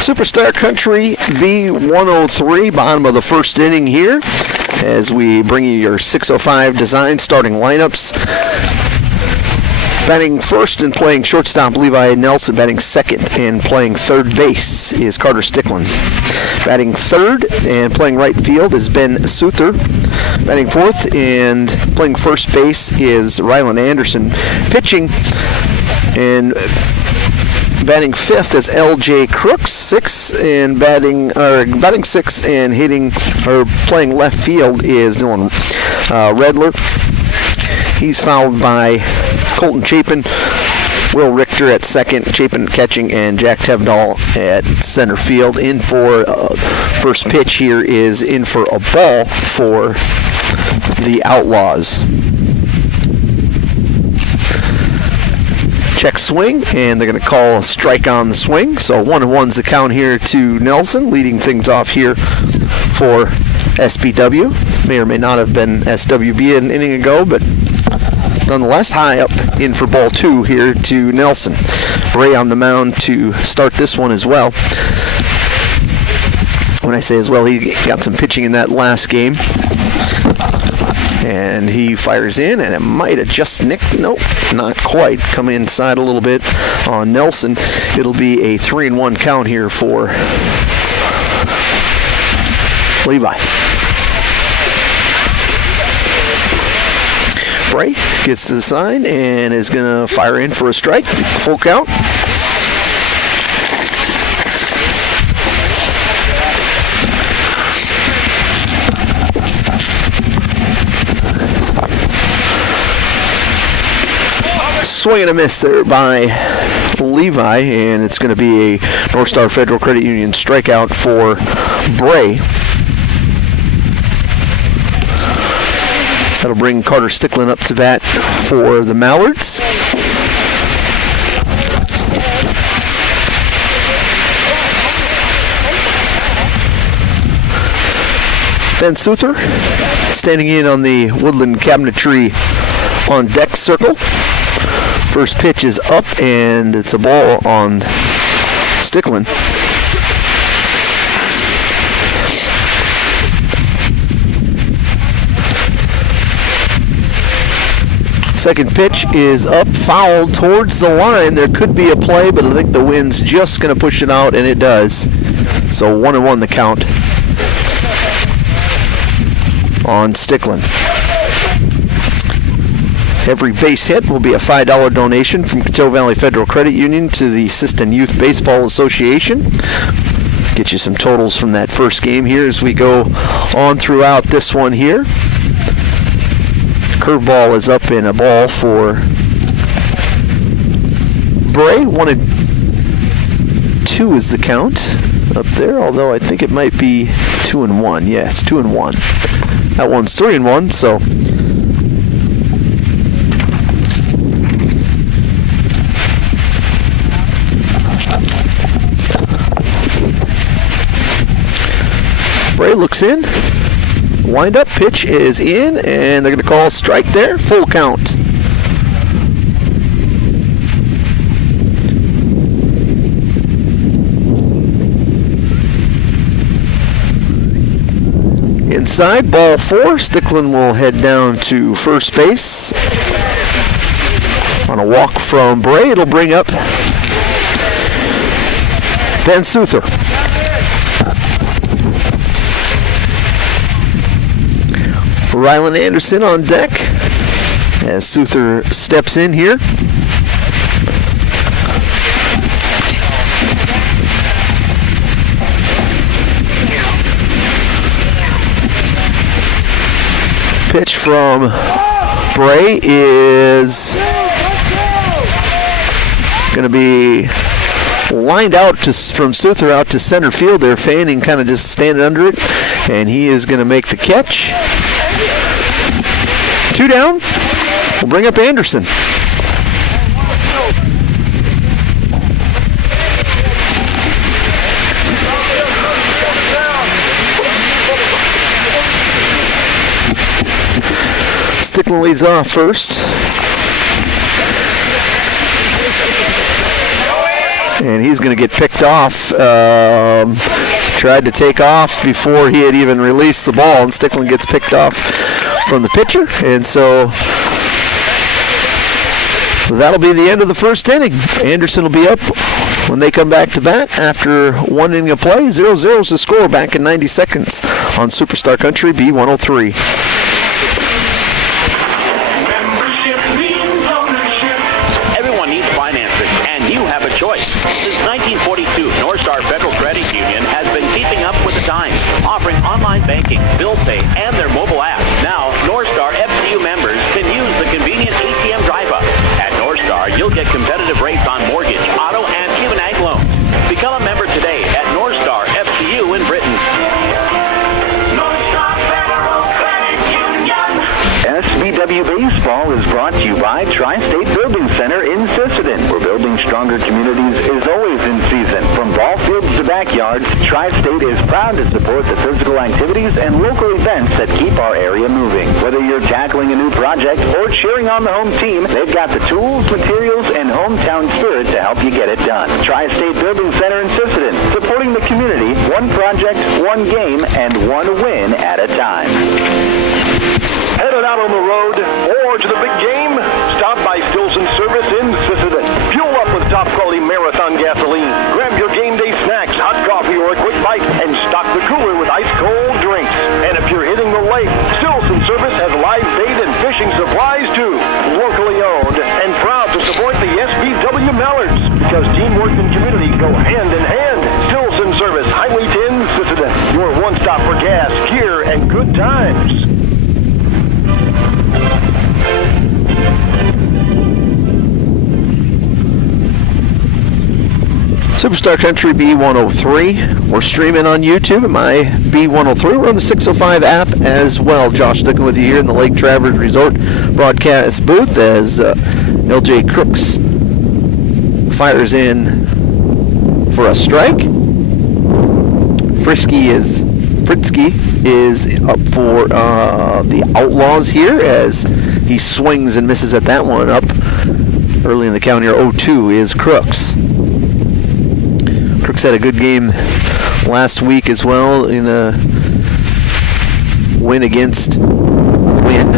Superstar Country B103, bottom of the first inning here, as we bring you your 6:05 design starting lineups. Batting first and playing shortstop, Levi Nelson. Batting second and playing third base is Carter Sticklin. Batting third and playing right field is Ben Souther. Batting fourth and playing first base is Rylan Anderson. Pitching and batting fifth is L.J. Crooks. Batting sixth and playing left field is Dylan Redler. He's followed by Colton Chapin, Will Richter at second, Chapin catching, and Jack Tevdahl at center field. In for first pitch here is in for a ball for the Outlaws. Check swing, and they're going to call a strike on the swing. So 1-1's the count here to Nelson, leading things off here for SBW. May or may not have been SWB an inning ago, but nonetheless, high up in for ball 2 here to Nelson. Ray on the mound to start this one as well. When I say as well, he got some pitching in that last game. And he fires in, and it might have just nicked. Nope, not quite. Come inside a little bit on Nelson. It'll be a 3-1 count here for Levi. Bray gets the sign and is going to fire in for a strike. Full count. Swing and a miss there by Levi, and it's going to be a North Star Federal Credit Union strikeout for Bray. That'll bring Carter Sticklin up to bat for the Mallards. Ben Souther standing in on the woodland cabinetry on deck circle. First pitch is up, and it's a ball on Sticklin. Second pitch is up, foul towards the line. There could be a play, but I think the wind's just going to push it out, and it does. So 1-1 the count on Sticklin. Every base hit will be a $5 donation from Coteau Valley Federal Credit Union to the Sisseton Youth Baseball Association. Get you some totals from that first game here as we go on throughout this one here. Curveball is up in a ball for Bray. 1-2 is the count up there, although I think it might be 2-1. Yes, 2-1. That one's 3-1, so Bray looks in. Wind-up pitch is in, and they're going to call a strike there. Full count. Inside, ball 4. Sticklin will head down to first base. On a walk from Bray, it'll bring up Ben Souther. Rylan Anderson on deck as Souther steps in here. Pitch from Bray is going to be lined out from Souther out to center field there. Fanning kind of just standing under it, and he is going to make the catch. 2 down. We'll bring up Anderson. Sticklin leads off first. And he's going to get picked off. Tried to take off before he had even released the ball, and Sticklin gets picked off from the pitcher. And so that'll be the end of the first inning. Anderson will be up when they come back to bat after 1 inning of play. 0-0 is the score back in 90 seconds on Superstar Country B103. Everyone needs financing, and you have a choice. Since 1942, North Star Federal Credit Union has been keeping up with the times, offering online banking, bill pay, and their mobile app. Now, North Star FCU members can use the convenient ATM drive-up. At North Star, you'll get competitive rates on mortgage, auto, and even ag loans. Become a member today at North Star FCU in Britton. North Star Federal Credit Union. SBW Baseball is brought to you by Tri-State Building Center in Sisseton, where building stronger communities is always in season. From ball fields to backyards, Tri-State is proud to support the physical activities and local events that keep our area moving. Whether you're tackling a new project or cheering on the home team, they've got the tools, materials, and hometown spirit to help you get it done. Tri-State Building Center in Sisseton, supporting the community, one project, one game, and one win at a time. Headed out on the road or to the big game? Stop by Stilson Service in Sisseton. Fuel up with top-quality Marathon gasoline. Grab your game day snacks, hot coffee, or a quick bite, and stock the cooler with ice-cold drinks. And if you're hitting the lake, Stilson Service has live bait and fishing supplies, too. Locally owned and proud to support the SBW Mallards, because teamwork and community go hand in hand. Stilson Service, Highway 10, Sisseton. Your one-stop for gas, gear, and good times. Superstar Country B103. We're streaming on YouTube at my B103. We're on the 605 app as well. Josh sticking with you here in the Lake Traverse Resort broadcast booth as LJ Crooks fires in for a strike. Fritzky is up for the Outlaws here as he swings and misses at that one. Up early in the count here, 0-2 is Crooks. Crooks had a good game last week as well in a win against Wynn,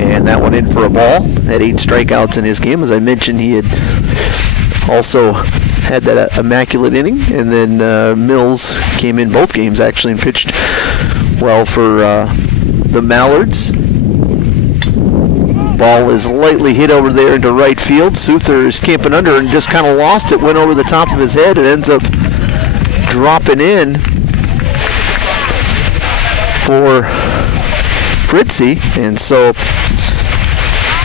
and that one in for a ball. Had 8 strikeouts in his game. As I mentioned, he had also had that immaculate inning, and then Mills came in both games actually and pitched well for the Mallards. Ball is lightly hit over there into right field. Suther is camping under and just kind of lost it. Went over the top of his head. It ends up dropping in for Fritzy. And so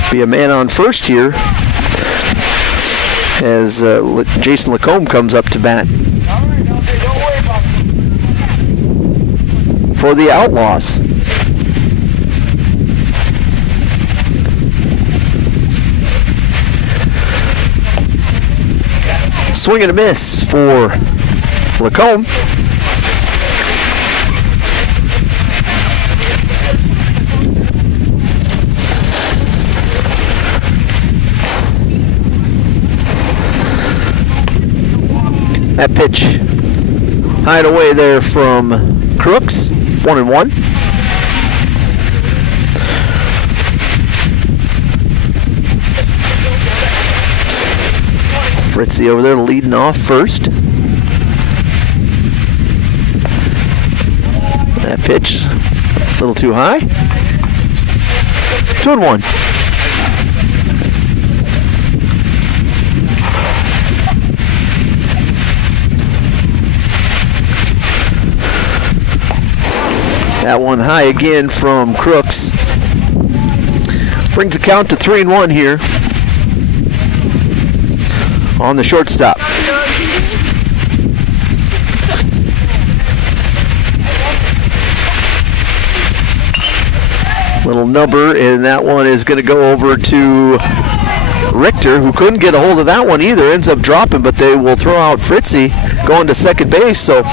be a man on first here as Jason Lacombe comes up to bat for the Outlaws. Swing and a miss for Lacombe. That pitch high and away there from Crooks. 1-1. Fritzy over there leading off first. That pitch a little too high. 2-1. That one high again from Crooks. Brings the count to 3-1 here on the shortstop. Little number, and that one is going to go over to Richter, who couldn't get a hold of that one either. Ends up dropping, but they will throw out Fritzy going to second base. So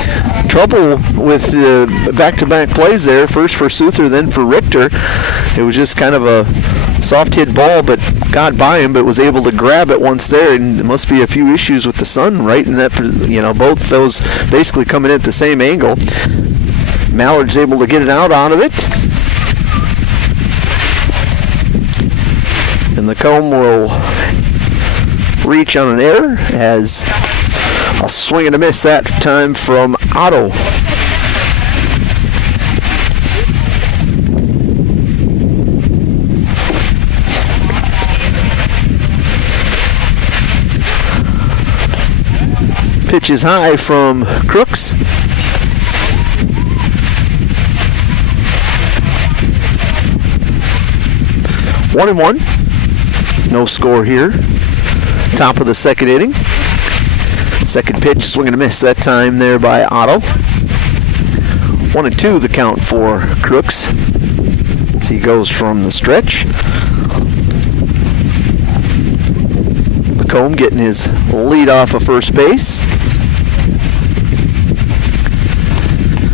trouble with the back-to-back plays there. First for Suther, then for Richter. It was just kind of a soft hit ball, but got by him, but was able to grab it once there. And there must be a few issues with the sun right in that, both those basically coming in at the same angle. Mallard's able to get it out of it. And the Lacombe will reach on an error as a swing and a miss that time from Otto. Pitch is high from Crooks. One and one. No score here. Top of the second inning. Second pitch, swing and a miss that time there by Otto. 1-2 the count for Crooks as he goes from the stretch. Lacombe getting his lead off of first base.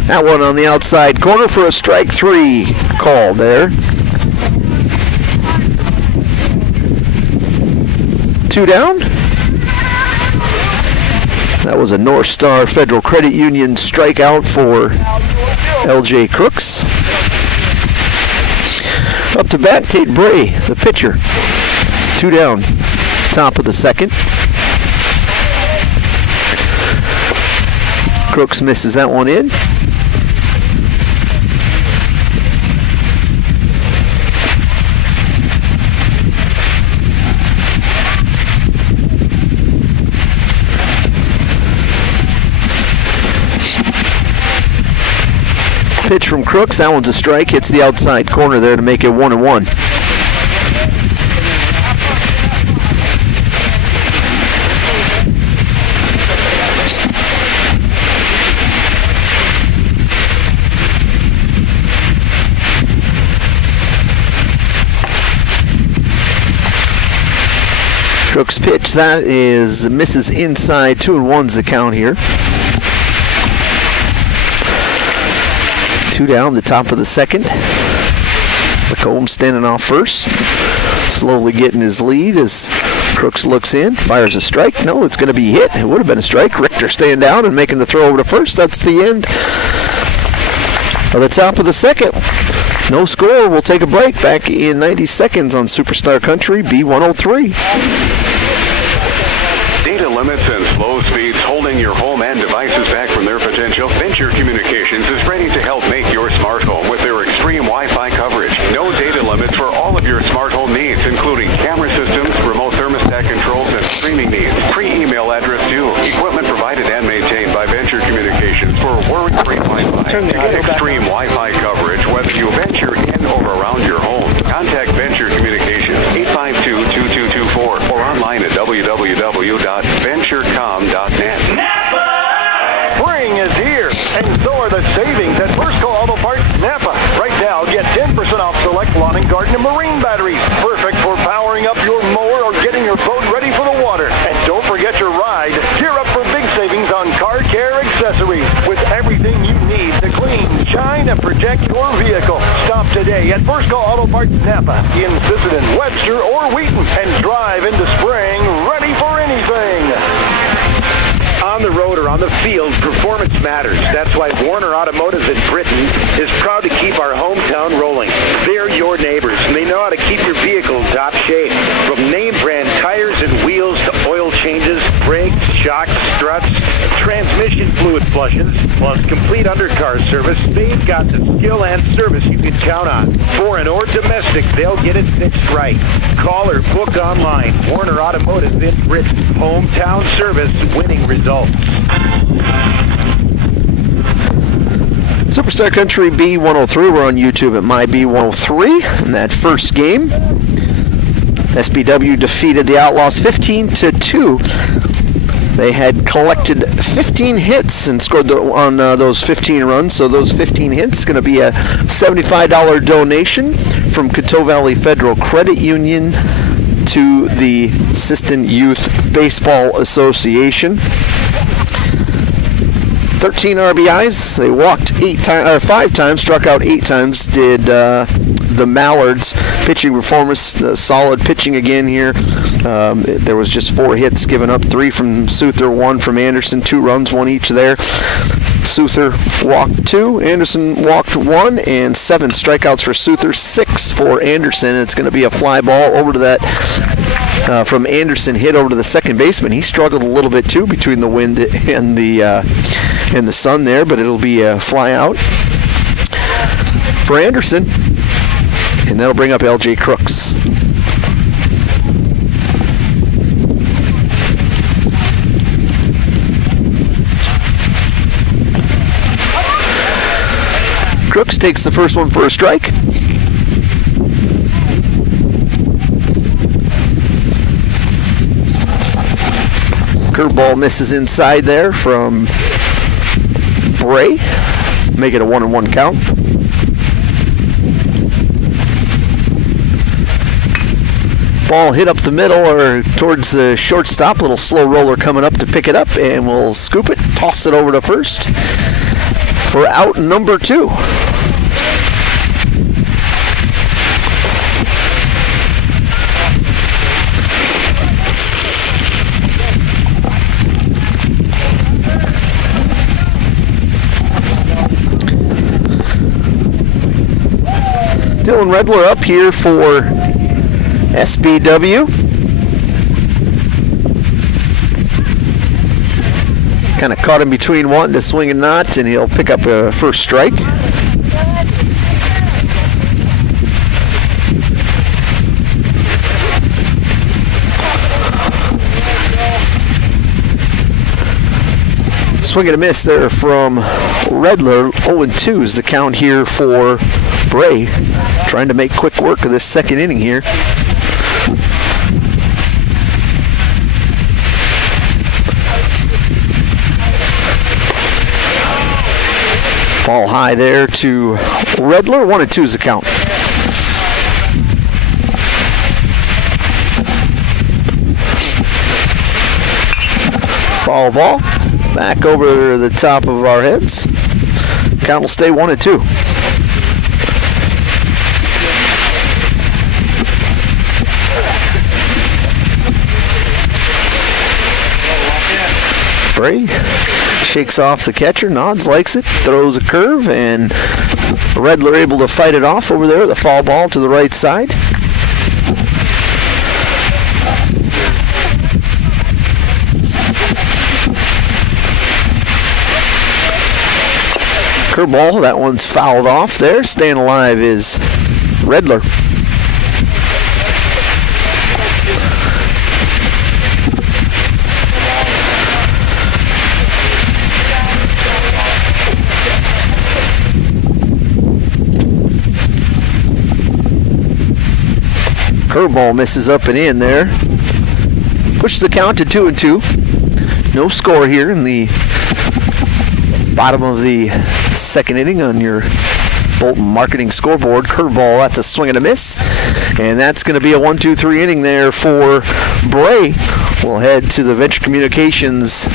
That one on the outside corner for a strike three call there. 2 down. That was a North Star Federal Credit Union strikeout for LJ Crooks. Up to bat, Tate Bray, the pitcher. 2 down, top of the second. Crooks misses that one in. Pitch from Crooks, that one's a strike, hits the outside corner there to make it 1-1. Crooks pitch, that is misses inside, 2-1's the count here. 2 down, the top of the second. Lacombe standing off first, slowly getting his lead as Crooks looks in, fires a strike. No, it's going to be hit. It would have been a strike. Richter staying down and making the throw over to first. That's the end of the top of the second. No score. We'll take a break. Back in 90 seconds on Superstar Country B103. Data limits and slow speeds holding your home and devices back from their potential? Venture Communications is ready to help make your smart home with their extreme Wi-Fi coverage. No data limits for all of your smart home needs. communications for worry-free Wi-Fi. Get extreme Wi-Fi coverage whether you venture in or around your home. Contact Venture Communications 852-2224 or online at www.venturecom.net. Spring is here, and so are the savings at First Call Auto Parts Napa. Right now, get 10% off select lawn and garden and marine batteries. Perfect for powering up your mower or getting your boat ready for the water. And don't forget your ride. Gear up for big savings on car care accessories with everything you need to clean, shine, and protect your vehicle. Stop today at First Call Auto Parts Napa in Sisseton, Webster, or Wheaton, and drive into spring ready for anything. On the road or on the field, performance matters. That's why Warner Automotive in Britton is proud to keep our hometown rolling. They're your neighbors, and they know how to keep your vehicle in top shape. From name brand tires and wheels to oil changes, brakes, shocks, struts, transmission fluid flushes, plus complete undercar service, they've got the skill and service you can count on. Foreign or domestic, they'll get it fixed right. Call or book online. Warner Automotive in Britton. Hometown service, winning results. Superstar Country B103. We're on YouTube at MyB103. In that first game, SBW defeated the Outlaws 15-2. They had collected 15 hits and scored on those 15 runs. So those 15 hits going to be a $75 donation from Coteau Valley Federal Credit Union to the Sisseton Youth Baseball Association. 13 RBIs. They walked 5 times, struck out 8 times. Did the Mallards. Pitching performance, solid pitching again here. There was just 4 hits given up, 3 from Souther, 1 from Anderson, 2 runs, 1 each there. Souther walked 2, Anderson walked 1, and 7 strikeouts for Souther, 6 for Anderson. It's going to be a fly ball over to that from Anderson, hit over to the second baseman. He struggled a little bit too between the wind and the sun there, but it'll be a fly out for Anderson, and that'll bring up L.J. Crooks. Crooks takes the first one for a strike. Curveball misses inside there from Bray. Make it a 1-1 count. Ball hit up the middle or towards the shortstop. Little slow roller coming up to pick it up, and we'll scoop it, toss it over to first for out number 2. Dylan Redler up here for SBW. Kind of caught him between wanting to swing and not, and he'll pick up a first strike. Swing and a miss there from Redler. 0-2 is the count here for Bray, trying to make quick work of this second inning here. Ball high there to Redler. 1-2 is the count. Foul ball. Back over the top of our heads. Count will stay 1-2. Bray shakes off the catcher, nods, likes it, throws a curve, and Redler able to fight it off over there. The foul ball to the right side. Curveball, that one's fouled off there. Staying alive is Redler. Curveball misses up and in there. Pushes the count to 2-2. No score here in the bottom of the second inning on your Bolton marketing scoreboard. Curveball, that's a swing and a miss. And that's going to be a 1-2-3 inning there for Bray. We'll head to the Venture Communications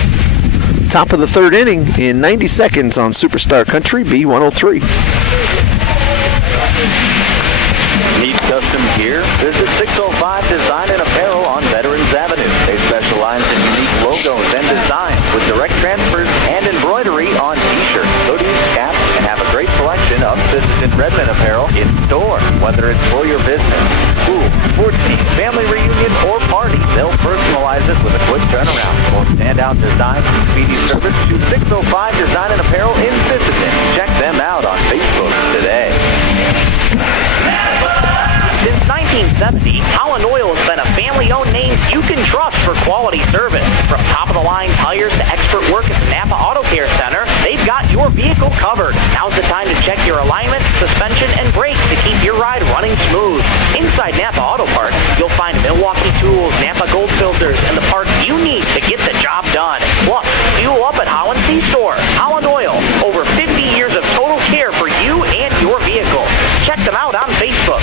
top of the third inning in 90 seconds on Superstar Country B103. Need custom gear? Visit 605 Design and Apparel on Veterans Avenue. They specialize in unique logos and designs with direct transfers and embroidery on t-shirts, hoodies, caps, and have a great selection of Sisseton Redmond apparel in store. Whether it's for your business, school, sports team, family reunion, or party, they'll personalize it with a quick turnaround. For standout designs and speedy service to 605 Design and Apparel in Sisseton. Check them out on Facebook today. Since 1970, Holland Oil has been a family-owned name you can trust for quality service. From top-of-the-line tires to expert work at the Napa Auto Care Center, they've got your vehicle covered. Now's the time to check your alignment, suspension, and brakes to keep your ride running smooth. Inside Napa Auto Parts, you'll find Milwaukee tools, Napa Gold filters, and the parts you need to get the job done. Plus, fuel up at Holland C-Store. Holland Oil, over 50 years of total care for you and your vehicle. Check them out on Facebook.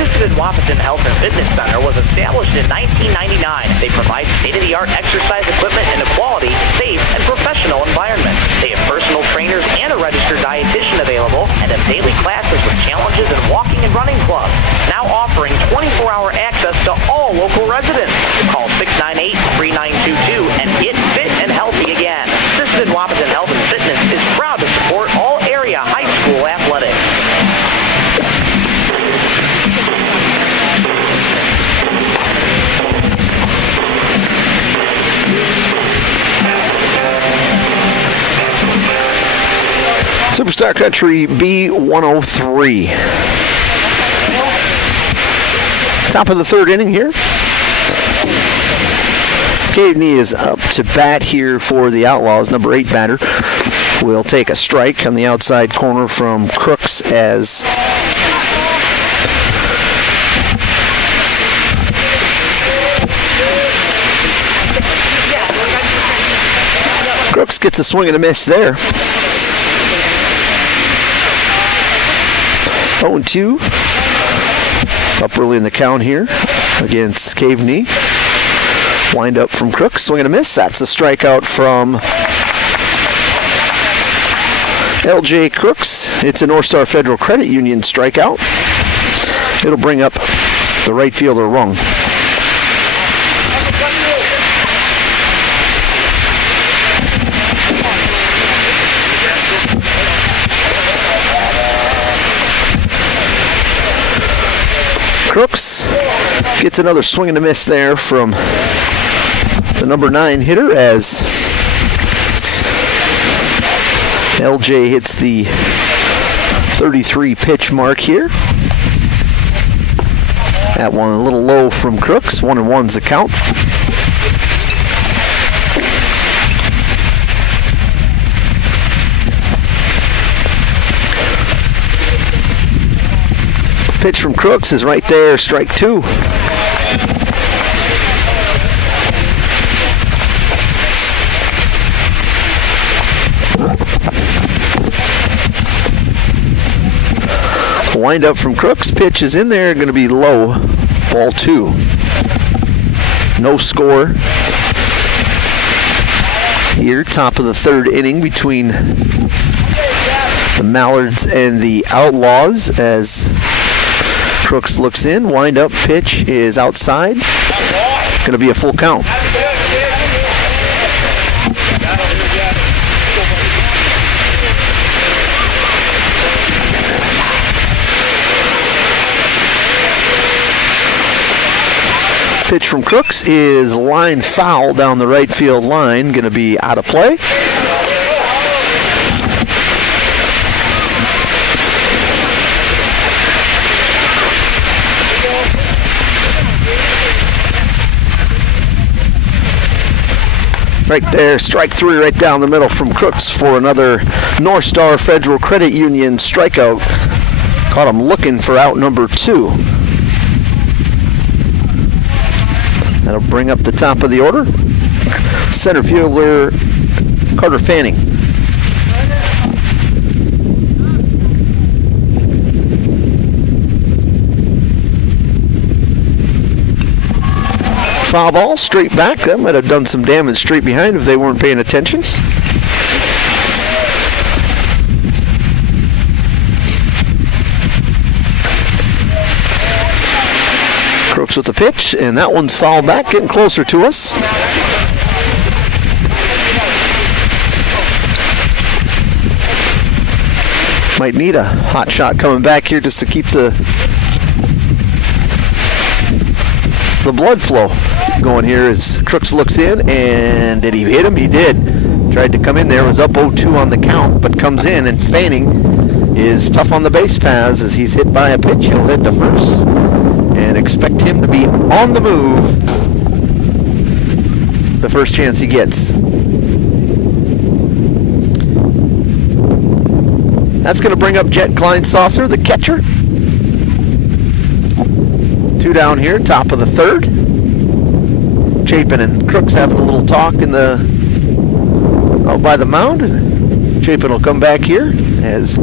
Sisseton Wahpeton Health and Fitness Center was established in 1999. They provide state-of-the-art exercise equipment in a quality, safe, and professional environment. They have personal trainers and a registered dietitian available and have daily classes with challenges and walking and running clubs. Now offering 24-hour access to all local residents. Call 698-3922 and get fit and healthy again. Sisseton Wahpeton Health and Fitness is proud to support all area high school athletics. Superstar Country B103. Top of the third inning here. Cadeney is up to bat here for the Outlaws. Number 8 batter will take a strike on the outside corner from Crooks as Crooks gets a swing and a miss there. 0-2. Up early in the count here against Caveney. Wind up from Crooks, swing and a miss. That's a strikeout from L.J. Crooks. It's a North Star Federal Credit Union strikeout. It'll bring up the right fielder Rung. Crooks gets another swing and a miss there from the number 9 hitter as LJ hits the 33 pitch mark here. That one a little low from Crooks. 1-1's the count. Pitch from Crooks is right there, strike 2. Wind up from Crooks, pitch is in there, going to be low, ball 2. No score here, top of the third inning between the Mallards and the Outlaws as Crooks looks in, wind up, pitch is outside. Going to be a full count. Pitch from Crooks is line foul down the right field line, going to be out of play. Right there, strike 3 right down the middle from Crooks for another North Star Federal Credit Union strikeout. Caught him looking for out number 2. That'll bring up the top of the order. Center fielder Carter Fanning. Foul ball, straight back. That might have done some damage straight behind if they weren't paying attention. Crooks with the pitch, and that one's fouled back, getting closer to us. Might need a hot shot coming back here just to keep the blood flow going here as Crooks looks in, and did he hit him? He did. Tried to come in there, was up 0-2 on the count, but comes in, and Fanning is tough on the base paths as he's hit by a pitch. He'll hit to first, and expect him to be on the move the first chance he gets. That's going to bring up Jet Kleinsasser, the catcher. 2 down here, top of the third. Chapin and Crooks having a little talk in the out by the mound. Chapin will come back here as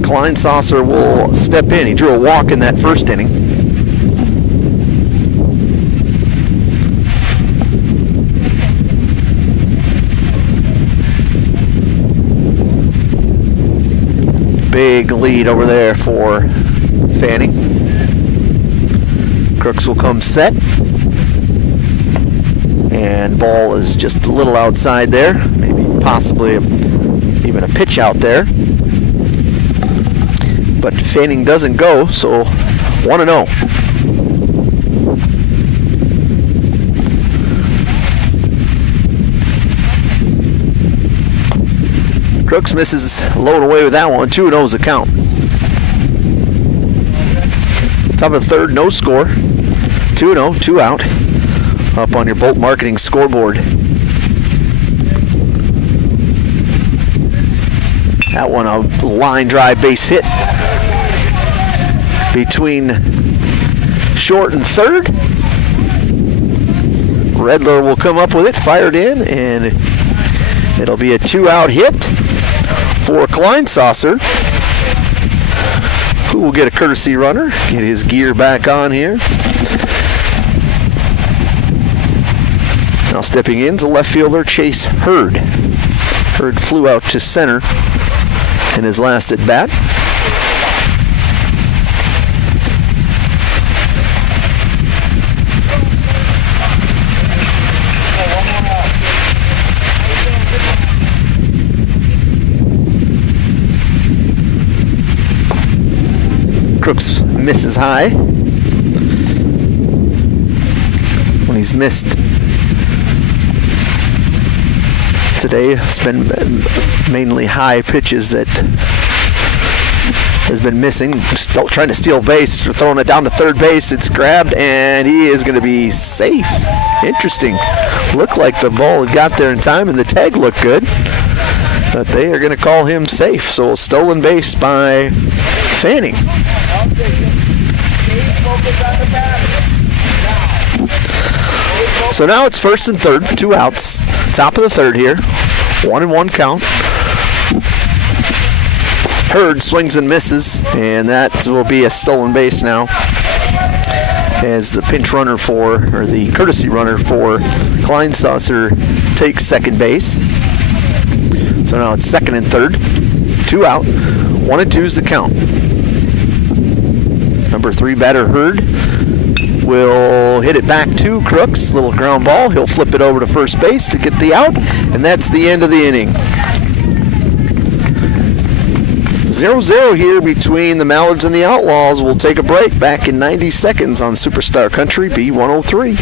Kleinsasser will step in. He drew a walk in that first inning. Big lead over there for Fanning. Crooks will come set. And ball is just a little outside there. Maybe possibly even a pitch out there. But Fanning doesn't go, so 1-0. Crooks misses low and away with that one. 2-0 is the count. Top of the third, no score. 2-0, 2 out. Up on your Bolt Marketing scoreboard. That one a line drive base hit between short and third. Redler will come up with it, fired in, and it'll be a 2-out hit for Kleinsasser, who will get a courtesy runner, get his gear back on here. Now stepping in is the left fielder Chase Hurd. Hurd flew out to center in his last at bat. Crooks misses high. When he's missed today, it's been mainly high pitches that has been missing. Still trying to steal base, throwing it down to third base. It's grabbed, and he is going to be safe. Interesting. Looked like the ball got there in time, and the tag looked good. But they are going to call him safe. So a stolen base by Fanning. So now it's first and third, 2 outs. Top of the third here. 1-1 count. Hurd swings and misses, and that will be a stolen base now as the pinch runner or the courtesy runner for Kleinsasser takes second base. So now it's second and third, 2 out. 1-2 is the count. Number 3 batter Hurd will hit it back to Crooks. Little ground ball. He'll flip it over to first base to get the out, and that's the end of the inning. 0-0 here between the Mallards and the Outlaws. We'll take a break. Back in 90 seconds on Superstar Country B103.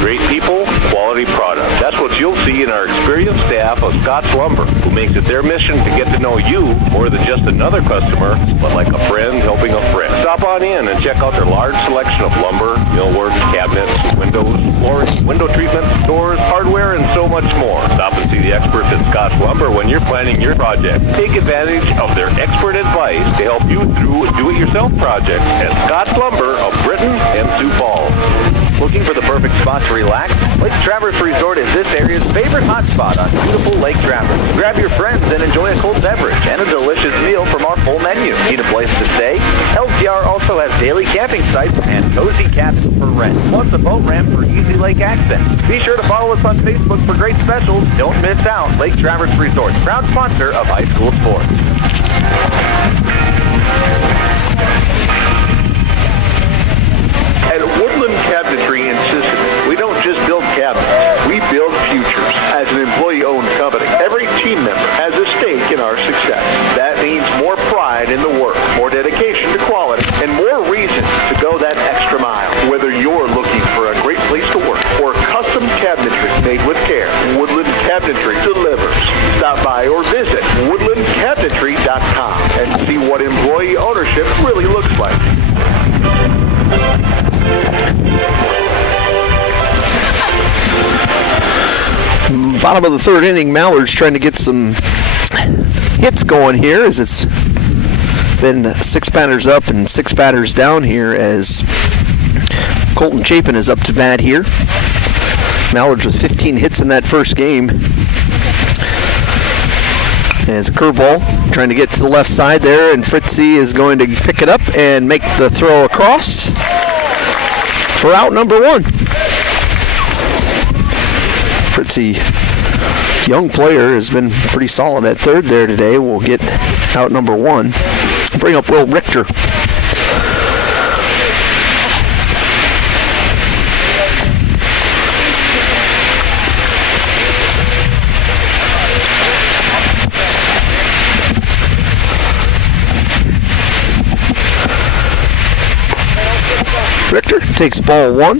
Great people, quality product. That's what you'll see in our experienced staff of Scott's Lumber, who makes it their mission to get to know you more than just another customer, but like a friend helping a friend. Stop on in and check out their large selection of lumber, millwork, cabinets, windows, flooring, window treatment, doors, hardware, and so much more. Stop and See the experts at Scott's Lumber when you're planning your project. Take advantage of their expert advice to help you through do-it-yourself projects at Scott's Lumber of Britton and Sioux Falls. Looking for the perfect spot to relax? Lake Traverse Resort is this area's favorite hotspot on beautiful Lake Traverse. Grab your friends and enjoy a cold beverage and a delicious meal from our full menu. Need a place to stay? LTR also has daily camping sites and cozy cabins for rent, plus a boat ramp for easy lake access. Be sure to follow us on Facebook for great specials. Don't miss out. Lake Traverse Resort, proud sponsor of high school sports. At Woodland Cabinetry in Sisseton, we don't just build cabinets, we build futures. As an employee-owned company, every team member has a stake in our success. That means more pride in the work, more dedication to quality, and more reason to go that extra mile. Whether you're looking for a great place to work or custom cabinetry made with care, Woodland Cabinetry delivers. Stop by or visit woodlandcabinetry.com and see what employee ownership really looks like. Bottom of the third inning, Mallard's trying to get some hits going here as it's been 6 batters up and 6 batters down here as Colton Chapin is up to bat here. Mallard's with 15 hits in that first game. As a curveball trying to get to the left side there, and Fritzy is going to pick it up and make the throw across for out number 1. Fritzy, young player, has been pretty solid at third there today. We'll get out number 1. Bring up Will Richter. Richter takes ball 1.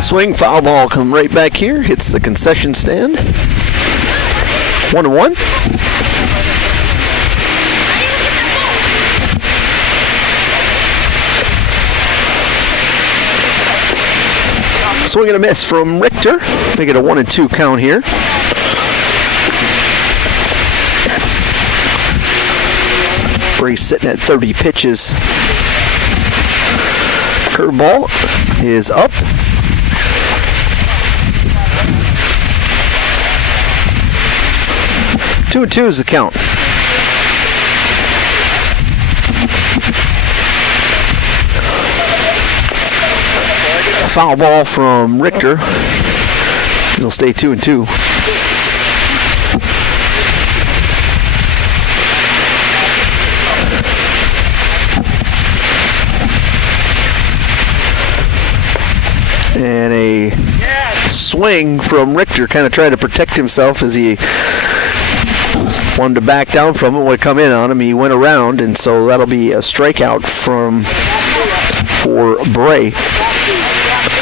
Swing, foul ball come right back here. Hits the concession stand. 1-1. Swing and a miss from Richter. Make it a 1-2 count here. Brace sitting at 30 pitches. Curveball is up. 2-2 is the count. Foul ball from Richter. It'll stay 2-2. And a swing from Richter, kind of trying to protect himself as he wanted to back down from it. Would come in on him. He went around, and so that'll be a strikeout for Bray.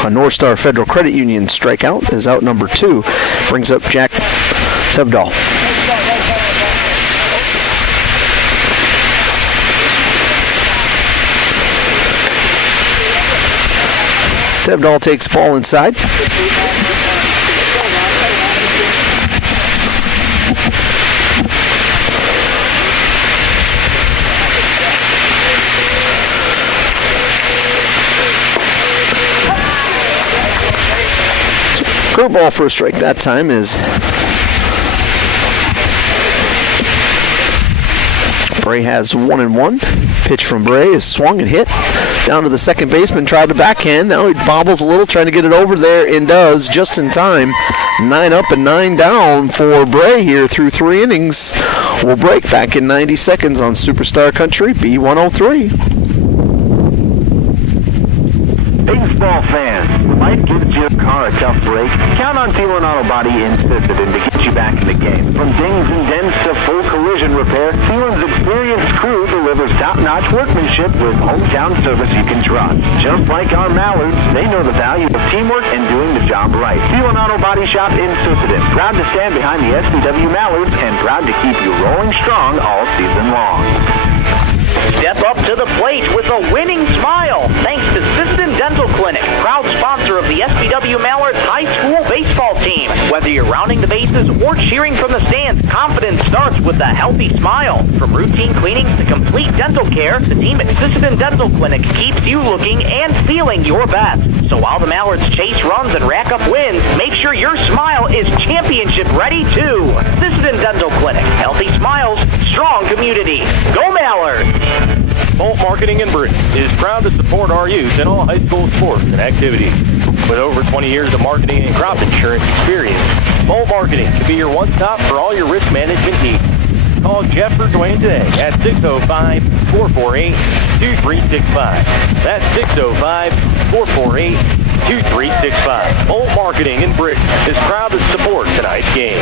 A North Star Federal Credit Union strikeout is out number 2. Brings up Jack Tebdahl. Tebdahl takes ball inside. Curveball for a strike that time is Bray has 1-1. Pitch from Bray is swung and hit. Down to the second baseman, tried to backhand. Now he bobbles a little, trying to get it over there, and does just in time. 9 up and 9 down for Bray here through 3 innings. We'll break back in 90 seconds on Superstar Country B103. Baseball fans, when life gives your car a tough break, count on Thielen Auto Body in Sisseton to get you back in the game. From dings and dents to full collision repair, Thielen's experienced crew delivers top-notch workmanship with hometown service you can trust. Just like our Mallards, they know the value of teamwork and doing the job right. Thielen Auto Body Shop in Sisseton, proud to stand behind the SBW Mallards and proud to keep you rolling strong all season long. Step up to the plate with a winning proud sponsor of the SBW Mallards High School baseball team. Whether you're rounding the bases or cheering from the stands, confidence starts with a healthy smile. From routine cleanings to complete dental care, the team at Sisseton Dental Clinic keeps you looking and feeling your best. So while the Mallards chase runs and rack up wins, make sure your smile is championship ready too. Sisseton Dental Clinic. Healthy smiles, strong community. Go Mallards! Bolt Marketing in Britton is proud to support our youth in all high school sports and activities. With over 20 years of marketing and crop insurance experience, Bolt Marketing can be your one-stop for all your risk management needs. Call Jeff or Dwayne today at 605-448-2365. That's 605-448-2365. Bolt Marketing in Britton is proud to support tonight's game.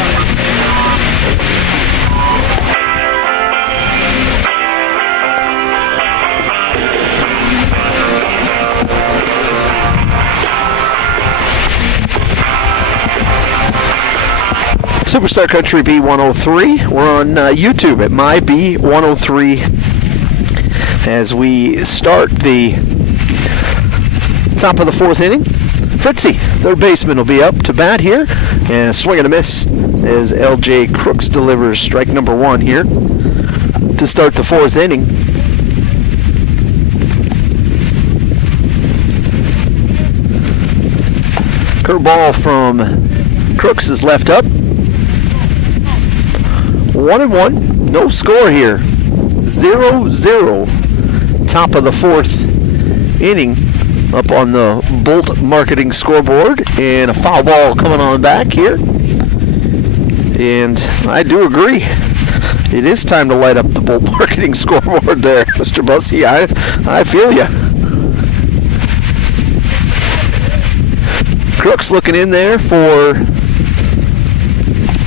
Superstar Country B103. We're on YouTube at My B103 as we start the top of the fourth inning. Fritzy, third baseman, will be up to bat here, and a swing and a miss as L.J. Crooks delivers strike number one here to start the fourth inning. Curveball from Crooks is left up. 1-1, no score here. 0-0. Top of the fourth inning up on the Bolt Marketing scoreboard, and a foul ball coming on back here. And I do agree. It is time to light up the Bolt Marketing scoreboard there, Mr. Bussey. I feel you. Crooks looking in there for,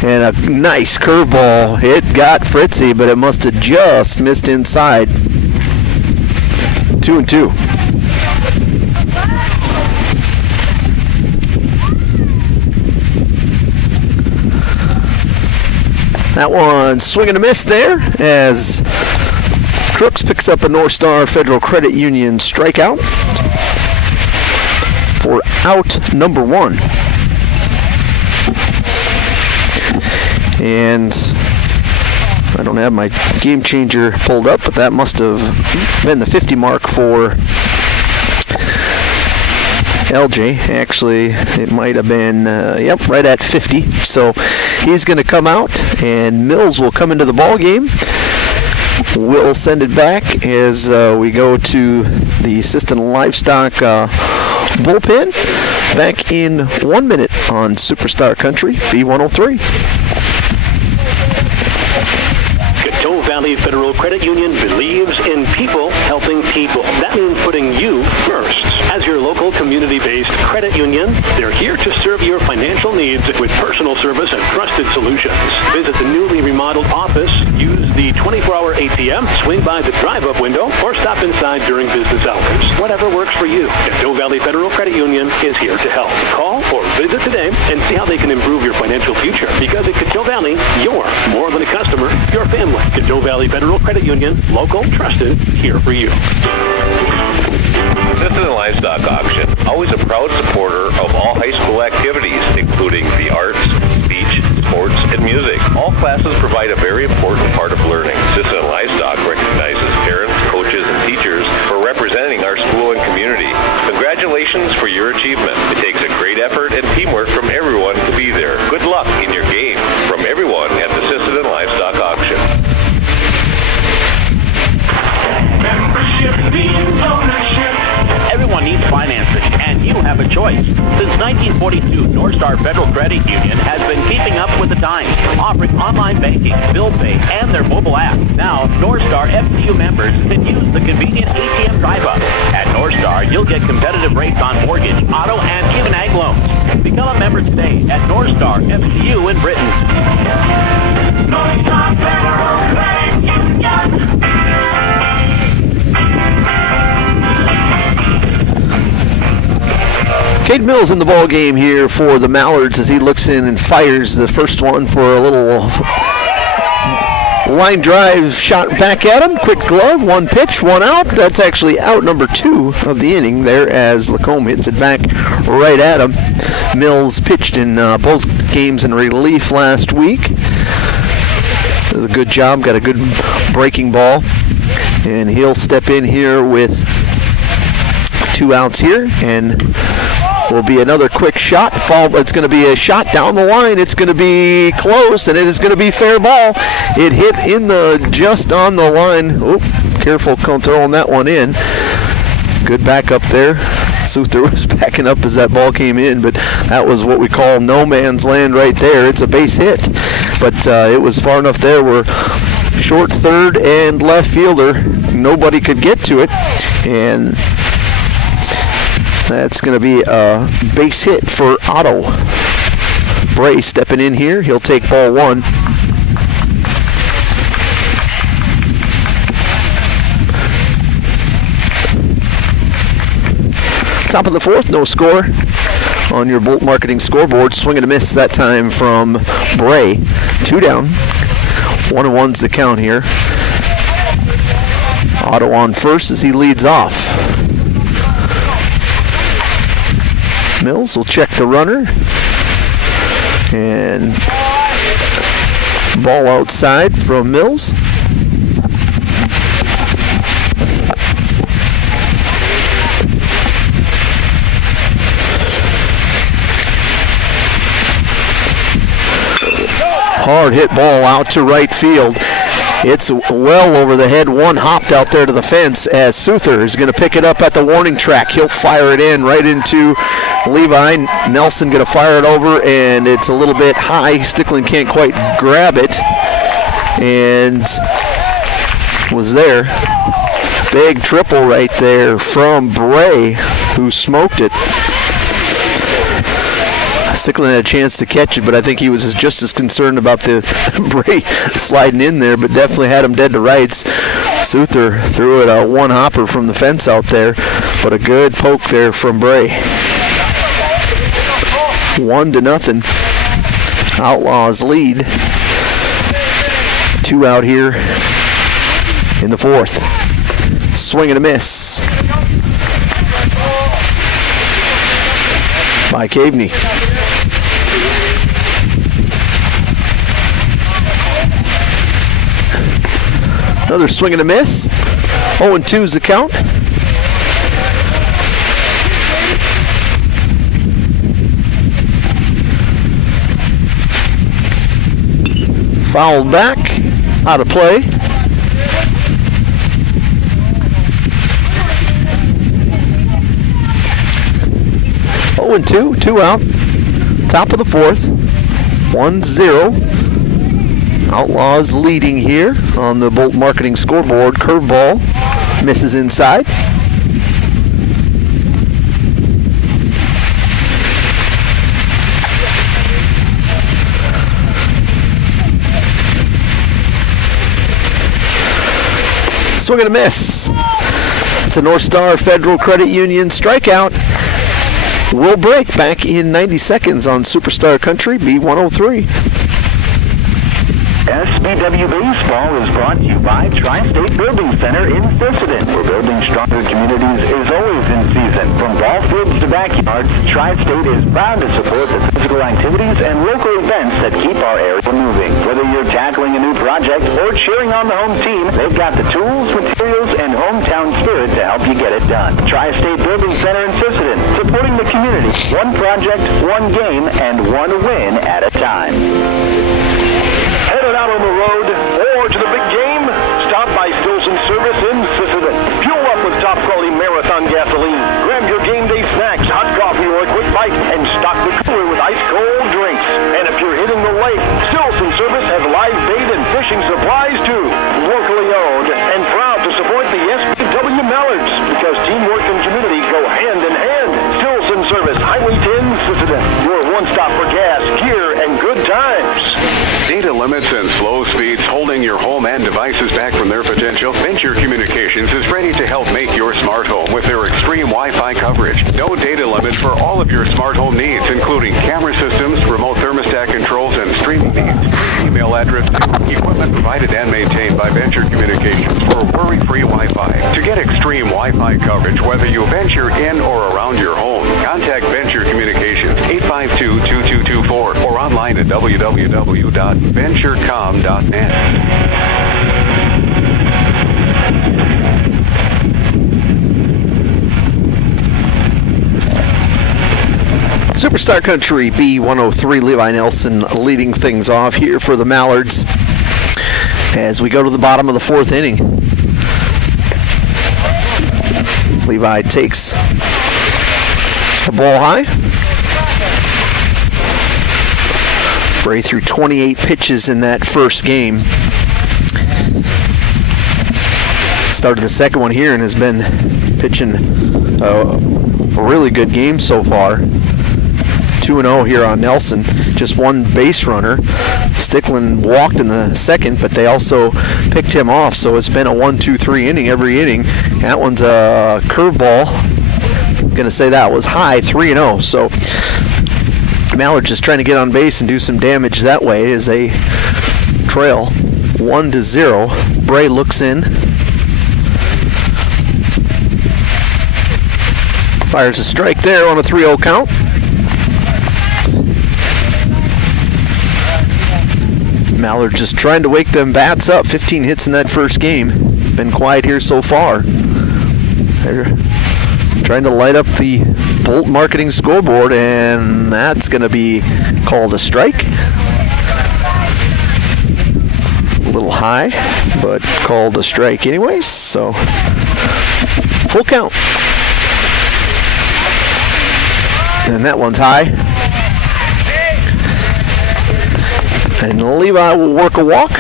and a nice curveball. It got Fritzy, but it must have just missed inside. 2-2. That one swing and a miss there as Crooks picks up a North Star Federal Credit Union strikeout for out number one. And I don't have my game changer pulled up, but that must have been the 50 mark for LJ. Actually, it might have been, right at 50. So he's going to come out, and Mills will come into the ball game. We'll send it back as we go to the Sisseton Livestock bullpen. Back in 1 minute on Superstar Country B103. Coteau Valley Federal Credit Union believes in people helping people. That means putting you first. As your local community-based credit union, they're here to serve your financial needs with personal service and trusted solutions. Visit the newly remodeled office, use the 24-hour ATM, swing by the drive-up window, or stop inside during business hours. Whatever works for you, Coteau Valley Federal Credit Union is here to help. Call or visit today and see how they can improve your financial future. Because at Coteau Valley, you're more than a customer, you're family. Coteau Valley Federal Credit Union, local, trusted, here for you. Sisseton Livestock Auction, always a proud supporter of all high school activities, including the arts, speech, sports, and music. All classes provide a very important part of learning. Sisseton Livestock recognizes parents, coaches, and teachers for representing our school and community. Congratulations for your achievement. It takes a great effort and teamwork from everyone to be there. Good luck in your game. From everyone at the Sisseton Livestock Auction. Membership means ownership. Everyone needs financing, and you have a choice. Since 1942, North Star Federal Credit Union has been keeping up with the times, offering online banking, bill pay, and their mobile app. Now, North Star FCU members can use the convenient ATM drive-up. At North Star, you'll get competitive rates on mortgage, auto, and even ag loans. Become a member today at North Star FCU in Britton. North Star Federal Credit Union. Cade Mills in the ball game here for the Mallards as he looks in and fires the first one for a little Line drive shot back at him. Quick glove, 1 pitch, 1 out. That's actually out number 2 of the inning there as Lacombe hits it back right at him. Mills pitched in both games in relief last week. Does a good job, got a good breaking ball. And he'll step in here with 2 outs here, and will be another quick shot. It's going to be a shot down the line. It's going to be close, and it is going to be fair ball. It hit just on the line. Oh, careful throwing that one in. Good back up there. Suther was backing up as that ball came in, but that was what we call no man's land right there. It's a base hit, but it was far enough there where short third and left fielder, nobody could get to it, and that's going to be a base hit for Otto. Bray stepping in here. He'll take ball 1. Top of the 4th, no score on your Bolt Marketing scoreboard. Swing and a miss that time from Bray. 2 down. 1-1's the count here. Otto on first as he leads off. Mills will check the runner. And ball outside from Mills. Hard hit ball out to right field. It's well over the head. One hopped out there to the fence as Suther is going to pick it up at the warning track. He'll fire it in right into Levi. Nelson going to fire it over, and it's a little bit high. Stickland can't quite grab it, and was there. Big triple right there from Bray, who smoked it. Stickland had a chance to catch it, but I think he was just as concerned about the Bray sliding in there, but definitely had him dead to rights. Suther threw it a one-hopper from the fence out there, but a good poke there from Bray. 1-0. Outlaws lead. 2 out here in the 4th. Swing and a miss by Caveney. Another swing and a miss. 0-2's the count. Fouled back. Out of play. Oh, and 2 out. Top of the 4th. 1-0. Outlaws leading here on the Bolt Marketing scoreboard. Curveball misses inside. Swing and a miss. It's a North Star Federal Credit Union strikeout. Will break back in 90 seconds on Superstar Country B103. SBW Baseball is brought to you by Tri-State Building Center in Sisseton, where building stronger communities is always in season. From ball fields to backyards, Tri-State is proud to support the physical activities and local events that keep our area moving. Whether you're tackling a new project or cheering on the home team, they've got the tools, materials, and hometown spirit to help you get it done. Tri-State Building Center in Sisseton, supporting the community, one project, one game, and one win at a time. Headed out on the road or to the big game? Stop by Stilson Service in Sisseton. Fuel up with top quality Marathon gasoline. Grab your game day snacks, hot coffee, or a quick bite, and stock the cooler with ice cold drinks. And if you're hitting the lake, Stilson Service has live bait and fishing supplies too. Locally owned and proud to support the SBW Mallards because teamwork and community go hand in hand. Stilson Service, Highway 10, Sisseton. Your one-stop for gas, gear, and good times. Data limits and slow speeds holding your home and devices back from their potential? Venture Communications is ready to help make your smart home with their extreme Wi-Fi coverage. No data limits for all of your smart home needs, including camera systems, remote thermostat controls, and streaming needs. email address. Equipment provided and maintained by Venture Communications for worry-free Wi-Fi. To get extreme Wi-Fi coverage, whether you venture in or around your home, contact Venture Communications 852-2224 or online at www.venturecom.net. Superstar Country B103, Levi Nelson leading things off here for the Mallards as we go to the bottom of the fourth inning. Levi takes the ball high. Bray threw 28 pitches in that first game. Started the second one here and has been pitching a really good game so far. 2-0 here on Nelson. Just one base runner. Stickland walked in the second, but they also picked him off, so it's been a 1-2-3 inning every inning. That one's a curveball. I'm going to say that was high, 3-0. So Mallard just trying to get on base and do some damage that way as they trail 1-0. Bray looks in. Fires a strike there on a 3-0 count. Mallard just trying to wake them bats up. 15 hits in that first game. Been quiet here so far. They're trying to light up the Bolt marketing scoreboard, and that's going to be called a strike. A little high, but called a strike anyways. So full count. And that one's high. And Levi will work a walk.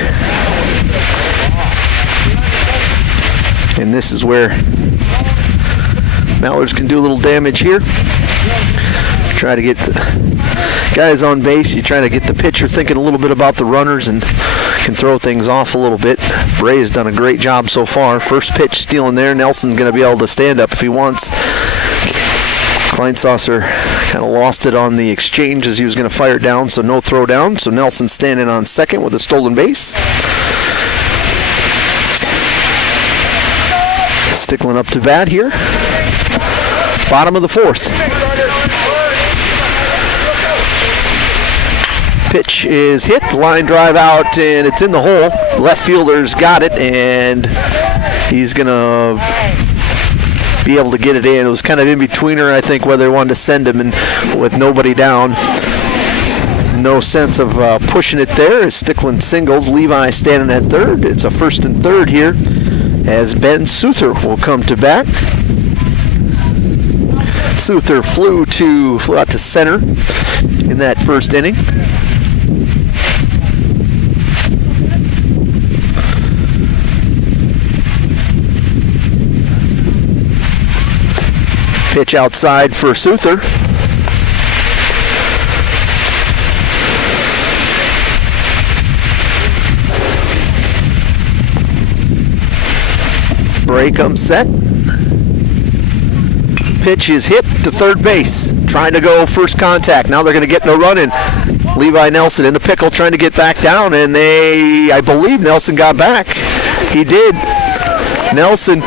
And this is where Mallards can do a little damage here. Try to get the guys on base. You try to get the pitcher thinking a little bit about the runners and can throw things off a little bit. Bray has done a great job so far. First pitch stealing there. Nelson's going to be able to stand up if he wants. Kleinsasser kind of lost it on the exchange as he was going to fire it down, so no throw down. So Nelson standing on second with a stolen base. Stickland up to bat here. Bottom of the fourth. Pitch is hit, line drive out, and it's in the hole. Left fielder's got it, and he's going to be able to get it in. It was kind of in betweener, I think, whether they wanted to send him and with nobody down. No sense of pushing it there as Stickland singles. Levi standing at third. It's a first and third here as Ben Souther will come to bat. Souther flew out to center in that first inning. Pitch outside for Souther. Bray comes set. Pitch is hit to third base. Trying to go first contact. Now they're going to get no run in. Levi Nelson in the pickle trying to get back down, and I believe Nelson got back. He did. Nelson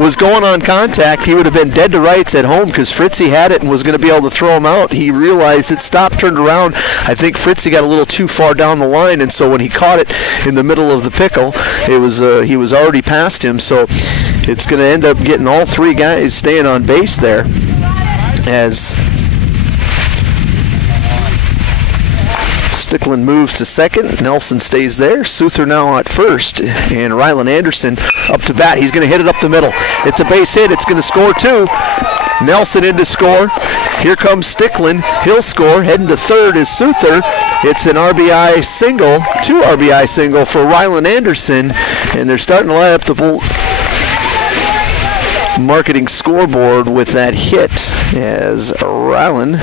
was going on contact. He would have been dead to rights at home because Fritzy had it and was going to be able to throw him out. He realized it stopped, turned around. I think Fritzy got a little too far down the line, and so when he caught it in the middle of the pickle, it was he was already past him. So it's going to end up getting all three guys staying on base there as Stickland moves to second. Nelson stays there. Souther now at first. And Rylan Anderson up to bat. He's going to hit it up the middle. It's a base hit. It's going to score too. Nelson in to score. Here comes Stickland. He'll score. Heading to third is Souther. It's an RBI single, 2 RBI single for Rylan Anderson. And they're starting to light up the marketing scoreboard with that hit as Rylan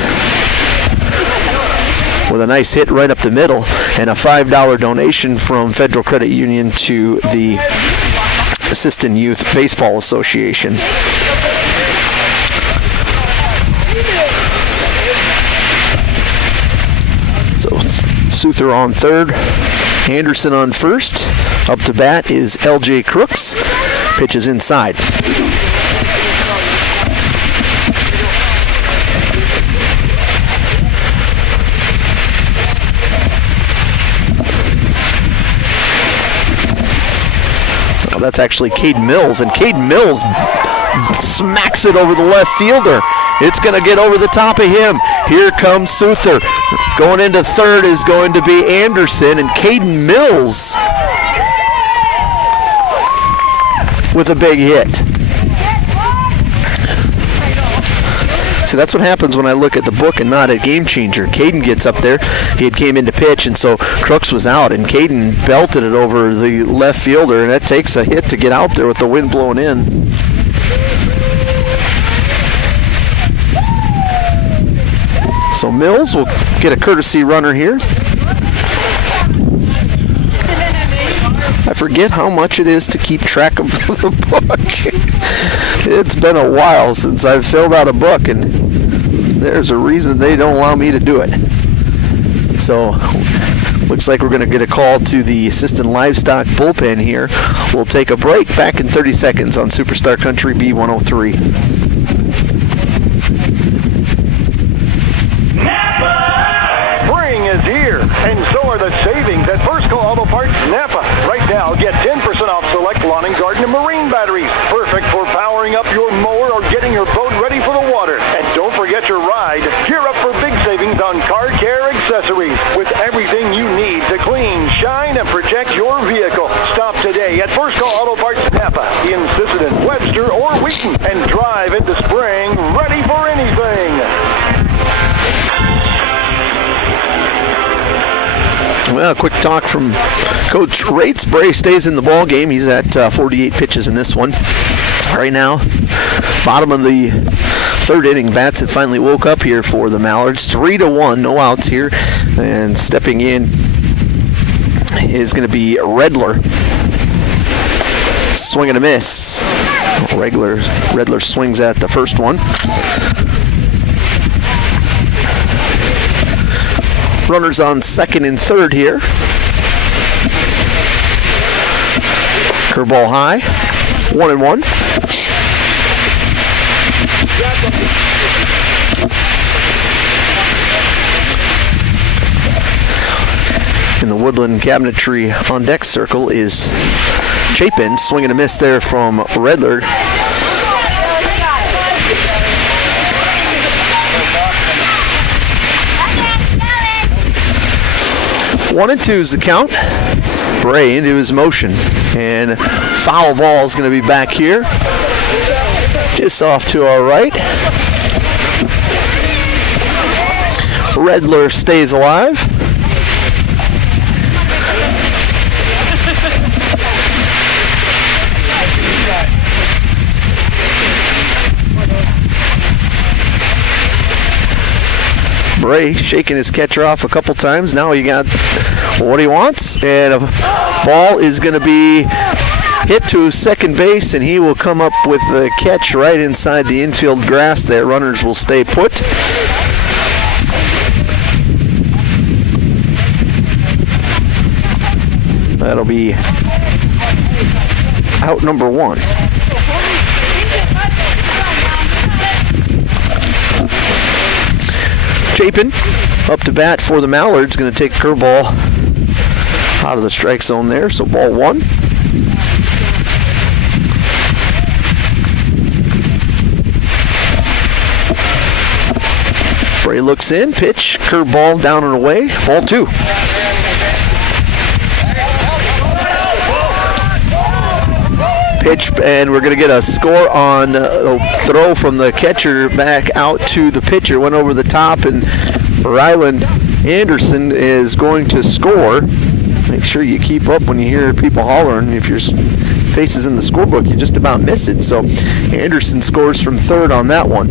with a nice hit right up the middle, and a $5 donation from Federal Credit Union to the Sisseton Youth Baseball Association. So Souther on third. Anderson on first. Up to bat is L.J. Crooks. Pitches inside. Oh, that's actually Caden Mills, and Caden Mills smacks it over the left fielder. It's going to get over the top of him. Here comes Souther. Going into third is going to be Anderson, and Caden Mills with a big hit. See, that's what happens when I look at the book and not at Game Changer. Caden gets up there. He had came in to pitch, and so Crooks was out, and Caden belted it over the left fielder, and that takes a hit to get out there with the wind blowing in. So Mills will get a courtesy runner here. I forget how much it is to keep track of the book. It's been a while since I've filled out a book, and there's a reason they don't allow me to do it. So looks like we're going to get a call to the Sisseton Livestock bullpen here. We'll take a break. Back in 30 seconds on Superstar Country B103. Spring is here, and so are the savings at First Call Auto Parts Napa. Right now, get 10% off select lawn and garden and marine batteries. Perfect for powering up your mower or getting your boat ready for the water. And don't forget your ride. Gear up for big savings on car care accessories with everything you need to clean, shine, and protect your vehicle. Stop today at First Call Auto Parts Napa in Sisseton, Webster, or Wheaton, and drive into spring ready for anything. Well, quick talk from Coach Rates. Bray stays in the ball game. He's at 48 pitches in this one. Right now, bottom of the third inning, bats have finally woke up here for the Mallards. 3-1, no outs here. And stepping in is going to be Redler. Swing and a miss. Redler swings at the first one. Runners on second and third here. Curveball high. 1-1. In the Woodland Cabinetry on deck circle is Chapin. Swing and a miss there from Redler. One and two is the count. Bray into his motion. And foul ball is going to be back here. Just off to our right. Redler stays alive. Bray shaking his catcher off a couple times. Now he got what he wants, and a ball is going to be hit to second base, and he will come up with the catch right inside the infield grass there. Runners will stay put. That'll be out number one. Chapin up to bat for the Mallards, going to take curveball out of the strike zone there, so ball one. Bray looks in, pitch, curveball down and away, ball two. Pitch, and we're going to get a score on a throw from the catcher back out to the pitcher. Went over the top, and Ryland Anderson is going to score. Make sure you keep up when you hear people hollering. If your face is in the scorebook, you just about miss it. So Anderson scores from third on that one.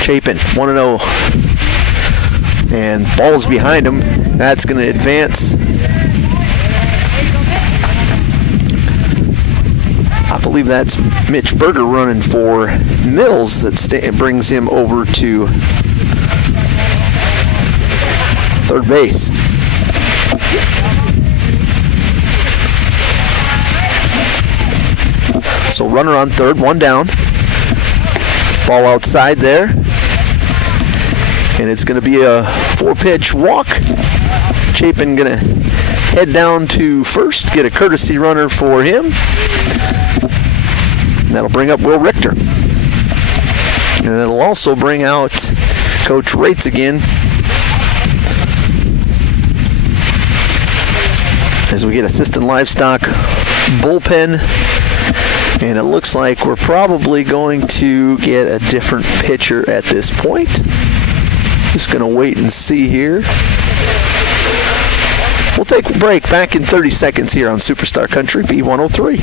Chapin, 1-0. And ball's behind him. That's going to advance. I believe that's Mitch Berger running for Mills that brings him over to third base. So runner on third, one down. Ball outside there. And it's going to be a 4-pitch walk. Chapin going to head down to first, get a courtesy runner for him. And that'll bring up Will Richter. And it'll also bring out Coach Rates again as we get assistant livestock bullpen. And it looks like we're probably going to get a different pitcher at this point. Just going to wait and see here. We'll take a break. Back in 30 seconds here on Superstar Country B103.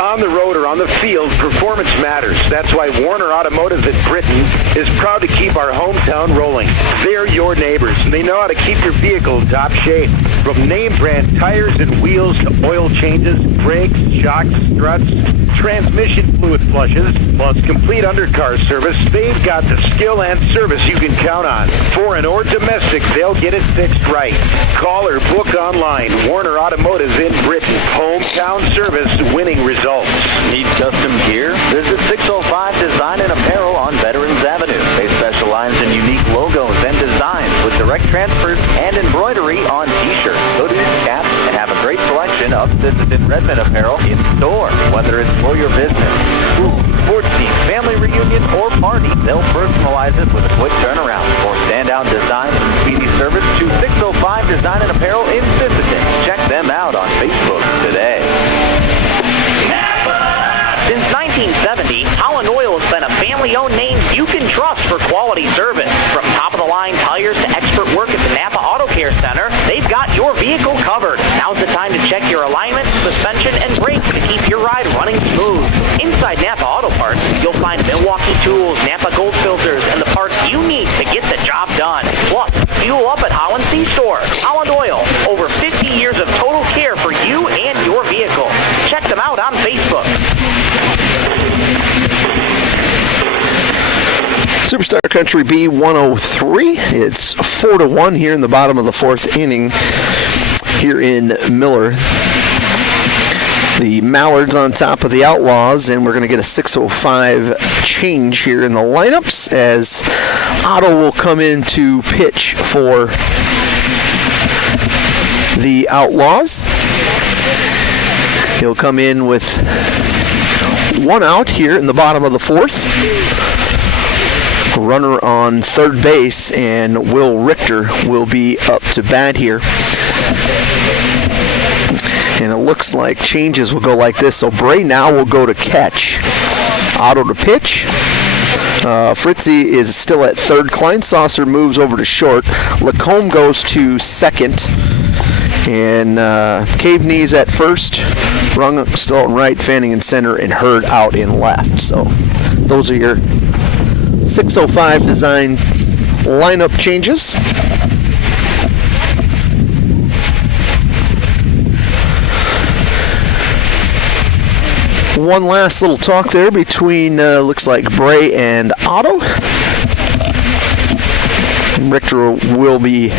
On the road or on the field, performance matters. That's why Warner Automotive at Britton is proud to keep our hometown rolling. They're your neighbors, and they know how to keep your vehicle in top shape. From name brand tires and wheels to oil changes, brakes, shocks, struts, transmission fluid flushes, plus complete undercar service, they've got the skill and service you can count on. Foreign or domestic, they'll get it fixed right. Call or book online. Warner Automotive in Britton. Hometown service, winning results. Need custom gear? Visit 605 Design and Apparel on Veterans Avenue. They specialize in unique logos and designs with direct transfers and embroidery on t-shirts, hoodies, caps, and have a great selection of Sisseton Redmond apparel in store. Whether it's for your business, school, sports team, family reunion, or party, they'll personalize it with a quick turnaround. For standout designs and speedy service, choose 605 Design and Apparel in Sisseton. Check them out on Facebook today. Since 1970, Holland Oil has been a family-owned name you can trust for quality service. From top-of-the-line tires to expert work at the Napa Auto Care Center, they've got your vehicle covered. Now's the time to check your alignment, suspension, and brakes to keep your ride running smooth. Inside Napa Auto Parts, you'll find Milwaukee tools, Napa Gold filters, and the parts you need to get the job done. Plus, fuel up at Holland C-Store. Holland Oil, over 50 years of total care for you and your vehicle. Check them out on Facebook. Superstar Country B103. It's 4-1 here in the bottom of the fourth inning here in Miller. The Mallards on top of the Outlaws, and we're going to get a 6:05 change here in the lineups as Otto will come in to pitch for the Outlaws. He'll come in with one out here in the bottom of the fourth. Runner on third base, and Will Richter will be up to bat here. And it looks like changes will go like this. So Bray now will go to catch. Otto to pitch. Fritzy is still at third. Kleinsasser moves over to short. Lacombe goes to second. And Cave Knees at first. Rung still in right, Fanning in center, and Hurd out in left. So those are your 6:05 design lineup changes. One last little talk there between, looks like Bray and Otto. And Richter will be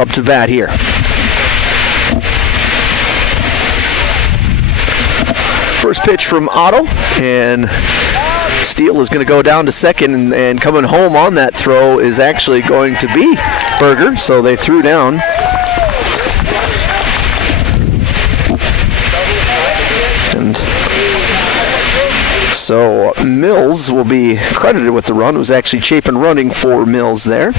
up to bat here. First pitch from Otto, and Steele is going to go down to second, and coming home on that throw is actually going to be Berger, so they threw down. And so Mills will be credited with the run. It was actually Chapin running for Mills there.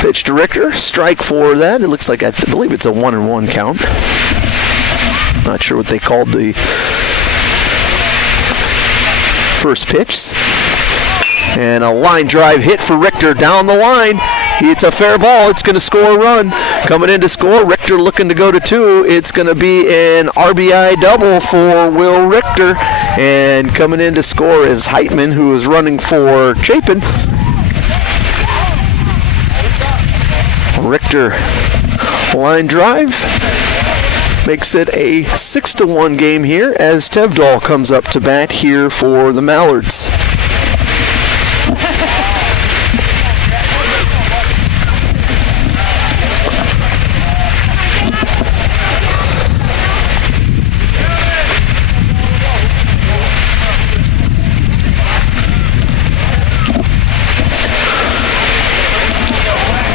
Pitch to Richter, strike for that. It looks like, I believe it's a 1-1 count. Not sure what they called the first pitch. And a line drive hit for Richter down the line. It's a fair ball. It's going to score a run. Coming in to score, Richter looking to go to two. It's going to be an RBI double for Will Richter. And coming in to score is Heitman, who is running for Chapin. Richter line drive makes it a 6-1 game here as Tevdahl comes up to bat here for the Mallards.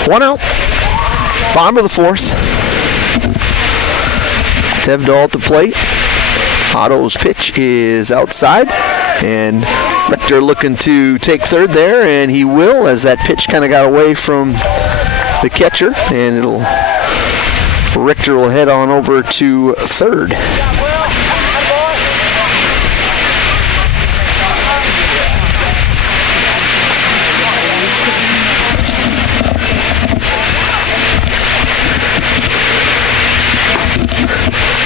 One out, bottom of the fourth. Tevdahl at the plate. Otto's pitch is outside, and Richter looking to take third there, and he will, as that pitch kind of got away from the catcher, and Richter will head on over to third.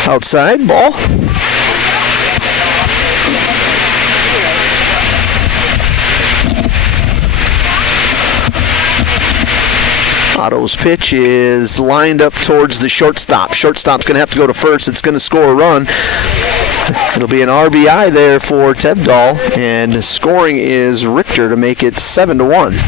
Outside, ball. Otto's pitch is lined up towards the shortstop. Shortstop's going to have to go to first. It's going to score a run. It'll be an RBI there for Tevdahl, and the scoring is Richter to make it 7-1.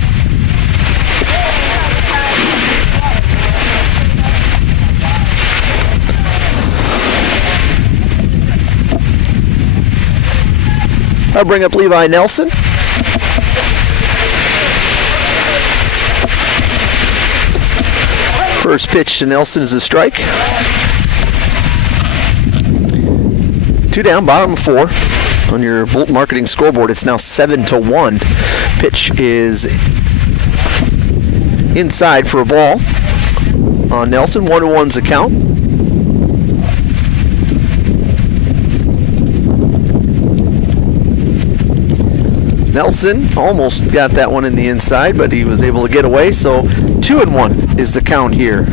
I'll bring up Levi Nelson. First pitch to Nelson is a strike. 2 down, bottom of 4. On your Bolt Marketing scoreboard, it's now 7-1. Pitch is inside for a ball on Nelson. 1-1's the count. Nelson almost got that one in the inside, but he was able to get away, so 2-1 is the count here.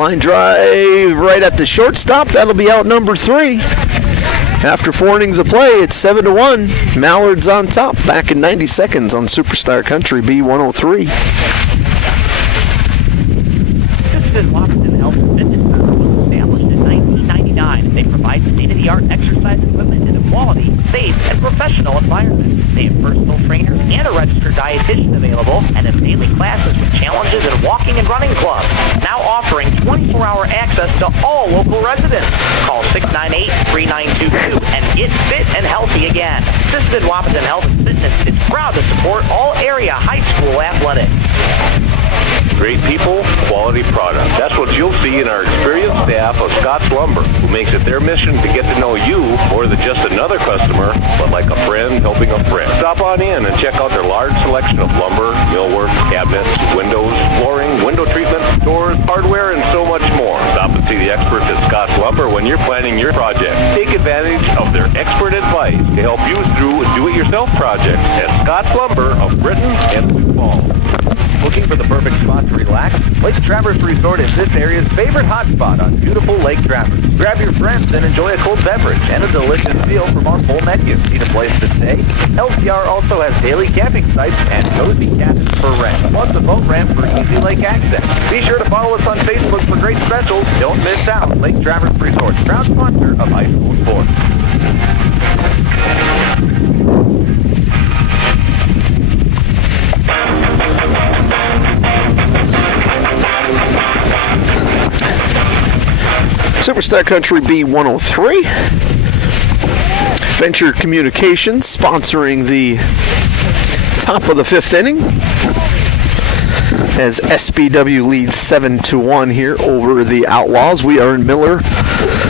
Line drive right at the shortstop. That'll be out number 3. After 4 innings of play, it's 7-1. Mallards on top, back in 90 seconds on Superstar Country B103. Sisseton Washington Health and Fitness Center was established in 1999. They provide state-of-the-art exercise equipment in a quality, safe, and professional environment. They have personal trainers and a registered dietitian available, and have daily classes with challenges and walking and running clubs. Now offering 24-hour access to all local residents. Call 698-3922 and get fit and healthy again. Sisseton Washington Health and Fitness is proud to support all area high school athletics. Great people, quality product. That's what you'll see in our experienced staff of Scott's Lumber, who makes it their mission to get to know you more than just another customer, but like a friend helping a friend. Stop on in and check out their large selection of lumber, millwork, cabinets, windows, flooring, window treatment, doors, hardware, and so much more. Stop and see the experts at Scott's Lumber when you're planning your project. Take advantage of their expert advice to help you through do-it-yourself projects at Scott's Lumber of Britton and Sioux Falls. Looking for the perfect spot to relax? Lake Traverse Resort is this area's favorite hotspot on beautiful Lake Traverse. Grab your friends and enjoy a cold beverage and a delicious meal from our full menu. Need a place to stay? LTR also has daily camping sites and cozy cabins for rent, plus a boat ramp for easy lake access. Be sure to follow us on Facebook for great specials. Don't miss out. Lake Traverse Resort, proud sponsor of high school sports. Superstar Country B103. Venture Communications sponsoring the top of the 5th inning as SBW leads 7-1 here over the Outlaws. We are in Miller,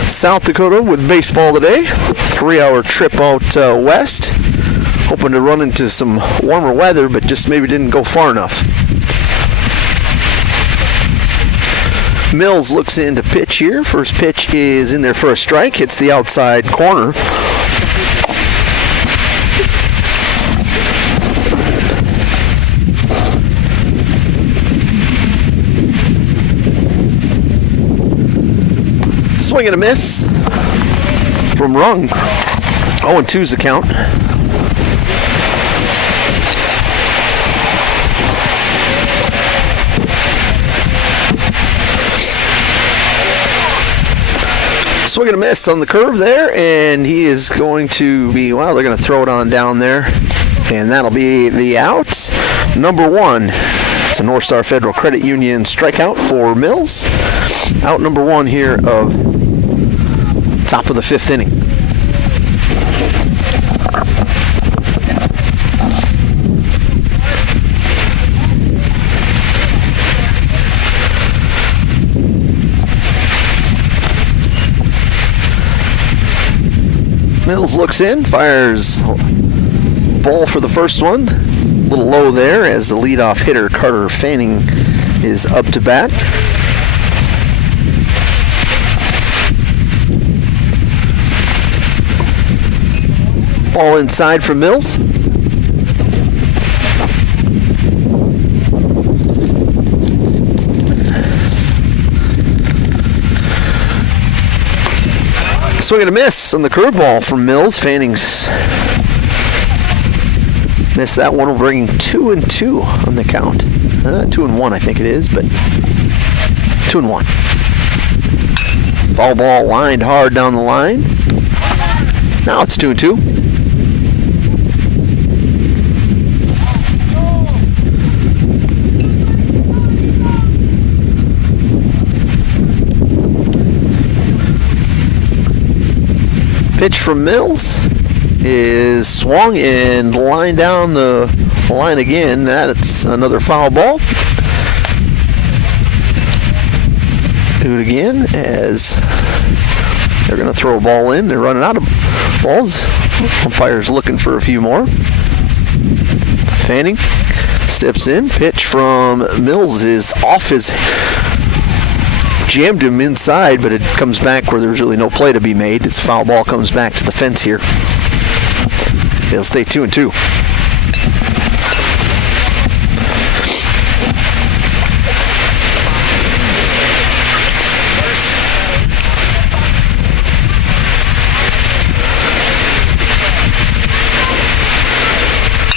South Dakota with baseball today. 3-hour trip out west. Hoping to run into some warmer weather, but just maybe didn't go far enough. Mills looks in to pitch here. First pitch is in there for a strike. Hits the outside corner. Swing and a miss from Rung. 0-2's the count. Swing and a miss on the curve there, and he is going to be, well, they're going to throw it on down there, and that'll be the out. Number 1. It's a North Star Federal Credit Union strikeout for Mills. Out number 1 here of top of the 5th inning. Mills looks in, fires ball for the first one. A little low there as the leadoff hitter Carter Fanning is up to bat. Ball inside from Mills. Swing and a miss on the curveball from Mills. Fanning's missed that one. We're bringing 2-2 on the count. 2-1, I think it is, but 2-1. Foul ball lined hard down the line. Now it's 2-2. Pitch from Mills is swung and lined down the line again. That's another foul ball. Do it again as they're going to throw a ball in. They're running out of balls. Umpire's looking for a few more. Fanning steps in. Pitch from Mills is off his... jammed him inside, but it comes back where there's really no play to be made. It's a foul ball, comes back to the fence here. They'll stay 2-2.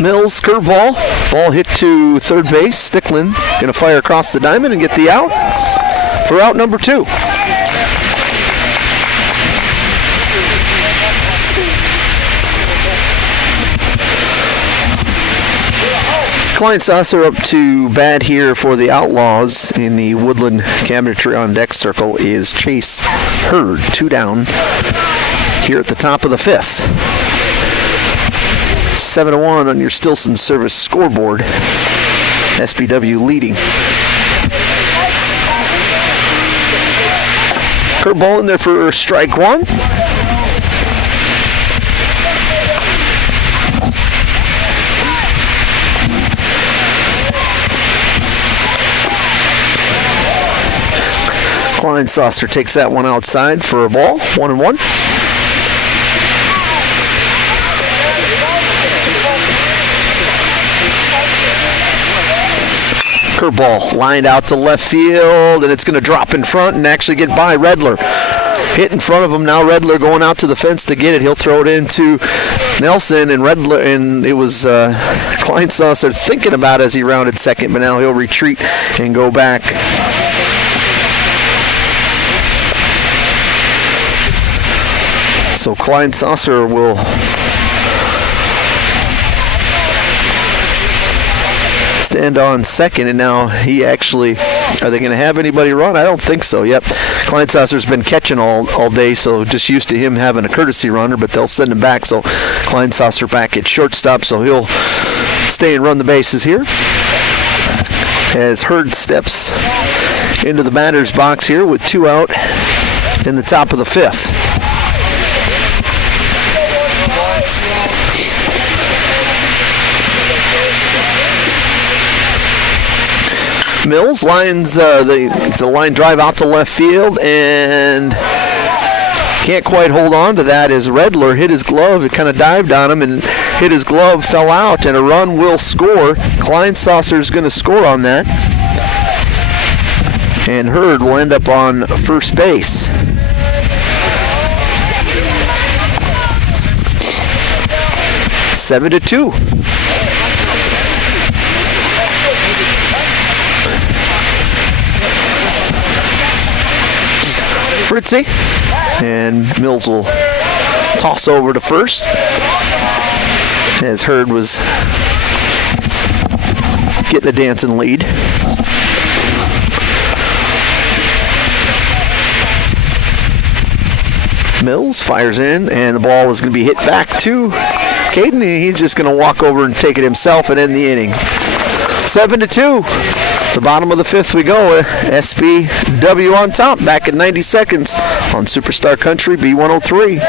Mills, curveball. Ball hit to third base. Sticklin going to fire across the diamond and get the out. For out number 2. Klein-Saucer up to bat here for the Outlaws in the Woodland Cabinetry on Deck circle is Chase Hurd. 2 down here at the top of the 5th. 7-1 on your Stilson Service scoreboard. SBW leading. Curveball in there for strike 1. Klein-Saucer takes that one outside for a ball. 1-1. Curveball lined out to left field, and it's going to drop in front and actually get by Redler. Hit in front of him now. Redler going out to the fence to get it. He'll throw it into Nelson, and Redler, and it was Klein-Saucer thinking about as he rounded second, but now he'll retreat and go back. So Klein-Saucer will stand on second, and now he actually, are they going to have anybody run? I don't think so. Yep. Klein-Saucer's been catching all day, so just used to him having a courtesy runner, but they'll send him back. So Klein-Saucer back at shortstop, so he'll stay and run the bases here. As Hurd steps into the batter's box here with 2 out in the top of the 5th. Mills lines it's a line drive out to left field, and can't quite hold on to that as Redler hit his glove. It kind of dived on him and hit his glove, fell out, and a run will score. Klein-Saucer's going to score on that, and Hurd will end up on first base. 7-2. Fritzy, and Mills will toss over to first, as Hurd was getting a dancing lead. Mills fires in, and the ball is going to be hit back to Caden. He's just going to walk over and take it himself and end the inning. 7-2. The bottom of the fifth we go. SBW on top, back at 90 seconds on Superstar Country B103.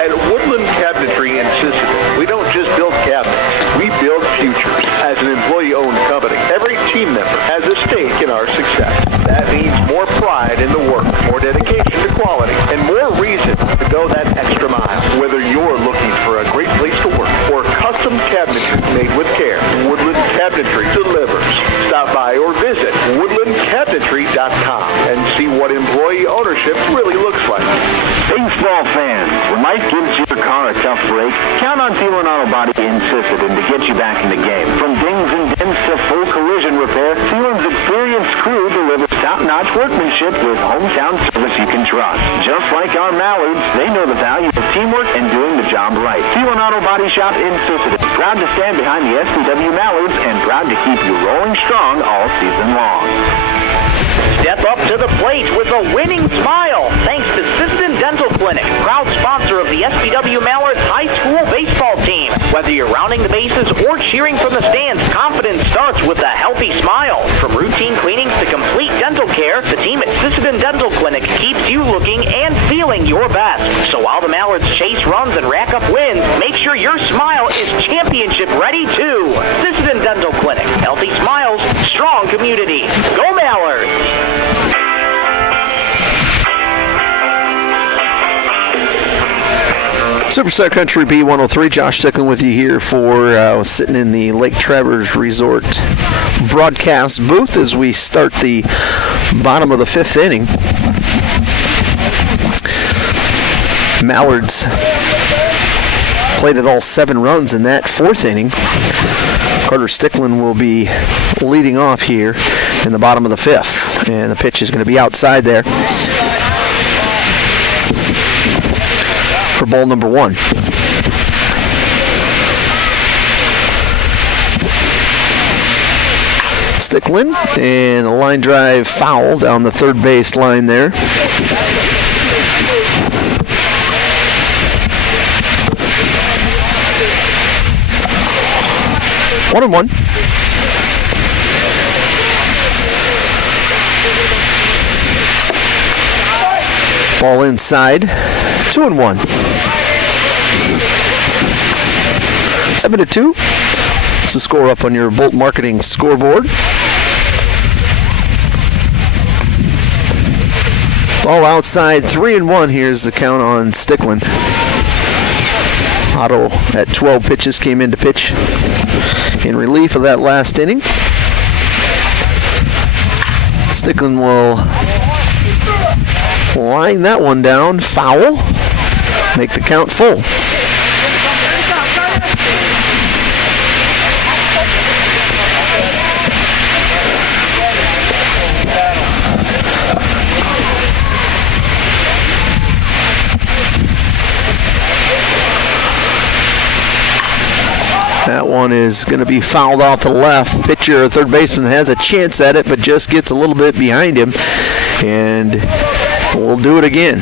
At Woodland Cabinetry in Sisseton, we don't just build cabinets, we build futures. As an employee-owned company, every team member has a stake in our success. That means more pride in the work, more dedication to quality, and more reason to go that extra mile. Whether you're looking for a great place to work or custom cabinetry made with care, Woodland Cabinetry delivers. Stop by or visit woodlandcabinetry.com and see what employee ownership really looks like. Baseball fans, when life gives your car a tough break, count on Thielen Auto Body in Sisseton to get you back in the game. From dings and dents to full collision repair, Thielen's experienced crew delivers top-notch workmanship with hometown service you can trust. Just like our Mallards, they know the value of teamwork and doing the job right. Thielen Auto Body Shop in Sisseton, proud to stand behind the SBW Mallards and proud to keep you rolling strong all season long. Step up to the plate with a winning smile thanks to Sisseton Dental Clinic, proud sponsor of the SBW Mallards High School baseball team. Whether you're rounding the bases or cheering from the stands, confidence starts with a healthy smile. From routine cleanings to complete dental care, the team at Sisseton Dental Clinic keeps you looking and feeling your best. So while the Mallards chase runs and rack up wins, make sure your smile is championship ready too. Sisseton Dental Clinic, healthy smiles, strong community. Go Mallards! Superstar Country B103, Josh Sticklin with you here for sitting in the Lake Traverse Resort broadcast booth as we start the bottom of the fifth inning. Mallards played it all 7 runs in that fourth inning. Carter Sticklin will be leading off here in the bottom of the fifth, and the pitch is going to be outside there for ball number 1. Sticklin, and a line drive foul down the third base line there. One and one. Ball inside. 2-1. 7-2. It's the score up on your Bolt Marketing scoreboard. Ball outside. 3-1. Here's the count on Sticklin. Otto at 12 pitches came in to pitch in relief of that last inning. Sticklin will line that one down, foul, make the count full. That one is going to be fouled off the left. Pitcher, third baseman, has a chance at it, but just gets a little bit behind him. And we'll do it again.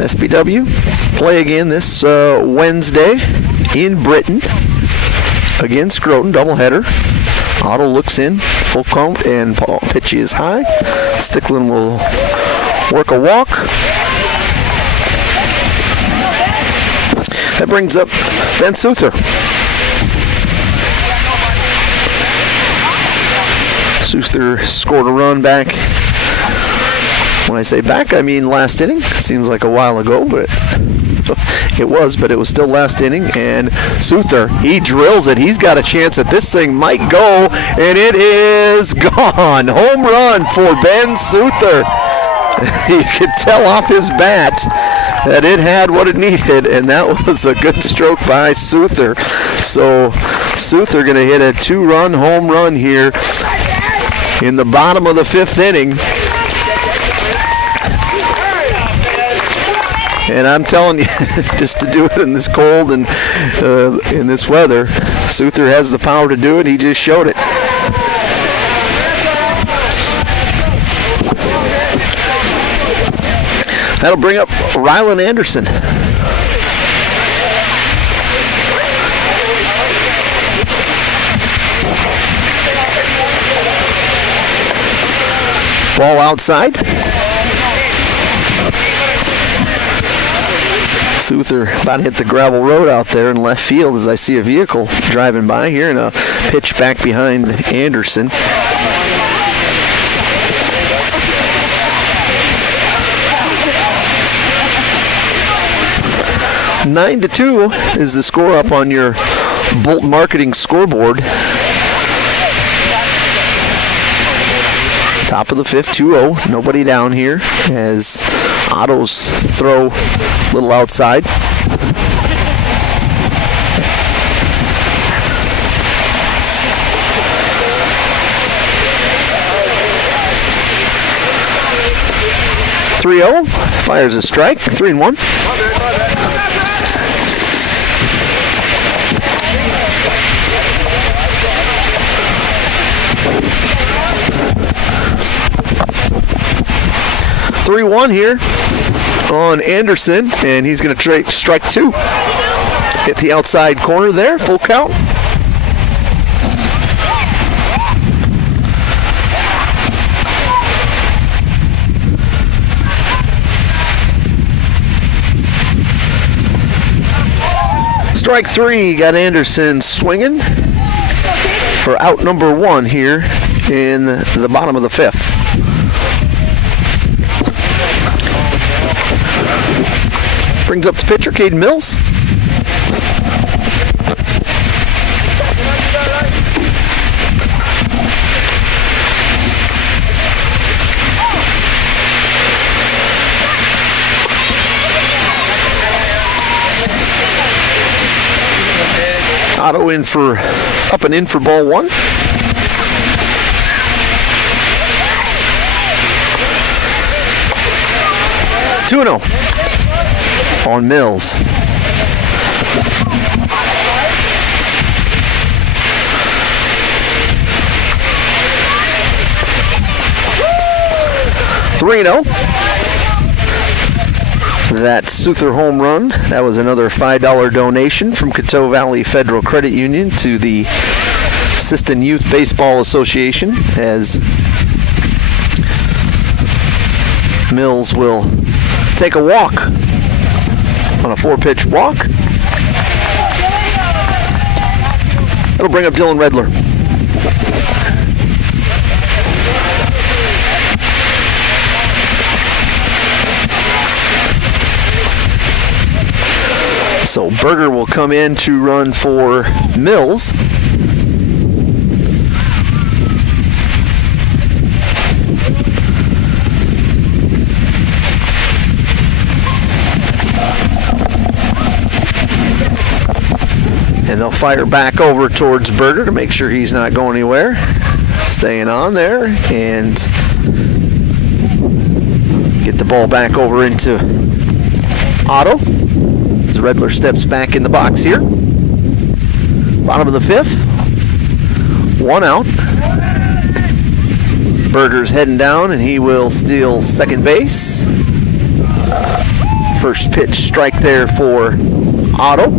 SBW play again this Wednesday in Britton against Groton, doubleheader. Otto looks in, full count, and pitch is high. Sticklin will work a walk. That brings up Ben Souther. Souther scored a run back When I say back, I mean last inning. It seems like a while ago, but it was still last inning. And Souther, he drills it. He's got a chance that this thing might go, and it is gone. Home run for Ben Souther. You could tell off his bat that it had what it needed, and that was a good stroke by Souther. So Souther going to hit a 2-run home run here in the bottom of the 5th inning. And I'm telling you, just to do it in this cold and in this weather, Souther has the power to do it. He just showed it. That'll bring up Rylan Anderson. Ball outside. Souther about to hit the gravel road out there in left field as I see a vehicle driving by here, and a pitch back behind Anderson. Nine to 2 is the score up on your Bolt Marketing scoreboard. Top of the 5th, 2-0. Nobody down here as Otto's throw a little outside. Fires a strike. 3-1. Here on Anderson, and he's going to strike 2. Hit the outside corner there, full count. Strike 3 got Anderson swinging for out number 1 here in the bottom of the 5th. Brings up the pitcher, Caden Mills. Otto up and in for ball 1. Two 2-0 on Mills. That Souther home run, that was another $5 donation from Coteau Valley Federal Credit Union to the Sisseton Youth Baseball Association, as Mills will take a walk on a 4-pitch walk. That'll bring up Dylan Redler. So Berger will come in to run for Mills. And they'll fire back over towards Berger to make sure he's not going anywhere. Staying on there and get the ball back over into Otto. As Redler steps back in the box here. Bottom of the 5th. 1 out. Berger's heading down and he will steal second base. First pitch strike there for Otto.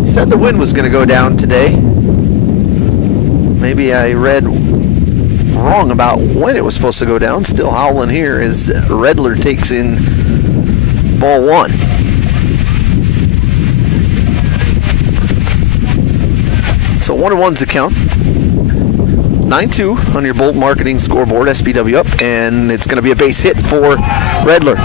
He said the wind was going to go down today. Maybe I read wrong about when it was supposed to go down. Still howling here as Redler takes in ball 1. So 1-1's the count. 9-2 on your Bolt Marketing scoreboard, SBW up, and it's going to be a base hit for Redler.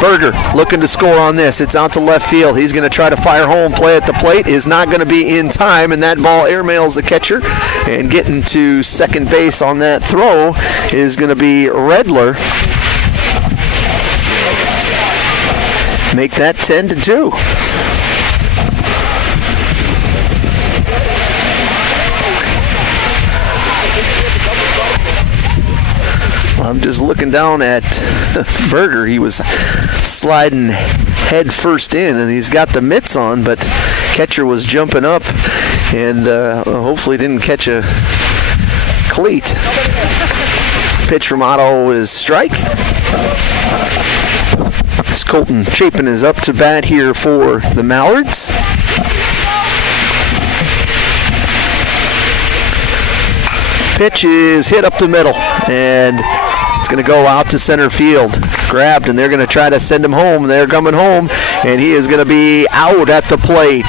Berger looking to score on this. It's out to left field. He's going to try to fire home. Play at the plate is not going to be in time, and that ball airmails the catcher. And getting to second base on that throw is going to be Redler. Make that 10-2. I'm just looking down at Berger. He was sliding head first in, and he's got the mitts on, but catcher was jumping up and hopefully didn't catch a cleat. Pitch from Otto is strike. As Colton Chapin is up to bat here for the Mallards. Pitch is hit up the middle, and it's going to go out to center field. Grabbed, and they're going to try to send him home. They're coming home, and he is going to be out at the plate.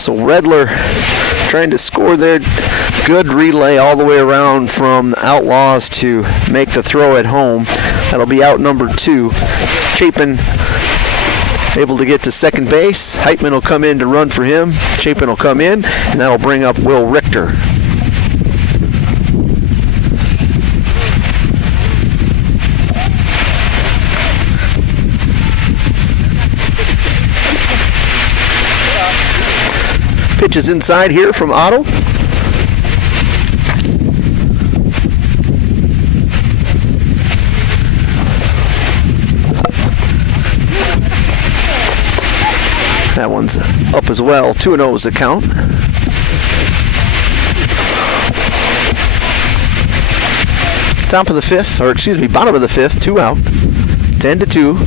So Redler trying to score there. Good relay all the way around from Outlaws to make the throw at home. That'll be out number 2. Chapin able to get to second base. Heitman will come in to run for him. Chapin will come in, and that'll bring up Will Richter. Pitch is inside here from Otto. That one's up as well. 2-0 is the count. Top of the fifth, or excuse me, bottom of the fifth, 2 out. 10-2.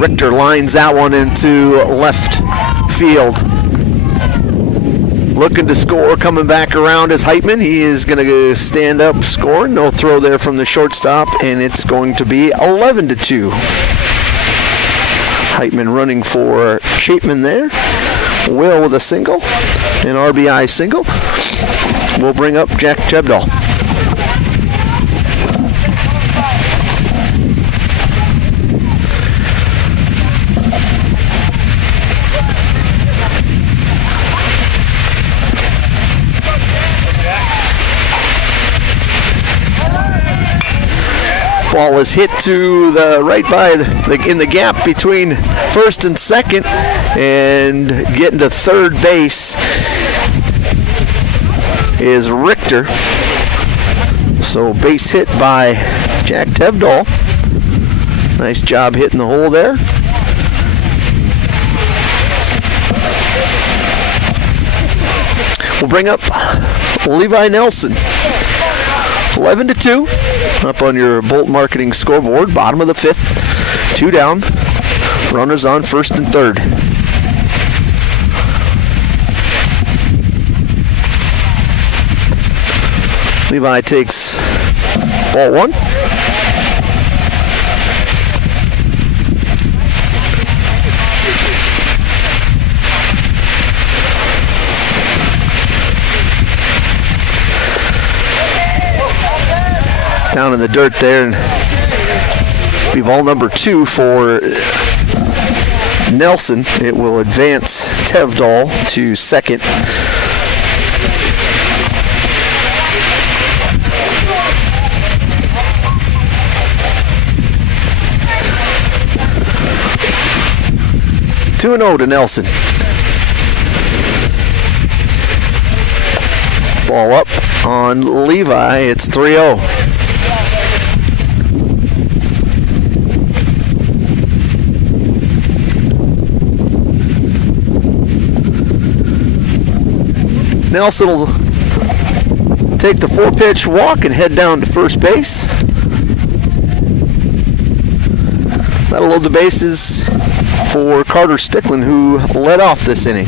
Richter lines that one into left field. Looking to score, coming back around is Heitman. He is going to stand up, score. No throw there from the shortstop, and it's going to be 11-2. Heitman running for Chapman there. Will with a single, an RBI single. We'll bring up Jack Jebdahl. Ball is hit to the right by in the gap between first and second, and getting to third base is Richter. So base hit by Jack Tevdahl. Nice job hitting the hole there. We'll bring up Levi Nelson. 11-2. Up on your Bolt Marketing scoreboard, bottom of the fifth, 2 down, runners on first and third. Levi takes ball 1. Down in the dirt there, and be ball number 2 for Nelson. It will advance Tevdahl to second. Two and 0 to Nelson. Ball up on Levi. It's 3-0. Nelson will take the 4-pitch walk and head down to first base. That'll load the bases for Carter Stickland, who led off this inning.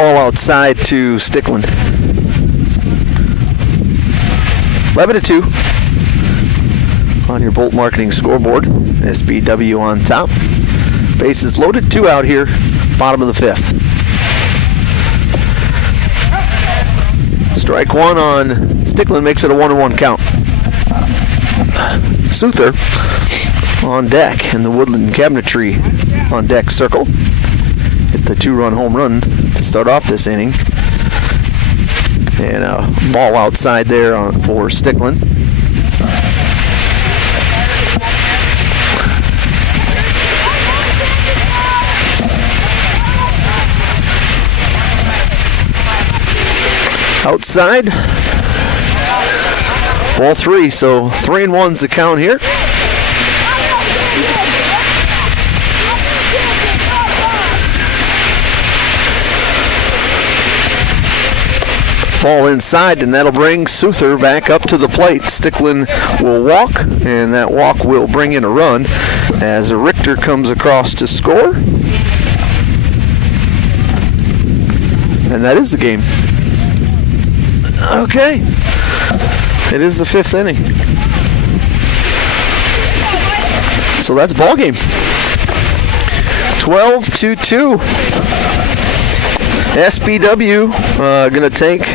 Ball outside to Stickland. 11-2 on your Bolt Marketing scoreboard. SBW on top. Bases loaded, 2 out here, bottom of the 5th. Strike 1 on Stickland makes it a 1-1 count. Souther on deck, and the Woodland Cabinetry on deck circle. Hit the 2-run home run to start off this inning. And a ball outside there for Stickland. Outside. Ball 3, so 3-1's the count here. Ball inside, and that'll bring Souther back up to the plate. Stickland will walk, and that walk will bring in a run as Richter comes across to score. And that is the game. Okay. It is the 5th inning. So that's ball game. 12-2. SBW going to take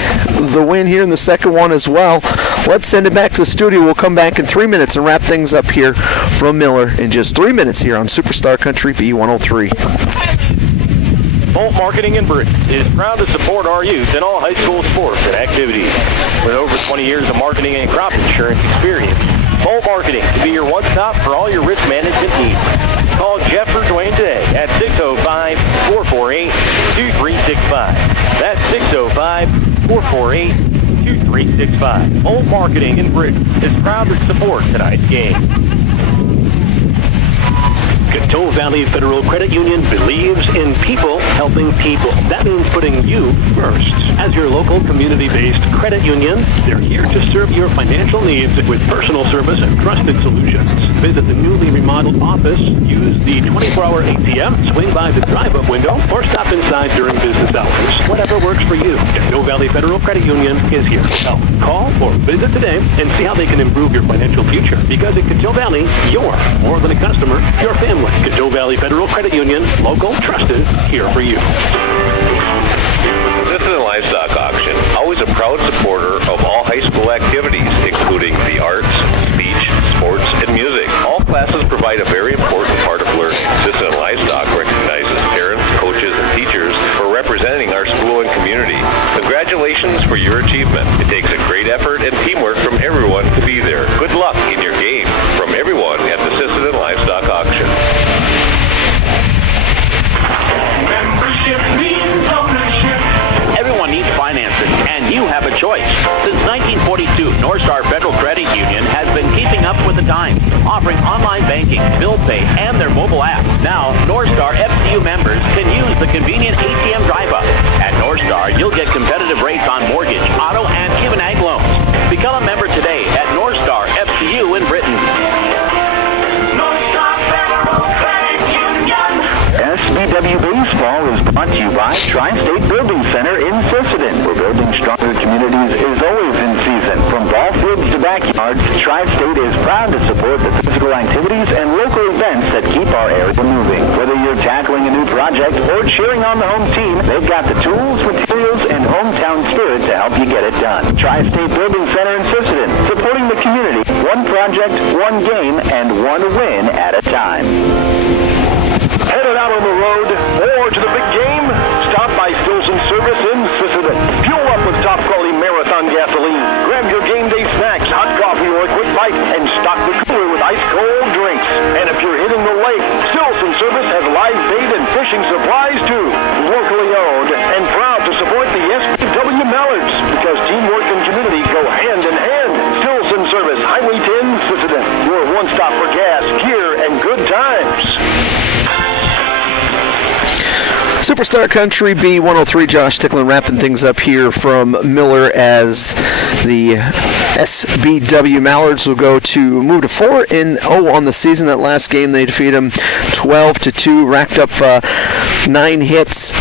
the win here in the second one as well. Let's send it back to the studio. We'll come back in 3 minutes and wrap things up here from Miller in just 3 minutes here on Superstar Country B103. Bolt Marketing in Britton is proud to support our youth in all high school sports and activities. With over 20 years of marketing and crop insurance experience, Bolt Marketing can be your one-stop for all your risk management needs. Call Jeff or Dwayne today at 605-448-2365. That's 605-448-2365. Bolt Marketing in Britton is proud to support tonight's game. Coteau Valley Federal Credit Union believes in people helping people. That means putting you first. As your local community-based credit union, they're here to serve your financial needs with personal service and trusted solutions. Visit the newly remodeled office, use the 24-hour ATM, swing by the drive-up window, or stop inside during business hours. Whatever works for you, Coteau Valley Federal Credit Union is here to help. Call or visit today and see how they can improve your financial future. Because at Coteau Valley, you're more than a customer, you're family. Coteau Valley Federal Credit Union, local, trusted, here for you. Sisseton Livestock Auction, always a proud supporter of all high school activities, including the arts, speech, sports, and music. All classes provide a very important part of learning. Sisseton Livestock recognizes parents, coaches, and teachers for representing our school and community. Congratulations for your achievement. It takes a great effort and teamwork from everyone to be there. Good luck in your game from everyone at the Sisseton Livestock Auction. Membership means ownership. Everyone needs financing, and you have a choice. Since 1942, North Star Federal Credit Union has been keeping up with the times, offering online banking, bill pay, and their mobile app. Now, North Star FCU members can use the convenient ATM drive-up. At North Star, you'll get competitive rates on mortgage, auto, and even ag loans. Become a member today at North Star FCU in Britton. North Star Federal Credit Union. SBW Baseball is brought to you by Tri-State Building Center in Sisseton, where building stronger communities is always in season. From ball fields to backyards, Tri-State is proud to support the physical activities and local events that keep our area moving. Whether you're tackling a new project or cheering on the home team, they've got the tools, materials, and hometown spirit to help you get it done. Tri-State Building Center in Sisseton, supporting the community, one project, one game, and one win at a time. Headed out on the road or to the big game? Stop by Stilson Service in Sisseton. Fuel up with top quality Marathon gasoline. Grab your game day snacks, hot coffee, or a quick bite, and stock the cooler with ice cold drinks. And if you're hitting the lake, Stilson Service has live bait and fishing supplies too. Locally owned and proud to support the SBW Mallards because teamwork and community go hand in hand. Stilson Service, Highway 10, Sisseton. Your one-stop for gas, gear, and good times. Superstar Country B103, Josh Stickland wrapping things up here from Miller as the SBW Mallards will move to 4-0 on the season. That last game they defeated them 12-2, racked up 9 hits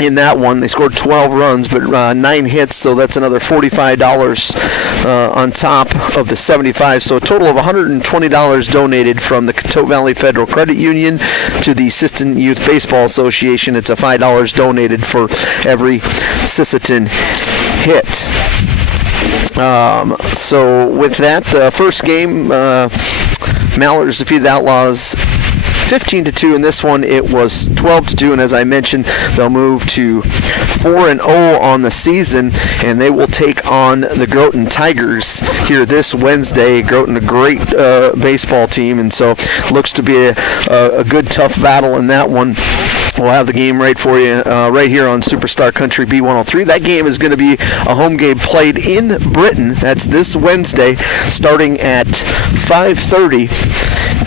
in that one. They scored 12 runs, but 9 hits, so that's another $45 on top of the 75. So a total of $120 donated from the Coteau Valley Federal Credit Union to the Sisseton Youth Baseball Association. It's a $5 donated for every Sisseton hit. So with that, the first game, Mallards defeated Outlaws 15-2. In this one, it was 12-2, and as I mentioned, they'll move to 4-0 on the season, and they will take on the Groton Tigers here this Wednesday. Groton, a great baseball team, and so looks to be a good, tough battle in that one. We'll have the game right for you right here on Superstar Country B103. That game is going to be a home game played in Britton. That's this Wednesday, starting at 5:30,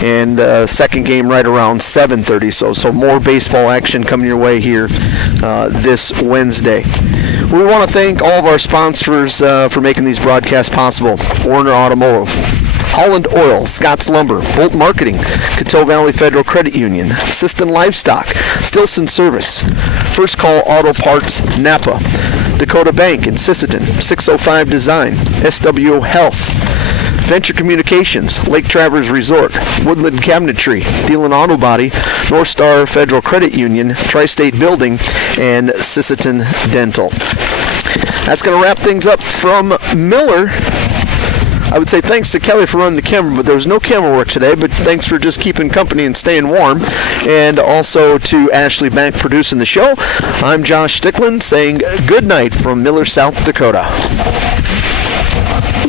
and second game right around 7:30. So more baseball action coming your way here this Wednesday. We want to thank all of our sponsors for making these broadcasts possible. Warner Automotive, Holland Oil, Scott's Lumber, Bolt Marketing, Coteau Valley Federal Credit Union, Sisseton Livestock, Stilson Service, First Call Auto Parts, Napa, Dakota Bank in Sisseton, 605 Design, SWO Health, Venture Communications, Lake Traverse Resort, Woodland Cabinetry, Thielen Auto Body, North Star Federal Credit Union, Tri-State Building, and Sisseton Dental. That's going to wrap things up from Miller. I would say thanks to Kelly for running the camera, but there was no camera work today, but thanks for just keeping company and staying warm. And also to Ashley Bank producing the show. I'm Josh Sticklin saying good night from Miller, South Dakota.